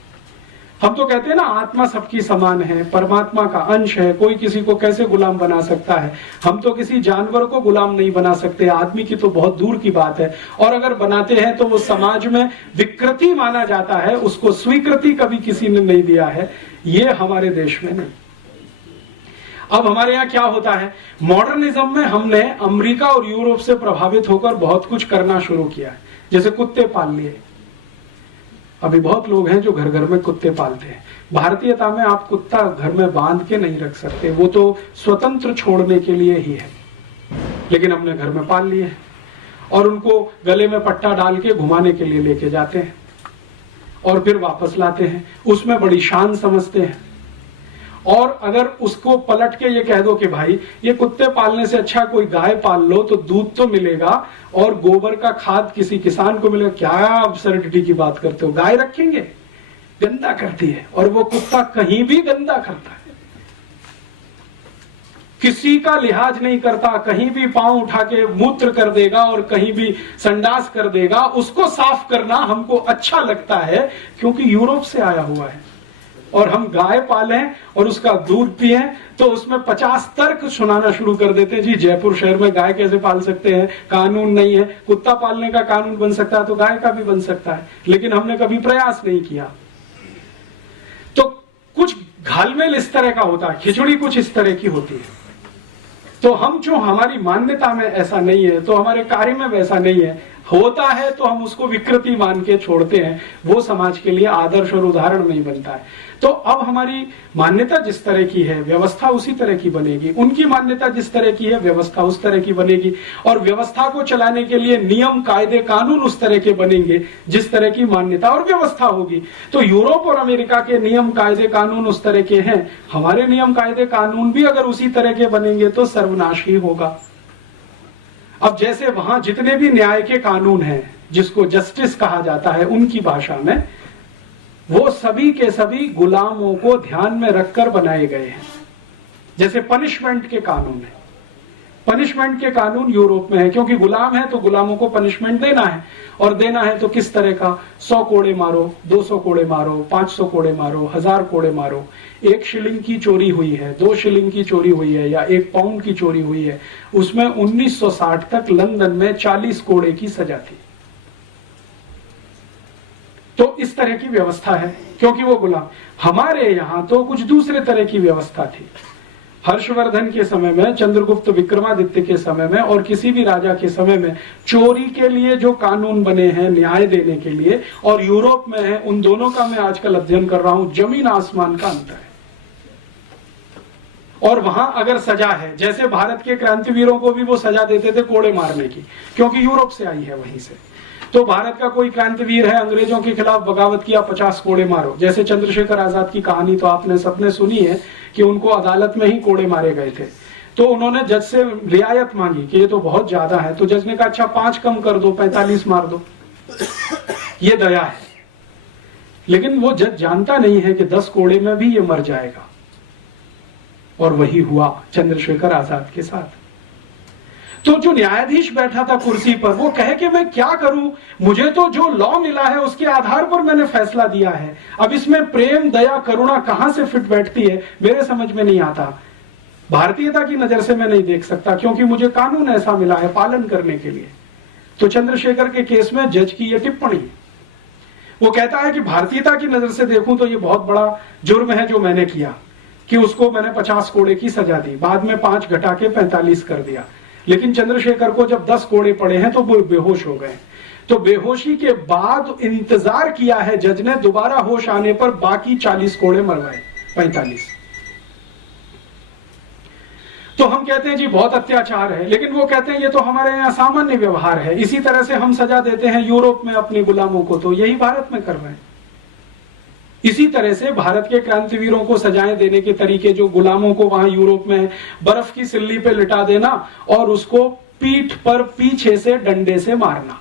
हम तो कहते हैं ना आत्मा सबकी समान है, परमात्मा का अंश है, कोई किसी को कैसे गुलाम बना सकता है। हम तो किसी जानवर को गुलाम नहीं बना सकते, आदमी की तो बहुत दूर की बात है। और अगर बनाते हैं तो वो समाज में विकृति माना जाता है, उसको स्वीकृति कभी किसी ने नहीं दिया है, ये हमारे देश में नहीं। अब हमारे यहाँ क्या होता है, मॉडर्निज्म में हमने अमेरिका और यूरोप से प्रभावित होकर बहुत कुछ करना शुरू किया है। जैसे कुत्ते पाल लिए, अभी बहुत लोग हैं जो घर घर में कुत्ते पालते हैं। भारतीयता में आप कुत्ता घर में बांध के नहीं रख सकते, वो तो स्वतंत्र छोड़ने के लिए ही है, लेकिन हमने घर में पाल लिए और उनको गले में पट्टा डाल के घुमाने के लिए लेके जाते हैं और फिर वापस लाते हैं, उसमें बड़ी शान समझते हैं। और अगर उसको पलट के ये कह दो कि भाई ये कुत्ते पालने से अच्छा कोई गाय पाल लो तो दूध तो मिलेगा और गोबर का खाद किसी किसान को मिलेगा, क्या अब्सर्डिटी की बात करते हो, गाय रखेंगे, गंदा करती है। और वो कुत्ता कहीं भी गंदा करता है, किसी का लिहाज नहीं करता, कहीं भी पांव उठा के मूत्र कर देगा और कहीं भी संडास कर देगा। उसको साफ करना हमको अच्छा लगता है क्योंकि यूरोप से आया हुआ है। और हम गाय पालें और उसका दूध पिए तो उसमें 50 तर्क सुनाना शुरू कर देते हैं। जी जयपुर शहर में गाय कैसे पाल सकते हैं, कानून नहीं है। कुत्ता पालने का कानून बन सकता है तो गाय का भी बन सकता है, लेकिन हमने कभी प्रयास नहीं किया। तो कुछ घालमेल इस तरह का होता है, खिचड़ी कुछ इस तरह की होती है। तो हम जो हमारी मान्यता में ऐसा नहीं है तो हमारे कार्य में वैसा नहीं है, होता है तो हम उसको विकृति मान के छोड़ते हैं, वो समाज के लिए आदर्श और उदाहरण नहीं बनता है। तो अब हमारी मान्यता जिस तरह की है व्यवस्था उसी तरह की बनेगी, उनकी मान्यता जिस तरह की है व्यवस्था उस तरह की बनेगी, और व्यवस्था को चलाने के लिए नियम कायदे कानून उस तरह के बनेंगे जिस तरह की मान्यता और व्यवस्था होगी। तो यूरोप और अमेरिका के नियम कायदे कानून उस तरह के हैं, हमारे नियम कायदे कानून भी अगर उसी तरह के बनेंगे तो सर्वनाश ही होगा। अब जैसे वहां जितने भी न्याय के कानून हैं, जिसको जस्टिस कहा जाता है उनकी भाषा में, वो सभी के सभी गुलामों को ध्यान में रखकर बनाए गए हैं। जैसे पनिशमेंट के कानून है, पनिशमेंट के कानून यूरोप में है, क्योंकि गुलाम है तो गुलामों को पनिशमेंट देना है, और देना है तो किस तरह का, 100 कोड़े मारो, 200 कोड़े मारो, 500 कोड़े मारो, 1000 कोड़े मारो। 1 शिलिंग की चोरी हुई है, 2 शिलिंग की चोरी हुई है, या 1 पाउंड की चोरी हुई है, उसमें 1960 तक लंदन में 40 कोड़े की सजा थी। तो इस तरह की व्यवस्था है, क्योंकि वो गुलाम। हमारे यहां तो कुछ दूसरे तरह की व्यवस्था थी। हर्षवर्धन के समय में, चंद्रगुप्त विक्रमादित्य के समय में, और किसी भी राजा के समय में चोरी के लिए जो कानून बने हैं न्याय देने के लिए, और यूरोप में है, उन दोनों का मैं आजकल अध्ययन कर रहा हूं, जमीन आसमान का अंतर है। और वहां अगर सजा है, जैसे भारत के क्रांतिवीरों को भी वो सजा देते थे कोड़े मारने की, क्योंकि यूरोप से आई है वहीं से। तो भारत का कोई क्रांतिवीर है, अंग्रेजों के खिलाफ बगावत किया, 50 कोड़े मारो। जैसे चंद्रशेखर आजाद की कहानी तो आपने सबने सुनी है कि उनको अदालत में ही कोड़े मारे गए थे। तो उन्होंने जज से रियायत मांगी कि ये तो बहुत ज्यादा है, तो जज ने कहा अच्छा 5 कम कर दो, 45 मार दो, ये दया है। लेकिन वो जज जानता नहीं है कि 10 कोड़े में भी ये मर जाएगा, और वही हुआ चंद्रशेखर आजाद के साथ। तो जो न्यायाधीश बैठा था कुर्सी पर, वो कहे कि मैं क्या करूं, मुझे तो जो लॉ मिला है उसके आधार पर मैंने फैसला दिया है, अब इसमें प्रेम, दया, करुणा कहां से फिट बैठती है मेरे समझ में नहीं आता। भारतीयता की नजर से मैं नहीं देख सकता, क्योंकि मुझे कानून ऐसा मिला है पालन करने के लिए। तो चंद्रशेखर के केस में जज की यह टिप्पणी, वो कहता है कि भारतीयता की नजर से देखूं तो ये बहुत बड़ा जुर्म है जो मैंने किया, कि उसको मैंने 50 कोड़े की सजा दी, बाद में 5 घटा के 45 कर दिया। लेकिन चंद्रशेखर को जब 10 कोड़े पड़े हैं तो वो बेहोश हो गए। तो बेहोशी के बाद इंतजार किया है जज ने, दोबारा होश आने पर बाकी 40 कोड़े मरवाए, 45। तो हम कहते हैं जी बहुत अत्याचार है, लेकिन वो कहते हैं ये तो हमारे यहाँ सामान्य व्यवहार है। इसी तरह से हम सजा देते हैं यूरोप में अपने गुलामों को, तो यही भारत में कर रहे हैं। इसी तरह से भारत के क्रांतिवीरों को सजाएं देने के तरीके, जो गुलामों को वहां यूरोप में बर्फ की सिल्ली पे लिटा देना और उसको पीठ पर पीछे से डंडे से मारना,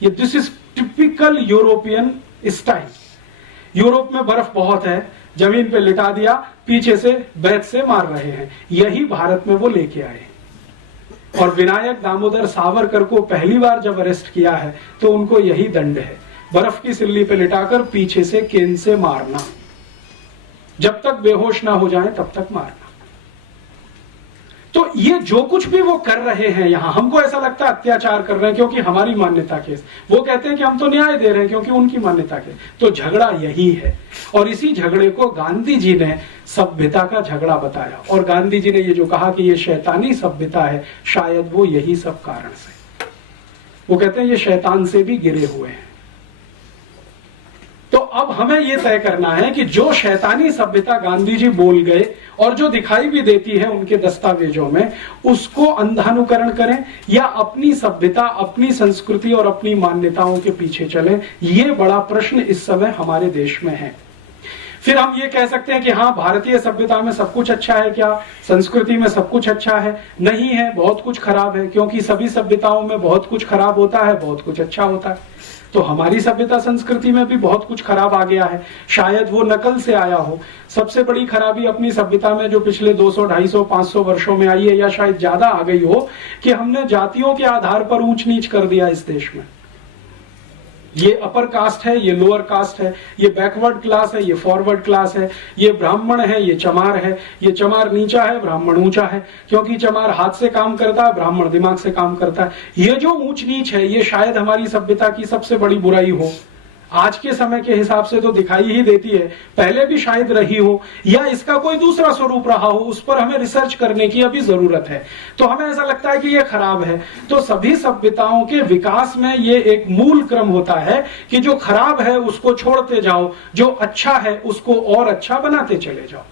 ये this is typical European style. Europe में बर्फ बहुत है, जमीन पे लिटा दिया, पीछे से बैत से मार रहे हैं, यही भारत में वो लेके आए। और विनायक दामोदर सावरकर को पहली बार जब अरेस्ट किया है तो उनको यही दंड है, बर्फ की सिल्ली पे लिटाकर पीछे से केन से मारना, जब तक बेहोश ना हो जाए तब तक मारना। तो ये जो कुछ भी वो कर रहे हैं यहां, हमको ऐसा लगता है अत्याचार कर रहे हैं क्योंकि हमारी मान्यता के, वो कहते हैं कि हम तो न्याय दे रहे हैं क्योंकि उनकी मान्यता के। तो झगड़ा यही है, और इसी झगड़े को गांधी जी ने सभ्यता का झगड़ा बताया। और गांधी जी ने ये जो कहा कि ये शैतानी सभ्यता है, शायद वो यही सब कारण से, वो कहते हैं ये शैतान से भी गिरे हुए हैं। तो अब हमें यह तय करना है कि जो शैतानी सभ्यता गांधी जी बोल गए और जो दिखाई भी देती है उनके दस्तावेजों में, उसको अंधानुकरण करें या अपनी सभ्यता, अपनी संस्कृति और अपनी मान्यताओं के पीछे चलें। यह बड़ा प्रश्न इस समय हमारे देश में है। फिर हम ये कह सकते हैं कि हाँ, भारतीय सभ्यता में सब कुछ अच्छा है क्या, संस्कृति में सब कुछ अच्छा है? नहीं है, बहुत कुछ खराब है, क्योंकि सभी सभ्यताओं में बहुत कुछ खराब होता है, बहुत कुछ अच्छा होता है। तो हमारी सभ्यता संस्कृति में भी बहुत कुछ खराब आ गया है, शायद वो नकल से आया हो। सबसे बड़ी खराबी अपनी सभ्यता में जो पिछले 200, 250, 500 वर्षों में आई है, या शायद ज्यादा आ गई हो, कि हमने जातियों के आधार पर ऊंच नीच कर दिया इस देश में। ये अपर कास्ट है, ये लोअर कास्ट है, ये बैकवर्ड क्लास है, ये फॉरवर्ड क्लास है, ये ब्राह्मण है, ये चमार है, ये चमार नीचा है, ब्राह्मण ऊंचा है, क्योंकि चमार हाथ से काम करता है, ब्राह्मण दिमाग से काम करता है। ये जो ऊंच नीच है, ये शायद हमारी सभ्यता की सबसे बड़ी बुराई हो। आज के समय के हिसाब से तो दिखाई ही देती है, पहले भी शायद रही हो, या इसका कोई दूसरा स्वरूप रहा हो, उस पर हमें रिसर्च करने की अभी जरूरत है। तो हमें ऐसा लगता है कि ये खराब है। तो सभी सभ्यताओं के विकास में ये एक मूल क्रम होता है कि जो खराब है उसको छोड़ते जाओ, जो अच्छा है उसको और अच्छा बनाते चले जाओ।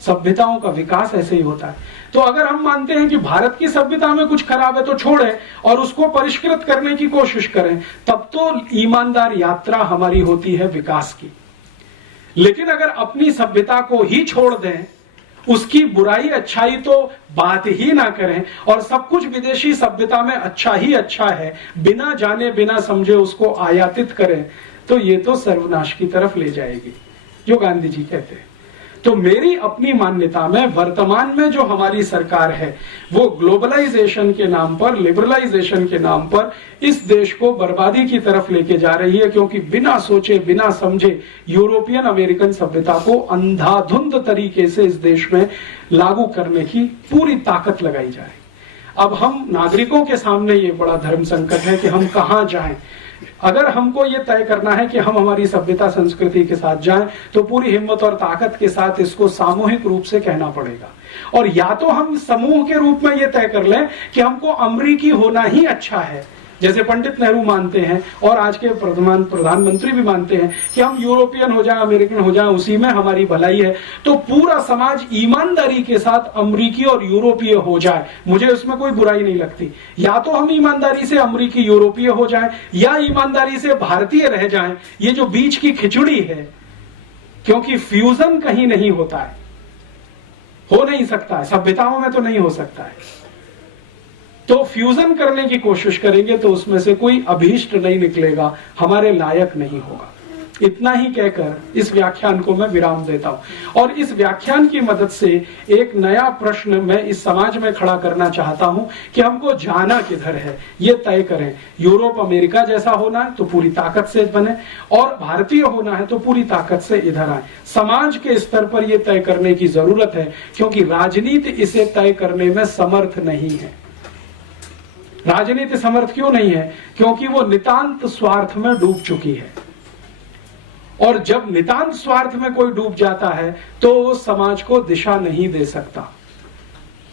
सभ्यताओं का विकास ऐसे ही होता है। तो अगर हम मानते हैं कि भारत की सभ्यता में कुछ खराब है तो छोड़ें और उसको परिष्कृत करने की कोशिश करें, तब तो ईमानदार यात्रा हमारी होती है विकास की। लेकिन अगर अपनी सभ्यता को ही छोड़ दें, उसकी बुराई अच्छाई तो बात ही ना करें, और सब कुछ विदेशी सभ्यता में अच्छा ही अच्छा है, बिना जाने बिना समझे उसको आयातित करें, तो ये तो सर्वनाश की तरफ ले जाएगी, जो गांधी जी कहते हैं। तो मेरी अपनी मान्यता में वर्तमान में जो हमारी सरकार है वो ग्लोबलाइजेशन के नाम पर, लिबरलाइजेशन के नाम पर इस देश को बर्बादी की तरफ लेके जा रही है, क्योंकि बिना सोचे बिना समझे यूरोपियन अमेरिकन सभ्यता को अंधाधुंध तरीके से इस देश में लागू करने की पूरी ताकत लगाई जा रही है। अब हम नागरिकों के सामने ये बड़ा धर्म संकट है कि हम कहां जाएं। अगर हमको ये तय करना है कि हम हमारी सभ्यता संस्कृति के साथ जाएं, तो पूरी हिम्मत और ताकत के साथ इसको सामूहिक रूप से कहना पड़ेगा। और या तो हम समूह के रूप में ये तय कर लें कि हमको अमरीकी होना ही अच्छा है, जैसे पंडित नेहरू मानते हैं और आज के प्रधानमंत्री भी मानते हैं कि हम यूरोपियन हो जाए, अमेरिकन हो जाए, उसी में हमारी भलाई है। तो पूरा समाज ईमानदारी के साथ अमरीकी और यूरोपीय हो जाए, मुझे उसमें कोई बुराई नहीं लगती। या तो हम ईमानदारी से अमरीकी यूरोपीय हो जाए या ईमानदारी से भारतीय रह जाएं। ये जो बीच की खिचड़ी है, क्योंकि फ्यूजन कहीं नहीं होता है, हो नहीं सकता है, सभ्यताओं में तो नहीं हो सकता है। तो फ्यूजन करने की कोशिश करेंगे तो उसमें से कोई अभीष्ट नहीं निकलेगा, हमारे लायक नहीं होगा। इतना ही कहकर इस व्याख्यान को मैं विराम देता हूं। और इस व्याख्यान की मदद से एक नया प्रश्न मैं इस समाज में खड़ा करना चाहता हूं कि हमको जाना किधर है, ये तय करें। यूरोप अमेरिका जैसा होना है तो पूरी ताकत से बने, और भारतीय होना है तो पूरी ताकत से इधर आए। समाज के स्तर पर यह तय करने की जरूरत है, क्योंकि राजनीति इसे तय करने में समर्थ नहीं है। राजनीति समर्थ क्यों नहीं है? क्योंकि वो नितांत स्वार्थ में डूब चुकी है, और जब नितांत स्वार्थ में कोई डूब जाता है तो वो समाज को दिशा नहीं दे सकता।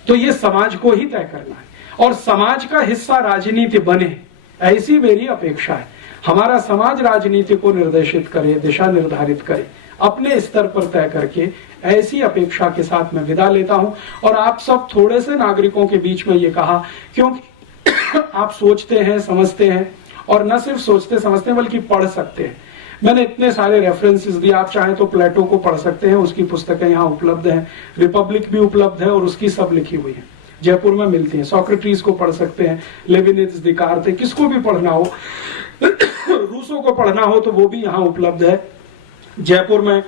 तो ये समाज को ही तय करना है, और समाज का हिस्सा राजनीति बने, ऐसी मेरी अपेक्षा है। हमारा समाज राजनीति को निर्देशित करे, दिशा निर्धारित करे, अपने स्तर पर तय करके, ऐसी अपेक्षा के साथ मैं विदा लेता हूं। और आप सब थोड़े से नागरिकों के बीच में ये कहा, क्योंकि आप सोचते हैं, समझते हैं, और न सिर्फ सोचते समझते हैं बल्कि पढ़ सकते हैं। मैंने इतने सारे रेफरेंसेस दिए, आप चाहें तो प्लेटो को पढ़ सकते हैं, उसकी पुस्तकें यहाँ उपलब्ध हैं, रिपब्लिक भी उपलब्ध है और उसकी सब लिखी हुई है, जयपुर में मिलती है। सोक्रेटिस को पढ़ सकते हैं, लेविनिट्स, दिकारते, किसको भी पढ़ना हो, रूसो को पढ़ना हो तो वो भी यहाँ उपलब्ध है। जयपुर में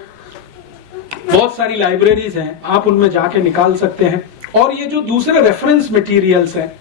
बहुत सारी लाइब्रेरीज हैं, आप उनमें जाके निकाल सकते हैं। और ये जो दूसरे रेफरेंस मटेरियल्स हैं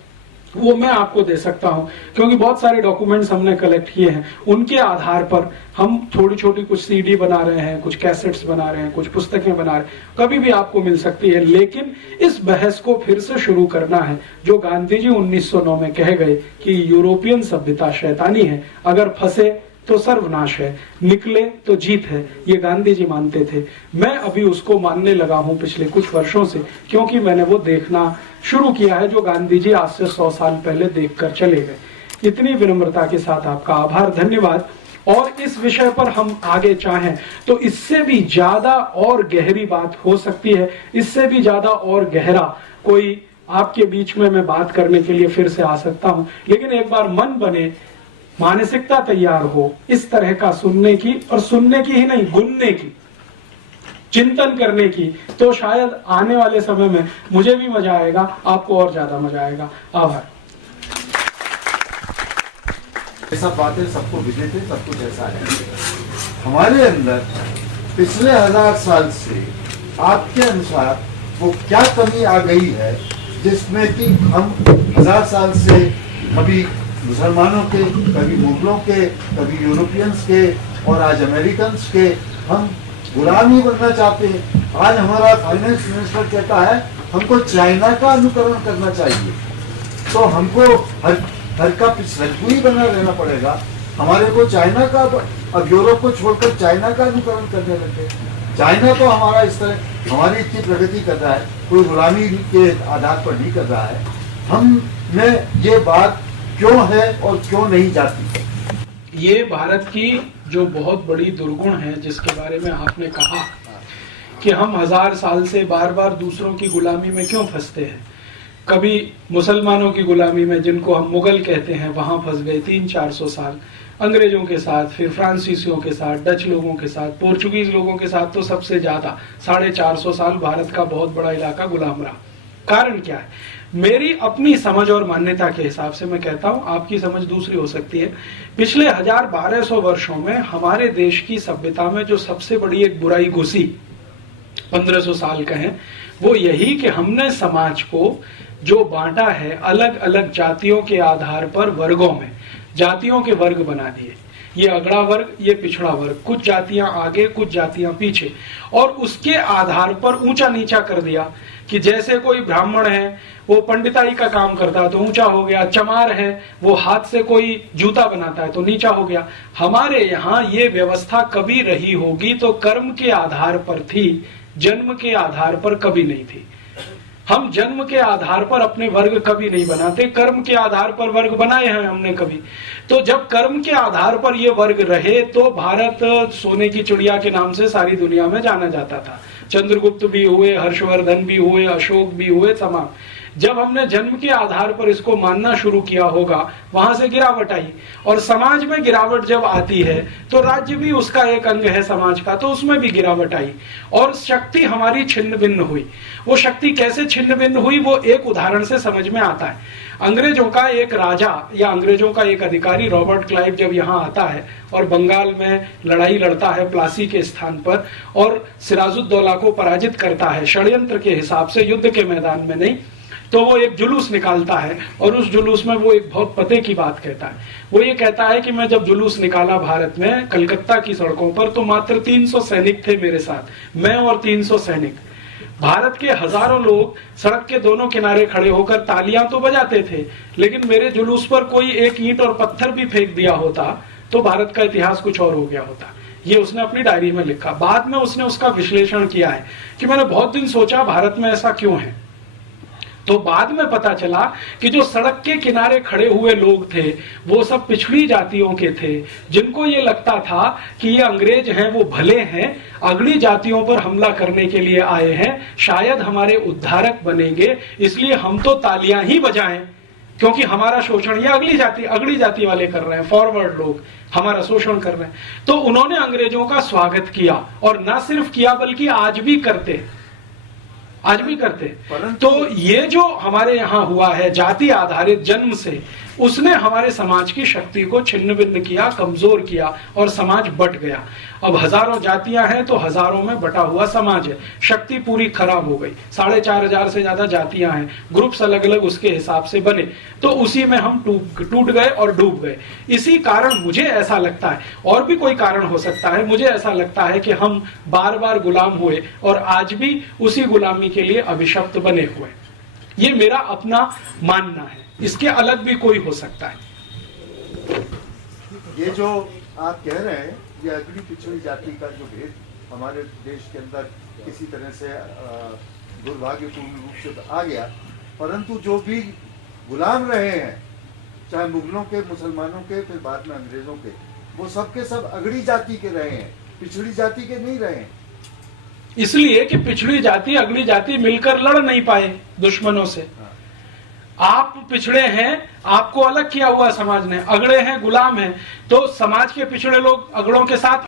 वो मैं आपको दे सकता हूं, क्योंकि बहुत सारे डॉक्यूमेंट्स हमने कलेक्ट किए हैं। उनके आधार पर हम थोड़ी छोटी कुछ सीडी बना रहे हैं, कुछ कैसेट्स बना रहे हैं, कुछ पुस्तकें बना रहे हैं, कभी भी आपको मिल सकती है। लेकिन इस बहस को फिर से शुरू करना है, जो गांधी जी 1909 में कह गए कि यूरोपियन सभ्यता शैतानी है, अगर फंसे तो सर्वनाश है, निकले तो जीत है, ये गांधी जी मानते थे। मैं अभी उसको मानने लगा हूं पिछले कुछ वर्षों से, क्योंकि मैंने वो देखना शुरू किया है जो गांधी जी आज से 100 साल पहले देखकर चले गए। इतनी विनम्रता के साथ आपका आभार, धन्यवाद। और इस विषय पर हम आगे चाहें तो इससे भी ज्यादा और गहरी बात हो सकती है, इससे भी ज्यादा और गहरा कोई आपके बीच में मैं बात करने के लिए फिर से आ सकता हूं। लेकिन एक बार मन बने, मानसिकता तैयार हो इस तरह का सुनने की, और सुनने की ही नहीं, गुनने की, चिंतन करने की, तो शायद आने वाले समय में मुझे भी मजा आएगा, आपको और ज्यादा मजा आएगा। आभार। ऐसा बातें सबको विदित है, सब कुछ ऐसा है। हमारे अंदर पिछले 1000 साल से आपके अनुसार वो क्या कमी आ गई है, जिसमें कि हम 1000 साल से कभी मुसलमानों के, कभी मुगलों के, कभी यूरोपियंस के, और आज अमेरिकन्स के हम गुलाम ही बनना चाहते हैं। आज हमारा फाइनेंस मिनिस्टर कहता है हमको चाइना का अनुकरण करना चाहिए, तो हमको हर का पिछलू ही बना रहना पड़ेगा। हमारे को चाइना का, अब यूरोप को छोड़कर चाइना का अनुकरण करने लगे। चाइना तो हमारा इस तरह हमारी इतनी प्रगति कर रहा है, कोई गुलामी के आधार पर नहीं कर रहा है। हम में ये बात क्यों है और क्यों नहीं जाती? ये भारत की जो बहुत बड़ी दुर्गुण है, जिसके बारे में आपने कहा कि हम 1000 साल से बार बार दूसरों की गुलामी में क्यों फंसते हैं। कभी मुसलमानों की गुलामी में, जिनको हम मुगल कहते हैं, वहां फंस गए 300-400 साल, अंग्रेजों के साथ, फिर फ्रांसीसियों के साथ, डच लोगों के साथ, पोर्चुगीज लोगों के साथ तो सबसे ज्यादा 450 साल भारत का बहुत बड़ा इलाका गुलाम रहा। कारण क्या है? मेरी अपनी समझ और मान्यता के हिसाब से मैं कहता हूं, आपकी समझ दूसरी हो सकती है। पिछले 1000-1200 वर्षों में हमारे देश की सभ्यता में जो सबसे बड़ी एक बुराई घुसी 1500 साल कहें, वो यही कि हमने समाज को जो बांटा है अलग अलग जातियों के आधार पर वर्गों में, जातियों के वर्ग बना दिए। ये अगड़ा वर्ग, ये पिछड़ा वर्ग, कुछ जातियां आगे कुछ जातियां पीछे, और उसके आधार पर ऊंचा नीचा कर दिया कि जैसे कोई ब्राह्मण है वो पंडिताई का काम करता है तो ऊंचा हो गया, चमार है वो हाथ से कोई जूता बनाता है तो नीचा हो गया। हमारे यहाँ ये व्यवस्था कभी रही होगी तो कर्म के आधार पर थी, जन्म के आधार पर कभी नहीं थी। हम जन्म के आधार पर अपने वर्ग कभी नहीं बनाते, कर्म के आधार पर वर्ग बनाए हैं हमने कभी। तो जब कर्म के आधार पर ये वर्ग रहे तो भारत सोने की चिड़िया के नाम से सारी दुनिया में जाना जाता था। चंद्रगुप्त भी हुए, हर्षवर्धन भी हुए, अशोक भी हुए, तमाम। जब हमने जन्म के आधार पर इसको मानना शुरू किया होगा, वहां से गिरावट आई, और समाज में गिरावट जब आती है तो राज्य भी उसका एक अंग है समाज का, तो उसमें भी गिरावट आई और शक्ति हमारी छिन्न भिन्न हुई। वो शक्ति कैसे छिन्न भिन्न हुई वो एक उदाहरण से समझ में आता है। अंग्रेजों का एक राजा या अंग्रेजों का एक अधिकारी रॉबर्ट क्लाइव जब यहाँ आता है और बंगाल में लड़ाई लड़ता है प्लासी के स्थान पर और सिराजुद्दौला को पराजित करता है षड्यंत्र के हिसाब से, युद्ध के मैदान में नहीं, तो वो एक जुलूस निकालता है और उस जुलूस में वो एक बहुत पते की बात कहता है। वो ये कहता है कि मैं जब जुलूस निकाला भारत में कलकत्ता की सड़कों पर तो मात्र 300 सैनिक थे मेरे साथ, मैं और 300 सैनिक। भारत के हजारों लोग सड़क के दोनों किनारे खड़े होकर तालियां तो बजाते थे, लेकिन मेरे जुलूस पर कोई एक ईंट और पत्थर भी फेंक दिया होता तो भारत का इतिहास कुछ और हो गया होता। ये उसने अपनी डायरी में लिखा। बाद में उसने उसका विश्लेषण किया है कि मैंने बहुत दिन सोचा भारत में ऐसा क्यों है, तो बाद में पता चला कि जो सड़क के किनारे खड़े हुए लोग थे वो सब पिछड़ी जातियों के थे, जिनको ये लगता था कि ये अंग्रेज हैं वो भले हैं, अगली जातियों पर हमला करने के लिए आए हैं, शायद हमारे उद्धारक बनेंगे, इसलिए हम तो तालियां ही बजाएं क्योंकि हमारा शोषण ये अगली जाति वाले कर रहे हैं, फॉरवर्ड लोग हमारा शोषण कर रहे हैं। तो उन्होंने अंग्रेजों का स्वागत किया, और न सिर्फ किया बल्कि आज भी करते। तो ये जो हमारे यहाँ हुआ है जाति आधारित जन्म से, उसने हमारे समाज की शक्ति को छिन्न भिन्न किया, कमजोर किया, और समाज बट गया। अब हजारों जातियां हैं तो हजारों में बटा हुआ समाज है, शक्ति पूरी खराब हो गई। 4500 से ज्यादा जातियां हैं, ग्रुप्स अलग अलग उसके हिसाब से बने, तो उसी में हम टूट गए और डूब गए। इसी कारण मुझे ऐसा लगता है, और भी कोई कारण हो सकता है, मुझे ऐसा लगता है कि हम बार बार गुलाम हुए और आज भी उसी गुलामी के लिए अभिशप्त बने हुए। ये मेरा अपना मानना है, इसके अलग भी कोई हो सकता है। ये जो आप कह रहे हैं, ये अगली पिछड़ी जाति का जो भेद हमारे देश के अंदर किसी तरह से दुर्भाग्यपूर्ण रूप से आ गया, परंतु जो भी गुलाम रहे हैं, चाहे मुगलों के, मुसलमानों के, फिर बाद में अंग्रेजों के, वो सब के सब अगड़ी जाति के रहे हैं, पिछड़ी जाति के नहीं रहे हैं। इसलिए कि पिछड़ी जाति अगली जाति मिलकर लड़ नहीं पाए दुश्मनों से। आप पिछड़े हैं, आपको अलग किया हुआ समाज ने, अगड़े हैं, गुलाम हैं, तो समाज के पिछड़े लोग अगड़ों के साथ